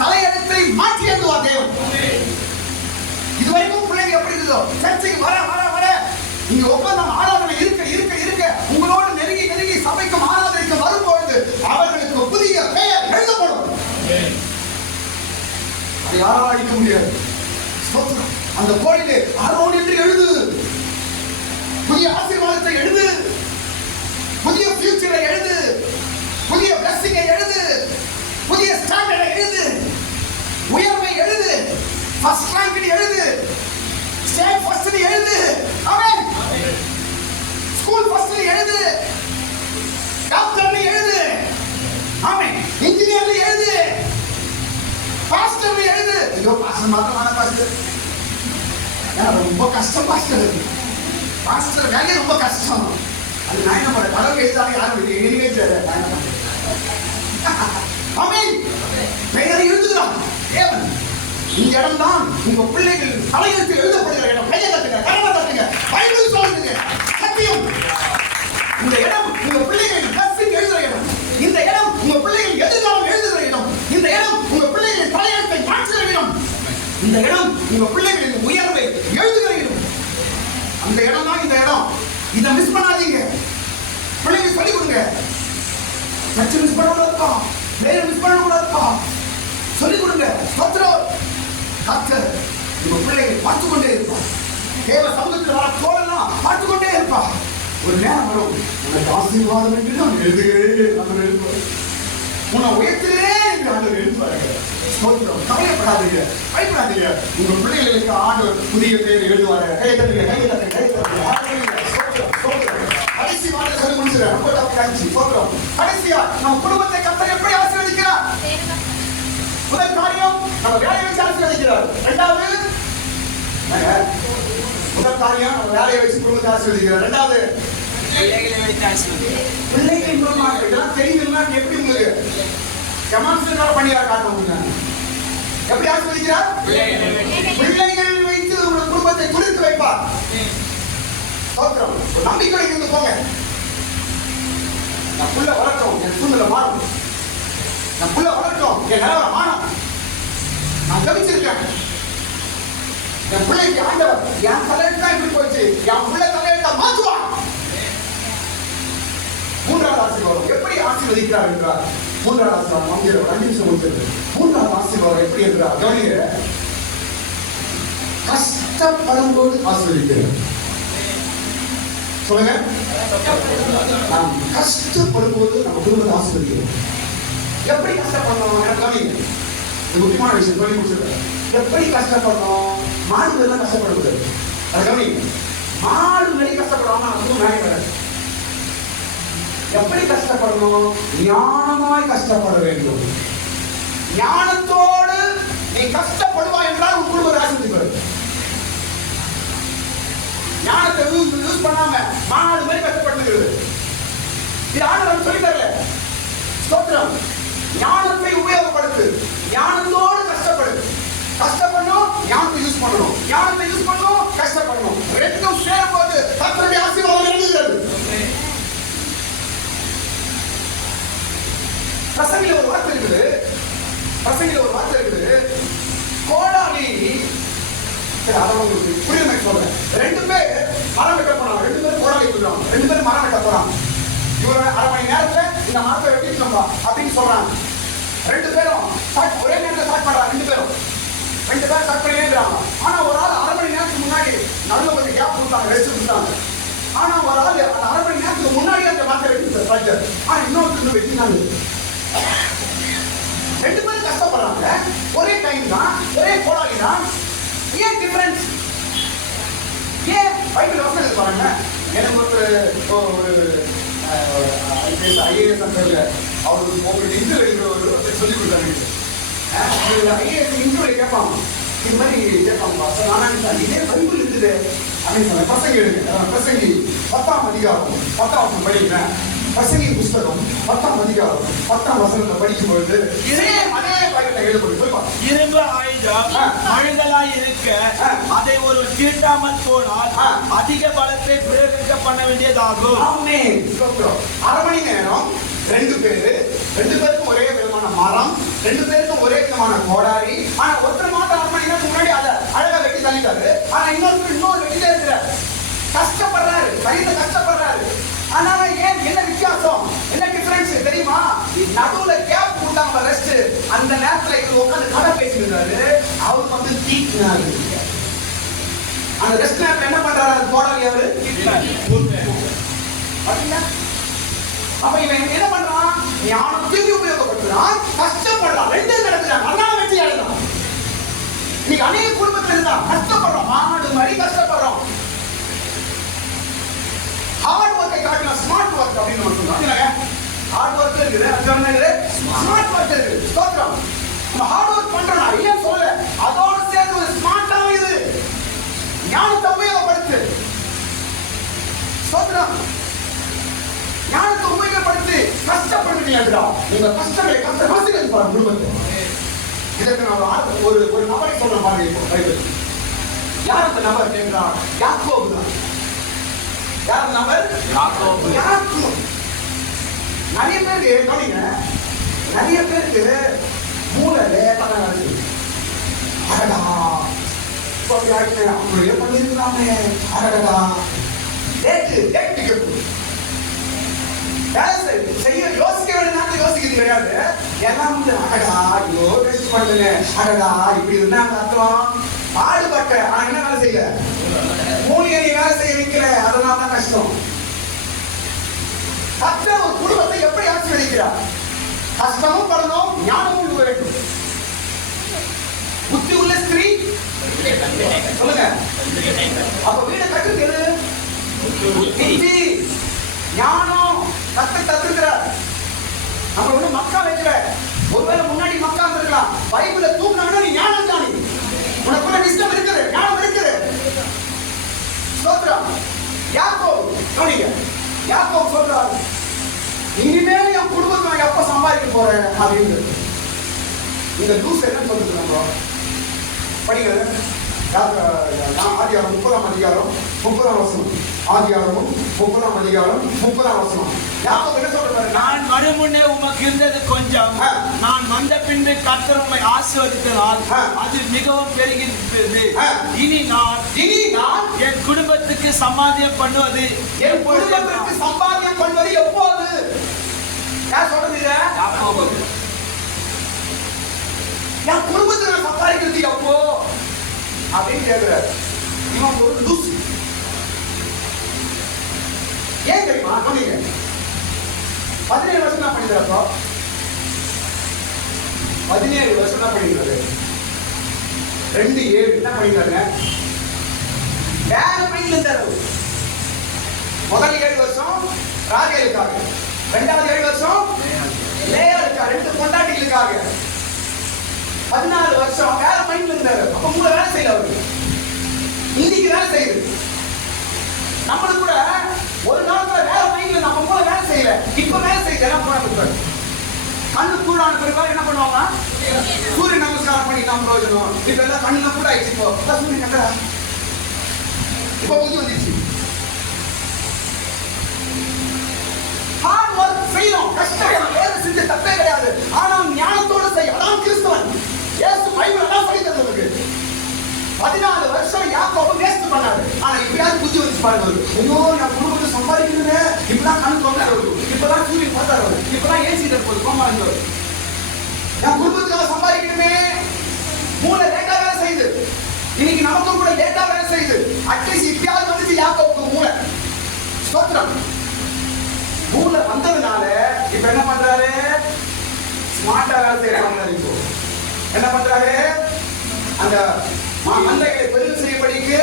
தலையெழுத்தை மாற்றி எழுதுவா தேவன். இதுவரைக்கும் பிள்ளைங்க எப்படி இருந்ததோ, சர்ச்சைக்கு வர வர வர நீங்க உட்கார்ந்து ஆராதனை இருக்க இருக்க இருக்க உங்களோடு நெருங்கி நெருங்கி சபைக்கும் ஆராதனைக்கு வரும்பொழுது அவர்களுக்கு புதிய பெயர் எழுதப்படும். அதை யாரால் அழிக்க முடியாது. அந்த கோயிலே ஆரோன் என்று எழுது. புதிய ஆசீர்வாதத்தை எழுது, புதிய ஃபியூச்சரை எழுது, புதிய பிளஸிங்கை எழுது, புதிய ஸ்டாண்டர்டை எழுது, உயர்வை எழுது, ஃபர்ஸ்ட் ரேங்க் எழுது, ஸ்டேட் ஃபர்ஸ்ட் எழுது. ஆமென். ஸ்கூல் ஃபர்ஸ்ட் எழுது, டாக்டர் எழுது. ஆமென். இன்ஜினியர் எழுது, பாஸ்டர் எழுது. ஐயோ பாஸ்டர் மாத்திரமான பாஸ்டர் ரொம்ப கஷ்டம். பாஸ்டர் வேலையே ரொம்ப கஷ்டம். அது நான் என்ன பண்ண கடவுள் எழுதாலும் யாரும் எனிவே செய்யல. ஆமென். பெயரை எழுதுகிறான் தேவன். இந்த இடம் தான் உங்க பிள்ளைகள் தலையெழுத்து எழுதப்படுகிற இடம். கையை தட்டுங்க, கரவை தட்டுங்க, பைபிள் சொல்லுங்க. சத்தியம். இந்த இடம் உங்க பிள்ளைகளின் கசிக்கு எழுதுகிற இடம். இந்த இடம் உங்க பிள்ளைகளின் எதிர்காலம் எழுதுகிற இடம். இந்த இடம் உங்க பிள்ளைகளின் தலையெழுத்தை மாற்றுகிற இடம். இந்த இடம் உங்க பிள்ளைகளின் உயர்வை எழுதுகிற இடம். அந்த இடம் தான் இந்த இடம். இதை மிஸ் பண்ணாதீங்க. பிள்ளைங்க சொல்லிக் கொடுங்க. சச்சு மிஸ் பண்ணக்கூடாதுப்பா, வேற மிஸ் பண்ணக்கூடாதுப்பா, சொல்லிக் கொடுங்க. கர்த்தர் உங்க பிள்ளைகளை பார்த்து கொண்டே இருப்பார். தேவ சமூகத்தில் வர தோழலாம் பார்த்து கொண்டே இருப்பார். ஒரு நேரம் வரும், உனக்கு ஆசீர்வாதம் என்று நான் எழுதுகிறேன், உன்னை உயர்த்துகிறேன் என்று ஆண்டவர் எழுதுவார்கள். ஸ்தோத்திரம். கவலைப்படாதீங்க, பயப்படாதீங்க. உங்க பிள்ளைகளுக்கு ஆண்டவர் புதிய பேர் எழுதுவாரு. கை தட்டுங்க, கை தட்டுங்க, கை தட்டுங்க. கடைசி வார்த்தை சொல்லி முடிச்சுறேன். கடைசியா நம்ம குடும்பத்தை கர்த்தர் எப்படி ஆசீர்வதிக்கிறார்? முதல் காரியம் நம்ம வேலையை வச்சு ஆசீர்வதிக்கிறார். இரண்டாவது முதல் காரியம் நம்ம வேலையை வச்சு குடும்பத்தை ஆசீர்வதிக்கிறார். இரண்டாவது பிள்ளைகளின் மூலமாக. இதெல்லாம் தெரியுதுன்னா எப்படி உங்களுக்கு டெமான்ஸ்ட்ரேட் பண்ணியா காட்டுவாங்க? எப்படி ஆசீர்வதிக்கிறார்? பிள்ளைகள் வைத்து உங்க குடும்பத்தை குறித்து வைப்பார். ஒரு நம்பிக்கை இருந்து போங்க. நான் புள்ள வளர்த்தோம், என் சூழ்நிலை மாறும். நான் புள்ள வளர்த்தோம், என் நிலவரம் மாறும். நான் கவனிச்சிருக்கேன். என் பிள்ளைக்கு ஆண்டவர் என் தலையெழுத்தா இப்படி போச்சு, என் பிள்ளை தலையெழுத்தா மாற்றுவான். மூன்றாவது ஆசீர்வாதம் எப்படி ஆசீர்வதிக்கிறார் என்றார். மூன்றாவது ஆசீர்வாதம் 5 நிமிஷம் முடிச்சது. மூன்றாவது ஆசீர்வாதம் எப்படி என்றார் கவனிங்க. கஷ்டப்படும் போது ஆசீர்வதிக்கிறார். சொல்லுங்க. நாம் கஷ்டப்படும் போது நம்ம குடும்பத்தை ஆசீர்வதிக்கிறோம். எப்படி கஷ்டப்படணும் கவனிங்க. இது முக்கியமான விஷயம் சொல்லி முடிச்சிருக்கேன். எப்படி கஷ்டப்படணும்? மாடுகள் கஷ்டப்படுவது அதை கவனிங்க. மாடு மாதிரி கஷ்டப்படாம அதுவும் மேலே வராது. எப்படி கஷ்டப்படணும்? ஞானமாய் கஷ்டப்பட வேண்டும். ஞானத்தோடு நீ கஷ்டப்படுவாய் என்றால் உன் குடும்பத்தை ஆசீர்வதிப்பார். ஞானத்தை யூஸ் பண்ணாம மாடு மாதிரி கஷ்டப்படுகிறது. இது ஆண்டவர் சொல்லி தரல. ஸ்தோத்திரம். ஞானத்தை உபயோகப்படுத்து. ஞானத்தோடு கஷ்டப்படு. கஷ்டப்படணும், ஞானத்தை யூஸ் பண்ணணும். ஞானத்தை யூஸ் பண்ணணும், கஷ்டப்படணும். ரெண்டும் சேரும்போது கர்த்தருடைய ஆசீர்வாதம் எழுதுகிறது. பிரசங்கில ஒரு வார்த்தை இருக்குது. பிரசங்கில ஒரு வார்த்தை இருக்குது. கோடாலி புரியுமே சொல்றேன். 2 பேர் மரம் வெட்ட போறாங்க. 2 பேரும் கோடாலி கொடுக்குறாங்க. 2 பேரும் மரம் வெட்ட போறாங்க. இவரு 1/2 மணி நேரத்துல இந்த மரத்தை வெட்டிட்டோம்பா அப்படின்னு சொல்றாங்க. 2 பேரும் ஒரே நேரத்தில் ஸ்டார்ட் பண்றாங்க. 2 பேரும் ஸ்டார்ட் பண்ணியே இருக்கிறாங்க. ஆனா ஒரு ஆள் 1/2 மணி நேரத்துக்கு முன்னாடி நடுவில் கொஞ்சம் கேப் கொடுத்தாங்க, ரெஸ்ட் கொடுத்தாங்க. ஆனா ஒரு ஆள் அந்த 1/2 மணி நேரத்துக்கு முன்னாடி அந்த மரத்தை வெட்டி. ஆனா இன்னொரு வெட்டினாங்க. 2 பேரும் கஷ்டப்படுறாங்க. ஒரே டைம் தான், ஒரே கோடாலி தான். ஏன் டிஃபரன்ஸ்? ஏன் பைபிள் வசனம் பாருங்க. எனக்கு ஒரு ஐஏஎஸ் அவருக்கு இன்டர்வியூ சொல்லி கொடுத்தாங்க. ஐஏஎஸ் இன்டர்வியூ கேட்பாங்க. இது மாதிரி கேட்பாங்க. ஆனால் இதே பைபிள் இருக்குது அப்படின்னு சொன்னேன். பசங்க எடுங்க. பிரசங்கி 10ஆம் அதிகாரம் 10ஆம் வசனம் படிக்கிறேன். பிரசங்கி புஸ்தகம் 10ஆம் அதிகாரம் 10ஆம் வசனத்தை படிக்கும் பொழுது அதே பைபிள்ல எழுதப்பட்டு இரும்பு ஆயுதம் அழுதலாய் இருக்க அதை ஒரு தீட்டாமல் போனால் அதிக பலத்தை பிரயோகிக்க பண்ண வேண்டியதாகும். 1/2 மணி நேரம் 2 பேருக்கும் ஒரே விதமான மரம், 2 பேருக்கும் ஒரே விதமான கோடாரி. ஆனா ஒருத்தர் மாதம் 1/2 மணி நேரத்துக்கு முன்னாடி அதை அழகா வெட்டி தள்ளிட்டாரு. ஆனா இன்னொரு வெட்டிட்டே இருக்கிறார். கஷ்டப்படுறாரு, கையில கஷ்டப்படுறாரு. ஆனால ஏன் என்ன வித்தியாசம், என்ன டிஃபரன்ஸ் தெரியுமா? நடுவுல கேப் கொடுத்தாங்க ரெஸ்ட். அந்த நேரத்துல இவர் உட்கார்ந்து கதை பேசினாரு. அவர் வந்து தீட்டினாரு. அந்த ரெஸ்ட் நேரத்துல என்ன பண்றாரு? கோடாலி அவரு அப்ப இவன் என்ன பண்றான்? ஞானத்துக்கு உபயோகப்படுத்துறான், கஷ்டப்படுறான். 2 நடக்கிறாங்க. அதனால வெற்றி அடையலாம். இன்னைக்கு அநேக குடும்பத்துல இருந்தா கஷ்டப்படுறோம், மாடு மாதிரி கஷ்டப்படுறோம். ஹார்ட் ஒர்க்கை காட்டலாம், ஸ்மார்ட் ஒர்க் அப்படின்னு நம்ம சொல்றோம். ஹார்ட் ஒர்க் இருக்குது, ஸ்மார்ட் ஒர்க் இருக்குது. ஸ்தோத்திரம். நம்ம ஹார்ட் ஒர்க் பண்றோம் இல்லைன்னு சொல்ல, அதோட சேர்த்து ஒரு ஸ்மார்ட்டான இது ஞானத்தை உபயோகப்படுத்து. ஸ்தோத்திரம். ஞானத்தை உபயோகப்படுத்தி கஷ்டப்படுறீங்களா? உங்க கஷ்டங்களை கஷ்ட ஆசீர்வதிப்பார் குடும்பத்தை. இதற்கு நான் ஒரு நபரை சொல்ற மாதிரி பைபிள். யார் அந்த நபர் என்றால் யாக்கோபு தான். யார் நம்பர்? யாக்கோபு. யாக்கோபு. நிறைய பேருக்கு கவனிங்க, நிறைய பேருக்கு மூளை லேட்டா நடக்குது. அடடா அப்படியே பண்ணிருக்கலாமே, அடடா லேட்டு கேட்கும். செய்ய யோசிக்க வேண்டிய யோசிக்கிறது கிடையாது. எல்லாம் வந்து அடடா ஐயோ வேஸ்ட் பண்ணுங்க, அடடா இப்படி இருந்தா அர்த்தம் பாடுபட்ட. ஆனா என்ன வேலை செய்யல, மூலிகை வேலை செய்ய வைக்கிற, அதனால தான் கஷ்டம். கர்த்தர் ஒரு குடும்பத்தை எப்படி ஆசீர்வதிக்கிறார்? கஷ்டமும் படணும், ஞானமும் வேண்டும். புத்தி உள்ள ஸ்திரீ சொல்லுங்க. அப்ப வீட கட்டுறது புத்தி ஞானம் கத்துக்கிறார். நம்ம வந்து மக்கா வைக்கிற, ஒருவேளை முன்னாடி மக்கா இருக்கலாம், பைபிளை தூக்கினா நீ ஞானம் தானே, உனக்குள்ள விஸ்டம் இருக்குது, ஞானம் இருக்குது. ஸ்தோத்திரம். யாக்கோபு கவனிங்க, யாக்கோபு சொல்றார், இனிமேல் என் குடும்பத்தை நான் எப்ப சம்பாதிக்க போறேன் அப்படின்னு. இந்த லூஸ் என்ன சொல்றது? நம்ம படிங்க ஆதியாகமம் 30ஆம் அதிகாரம் 30ஆம் வசனம். ஆதியாகமம் 30ஆம் அதிகாரம் 30ஆம் வசனம். யாக்கோபு என்ன சொல்றாரு? நான் மறுமுன்னே உமக்கு இருந்தது கொஞ்சம், நான் வந்த பின்பு கர்த்தர் உம்மை ஆசீர்வதித்ததால் அது மிகவும் பெருகின்றது. இனி நான் என் குடும்பத்துக்கு சம்பாத்தியம் பண்ணுவது, என் குடும்பத்திற்கு சம்பாத்தியம் பண்ணுவது எப்போது? யார் சொல்றது? யாக்கோபு. என் குடும்பத்தை நான் சம்பாதிக்கிறது எப்போ அப்படின்னு கேட்கிறார். இவன் ஒரு லூசு. ஏன் தெரியுமா? சொன்னீங்க 17 வருஷம் தான் பண்ணிக்கிறப்போ, 17 வருஷம் தான் பண்ணிக்கிறது. 2-7 என்ன பண்ணிக்கிறாங்க? வேற மைண்ட்ல இருந்தாரு. முதல் 7 வருஷம் ராகேலுக்காக, 2வது 7 வருஷம் லேயாளுக்காக, 2 பொண்டாட்டிகளுக்காக. 14 வருஷம் வேற மைண்ட்ல இருந்தாரு. அப்ப மூளை வேலை செய்யல அவருக்கு. இன்னைக்கு வேலை செய்யுது. நம்மளுக்கு கூட ஒரு நாளுக்குள்ள வேற மைண்ட்ல நம்ம மூளை வேலை செய்யல, இப்ப வேலை செய்யுது. எல்லாம் போறாங்க. கண்ணு கூடான பிறகு என்ன பண்ணுவாங்க? சூரிய நமஸ்காரம் பண்ணி நம்ம ரோஜனம். இப்ப எல்லாம் கண்ணு கூட ஆயிடுச்சு. இப்போ சூரியன் கண்டா இப்ப புத்தி வந்துச்சு. ஹார்ட் ஒர்க் செய்யணும், கஷ்டம், வேலை செஞ்ச தப்பே கிடையாது. ஆனா ஞானத்தோட செய்ய, அதான் கிறிஸ்தவன். இயேசு பைபிள் தான் சொல்லி தந்தவருக்கு. 14 வருஷம் யாக்கோபு வேஸ்ட் பண்ணாரு. ஆனா இப்பயாவது புத்தி வந்து பாருங்க. ஐயோ நான் குடும்பத்தை சம்பாதிக்கணுமே, இப்பதான் கண் தோன்றாரு, இப்பதான் சூரியன் பார்த்தாரு, இப்பதான் ஏசி போது கோமா இருந்தாரு. நான் குடும்பத்துக்காக சம்பாதிக்கணுமே, மூளை லேட்டா வேலை செய்யுது. இன்னைக்கு நமக்கும் கூட லேட்டா வேலை செய்யுது. அட்லீஸ்ட் இப்பயாவது வந்துச்சு யாக்கோபுக்கு மூளை. ஸ்தோத்திரம். மூளை வந்ததுனால இப்ப என்ன பண்றாரு? ஸ்மார்ட்டா வேலை செய்யறாங்க. இப்போ என்ன பண்றாரு? அந்த மந்தைகளை பெருகு செய்யபடிக்கு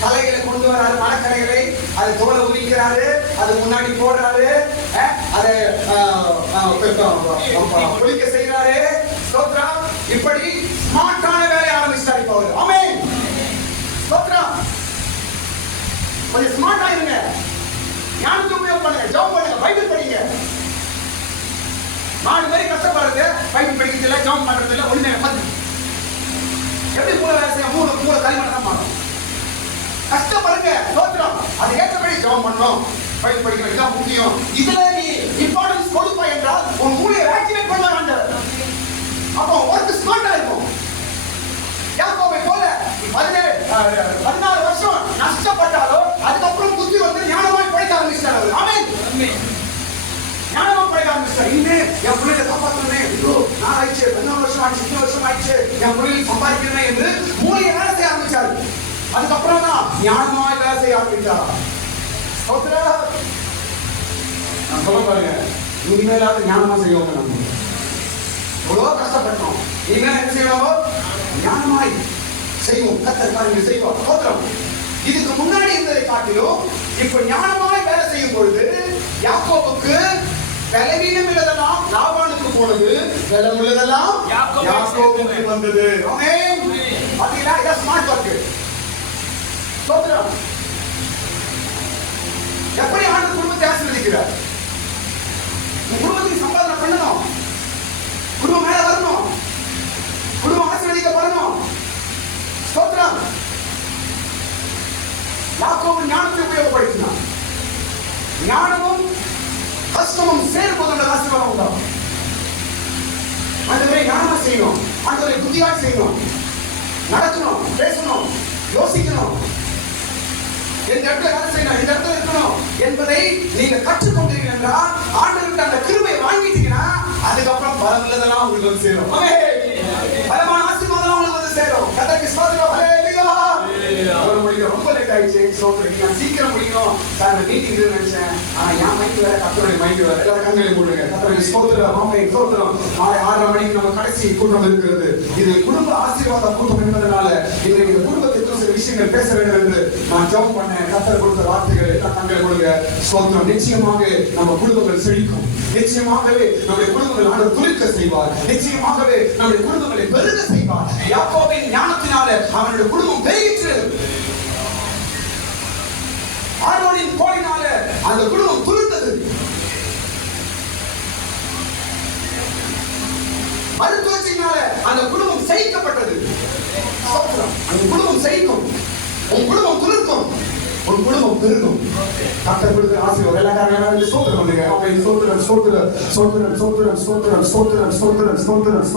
கலைகளை கொண்டு வராரு, மரக்கலைகளை. அது தோலை உரிக்கிறாரு, அது முன்னாடி போடுறாரு, அதை குளிக்க செய்யறாரு. ஸ்தோத்திரம். இப்படி ஸ்மார்ட்டான வேலையை ஆரம்பிச்சிட்டாரு இப்போ அவரு. ஆமென். ஸ்தோத்திரம். கொஞ்சம் ஸ்மார்ட்டா இருங்க, ஞானத்தை உபயோகம் பண்ணுங்க, ஜெபம் பண்ணுங்க, பைபிள் படிங்க. 4 பேர் கஷ்டப்படுறது, பைபிள் படிக்கிறது இல்லை, ஜெபம் பண்றது இல்லை, ஒண்ணு பார்த்து எப்படி மூளை வேலை செய்ய? மூளை களிமண் தான் மாறும். கஷ்டப்படுங்க, ஸ்தோத்திரம். அது ஏற்றபடி ஜெபம் பண்ணணும், பைபிள் படிக்கணும், இதுதான் முக்கியம். இதுல நீ இம்பார்ட்டன்ஸ் கொடுப்பா என்றால் உன் மூளையை ஆக்டிவேட் பண்ண வேண்டாம். அப்போ ஒர்க் ஸ்மார்ட்டா இருக்கும். யாக்கோபை போல 14 வருஷம் நஷ்டப்பட்டாலோ அதுக்கப்புறம் புத்தி வந்து ஞானமாய் படிக்க ஆரம்பிச்சாரு. ஆமென். ஞானமா படிக்க ஆரம்பிச்சாரு. இனிமே என் பிள்ளைகளை காப்பாற்றணுமே, ஐயோ நான் ஆயிடுச்சு, 14 வருஷம் ஆயிடுச்சு, 10 வருஷம் ஆயிடுச்சு, என் பிள்ளைகளை சம்பாதிக்கணுமே என்று மூளையை வேலை செய்ய ஆரம்பிச்சாரு. அதுக்கப்புறம் தான் ஞானமாய் வேலை செய்ய ஆரம்பிச்சார். நான் சொல்ல பாருங்க, இனிமேலாவது ஞானமா செய்வோங்க. நம்ம எவ்வளோ கஷ்டப்பட்டோம், இனிமேல் என்ன செய்வோம்? ஞானமாய் செய்வோம். கர்த்தர் காரியங்களை செய்வோம். ஸ்தோத்திரம். இதுக்கு முன்னாடி இருந்ததை காட்டிலும் இப்ப ஞானமாய் வேலை செய்யும் பொழுது யாக்கோபுக்கு பலவீனம் உள்ளதெல்லாம் லாபானுக்கு போனது, பலம் உள்ளதெல்லாம் யாக்கோபுக்கு வந்தது. ஆமென். பாத்தீங்களா? இது ஸ்மார்ட் ஒர்க். ஸ்தோத்திரம். எப்படி ஆண்டவர் குடும்பத்தை ஆசீர்வதிக்கிறார்? குடும்பத்துக்கு சம்பாதனை பண்ணணும், குடும்பம் மேல வரணும், குடும்பம் ஆசீர்வதிக்கப்படணும். ஸ்தோத்திரம். யாக்கோபு ஞானத்தை உபயோகப்படுத்தினான். ஞானமும் கஷ்டமும் சேரும்போது அந்த ஆசீர்வாதம் உண்டாகும். ஆண்டவரே ஞானமா செய்யணும், ஆண்டவரே புத்தியா செய்யணும், நடக்கணும், பேசணும், யோசிக்கணும், இந்த இடத்துல வேலை செய்யணும், இந்த இடத்துல இருக்கணும் என்பதை நீங்க கற்றுக்கொண்டீர்கள் என்றால், ஆண்டவருக்கு அந்த கிருபையை வாங்கிட்டீங்கன்னா அதுக்கப்புறம் பலம் உள்ளதெல்லாம் உங்களுக்கு வந்து சேரும். பலமான ஆசீர்வாதம் உங்களுக்கு வந்து சேரும். கர்த்தருக்கு ஸ்தோத்திரம். ஹல்லேலூயா. ஒரு முடியும் ரொம்ப லேட் ஆயிடுச்சு. நான் சீக்கிரம் முடிக்கணும் சார், மீட்டிங் நினைச்சேன். ஆனா என் மைண்ட் வேற, கர்த்தருடைய மைண்ட் வேற. எல்லாரும் கண்களை மூடுங்க. கர்த்தருக்கு ஸ்தோத்திரம். ஆமென். ஸ்தோத்திரம். நாளை 6:30 மணிக்கு நம்ம கடைசி கூட்டம் இருக்கிறது. இது குடும்ப ஆசீர்வாத கூட்டம் என்பதனால இன்றைக்கு இந்த குடும்பத்திற்கு சில விஷயங்கள் பேச வேண்டும் என்று நான் ஜெபம் பண்ணேன். கர்த்தர் கொடுத்த வார்த்தைகள் எல்லாம் கண்களை மூடுங்க. ஸ்தோத்திரம். நிச்சயமாக நம்ம குடும்பங்கள் செழிக்கும். நிச்சயமாகவே நம்முடைய குடும்பங்கள் ஆண்டவர் துளிர்க்க செய்வார். நிச்சயமாகவே நம்முடைய குடும்பங்களை பெருக செய்வார். யாக்கோபின் ஞானத்தினால அவனுடைய குடும்பம் பெருகிற்று. ஆரோனின் கோலினால அந்த குடும்பம் துளிர்த்தது. மருத்துவத்தினால அந்த குடும்பம் செழிக்கப்பட்டது. அந்த குடும்பம் செழிக்கும், உன் குடும்பம் துளிர்க்கும், உன் குடும்பம் பெருகும். கர்த்தர் கொடுத்த ஆசீர்வாதம் எல்லாரும் ஸ்தோத்திரம் பண்ணுங்க. ஆமென். ஸ்தோத்திரம், ஸ்தோத்திரம், ஸ்தோத்திரம், ஸ்தோத்திரம், ஸ்தோத்திரம், ஸ்தோத்திரம், ஸ்தோத்திரம், ஸ்தோத்திரம்.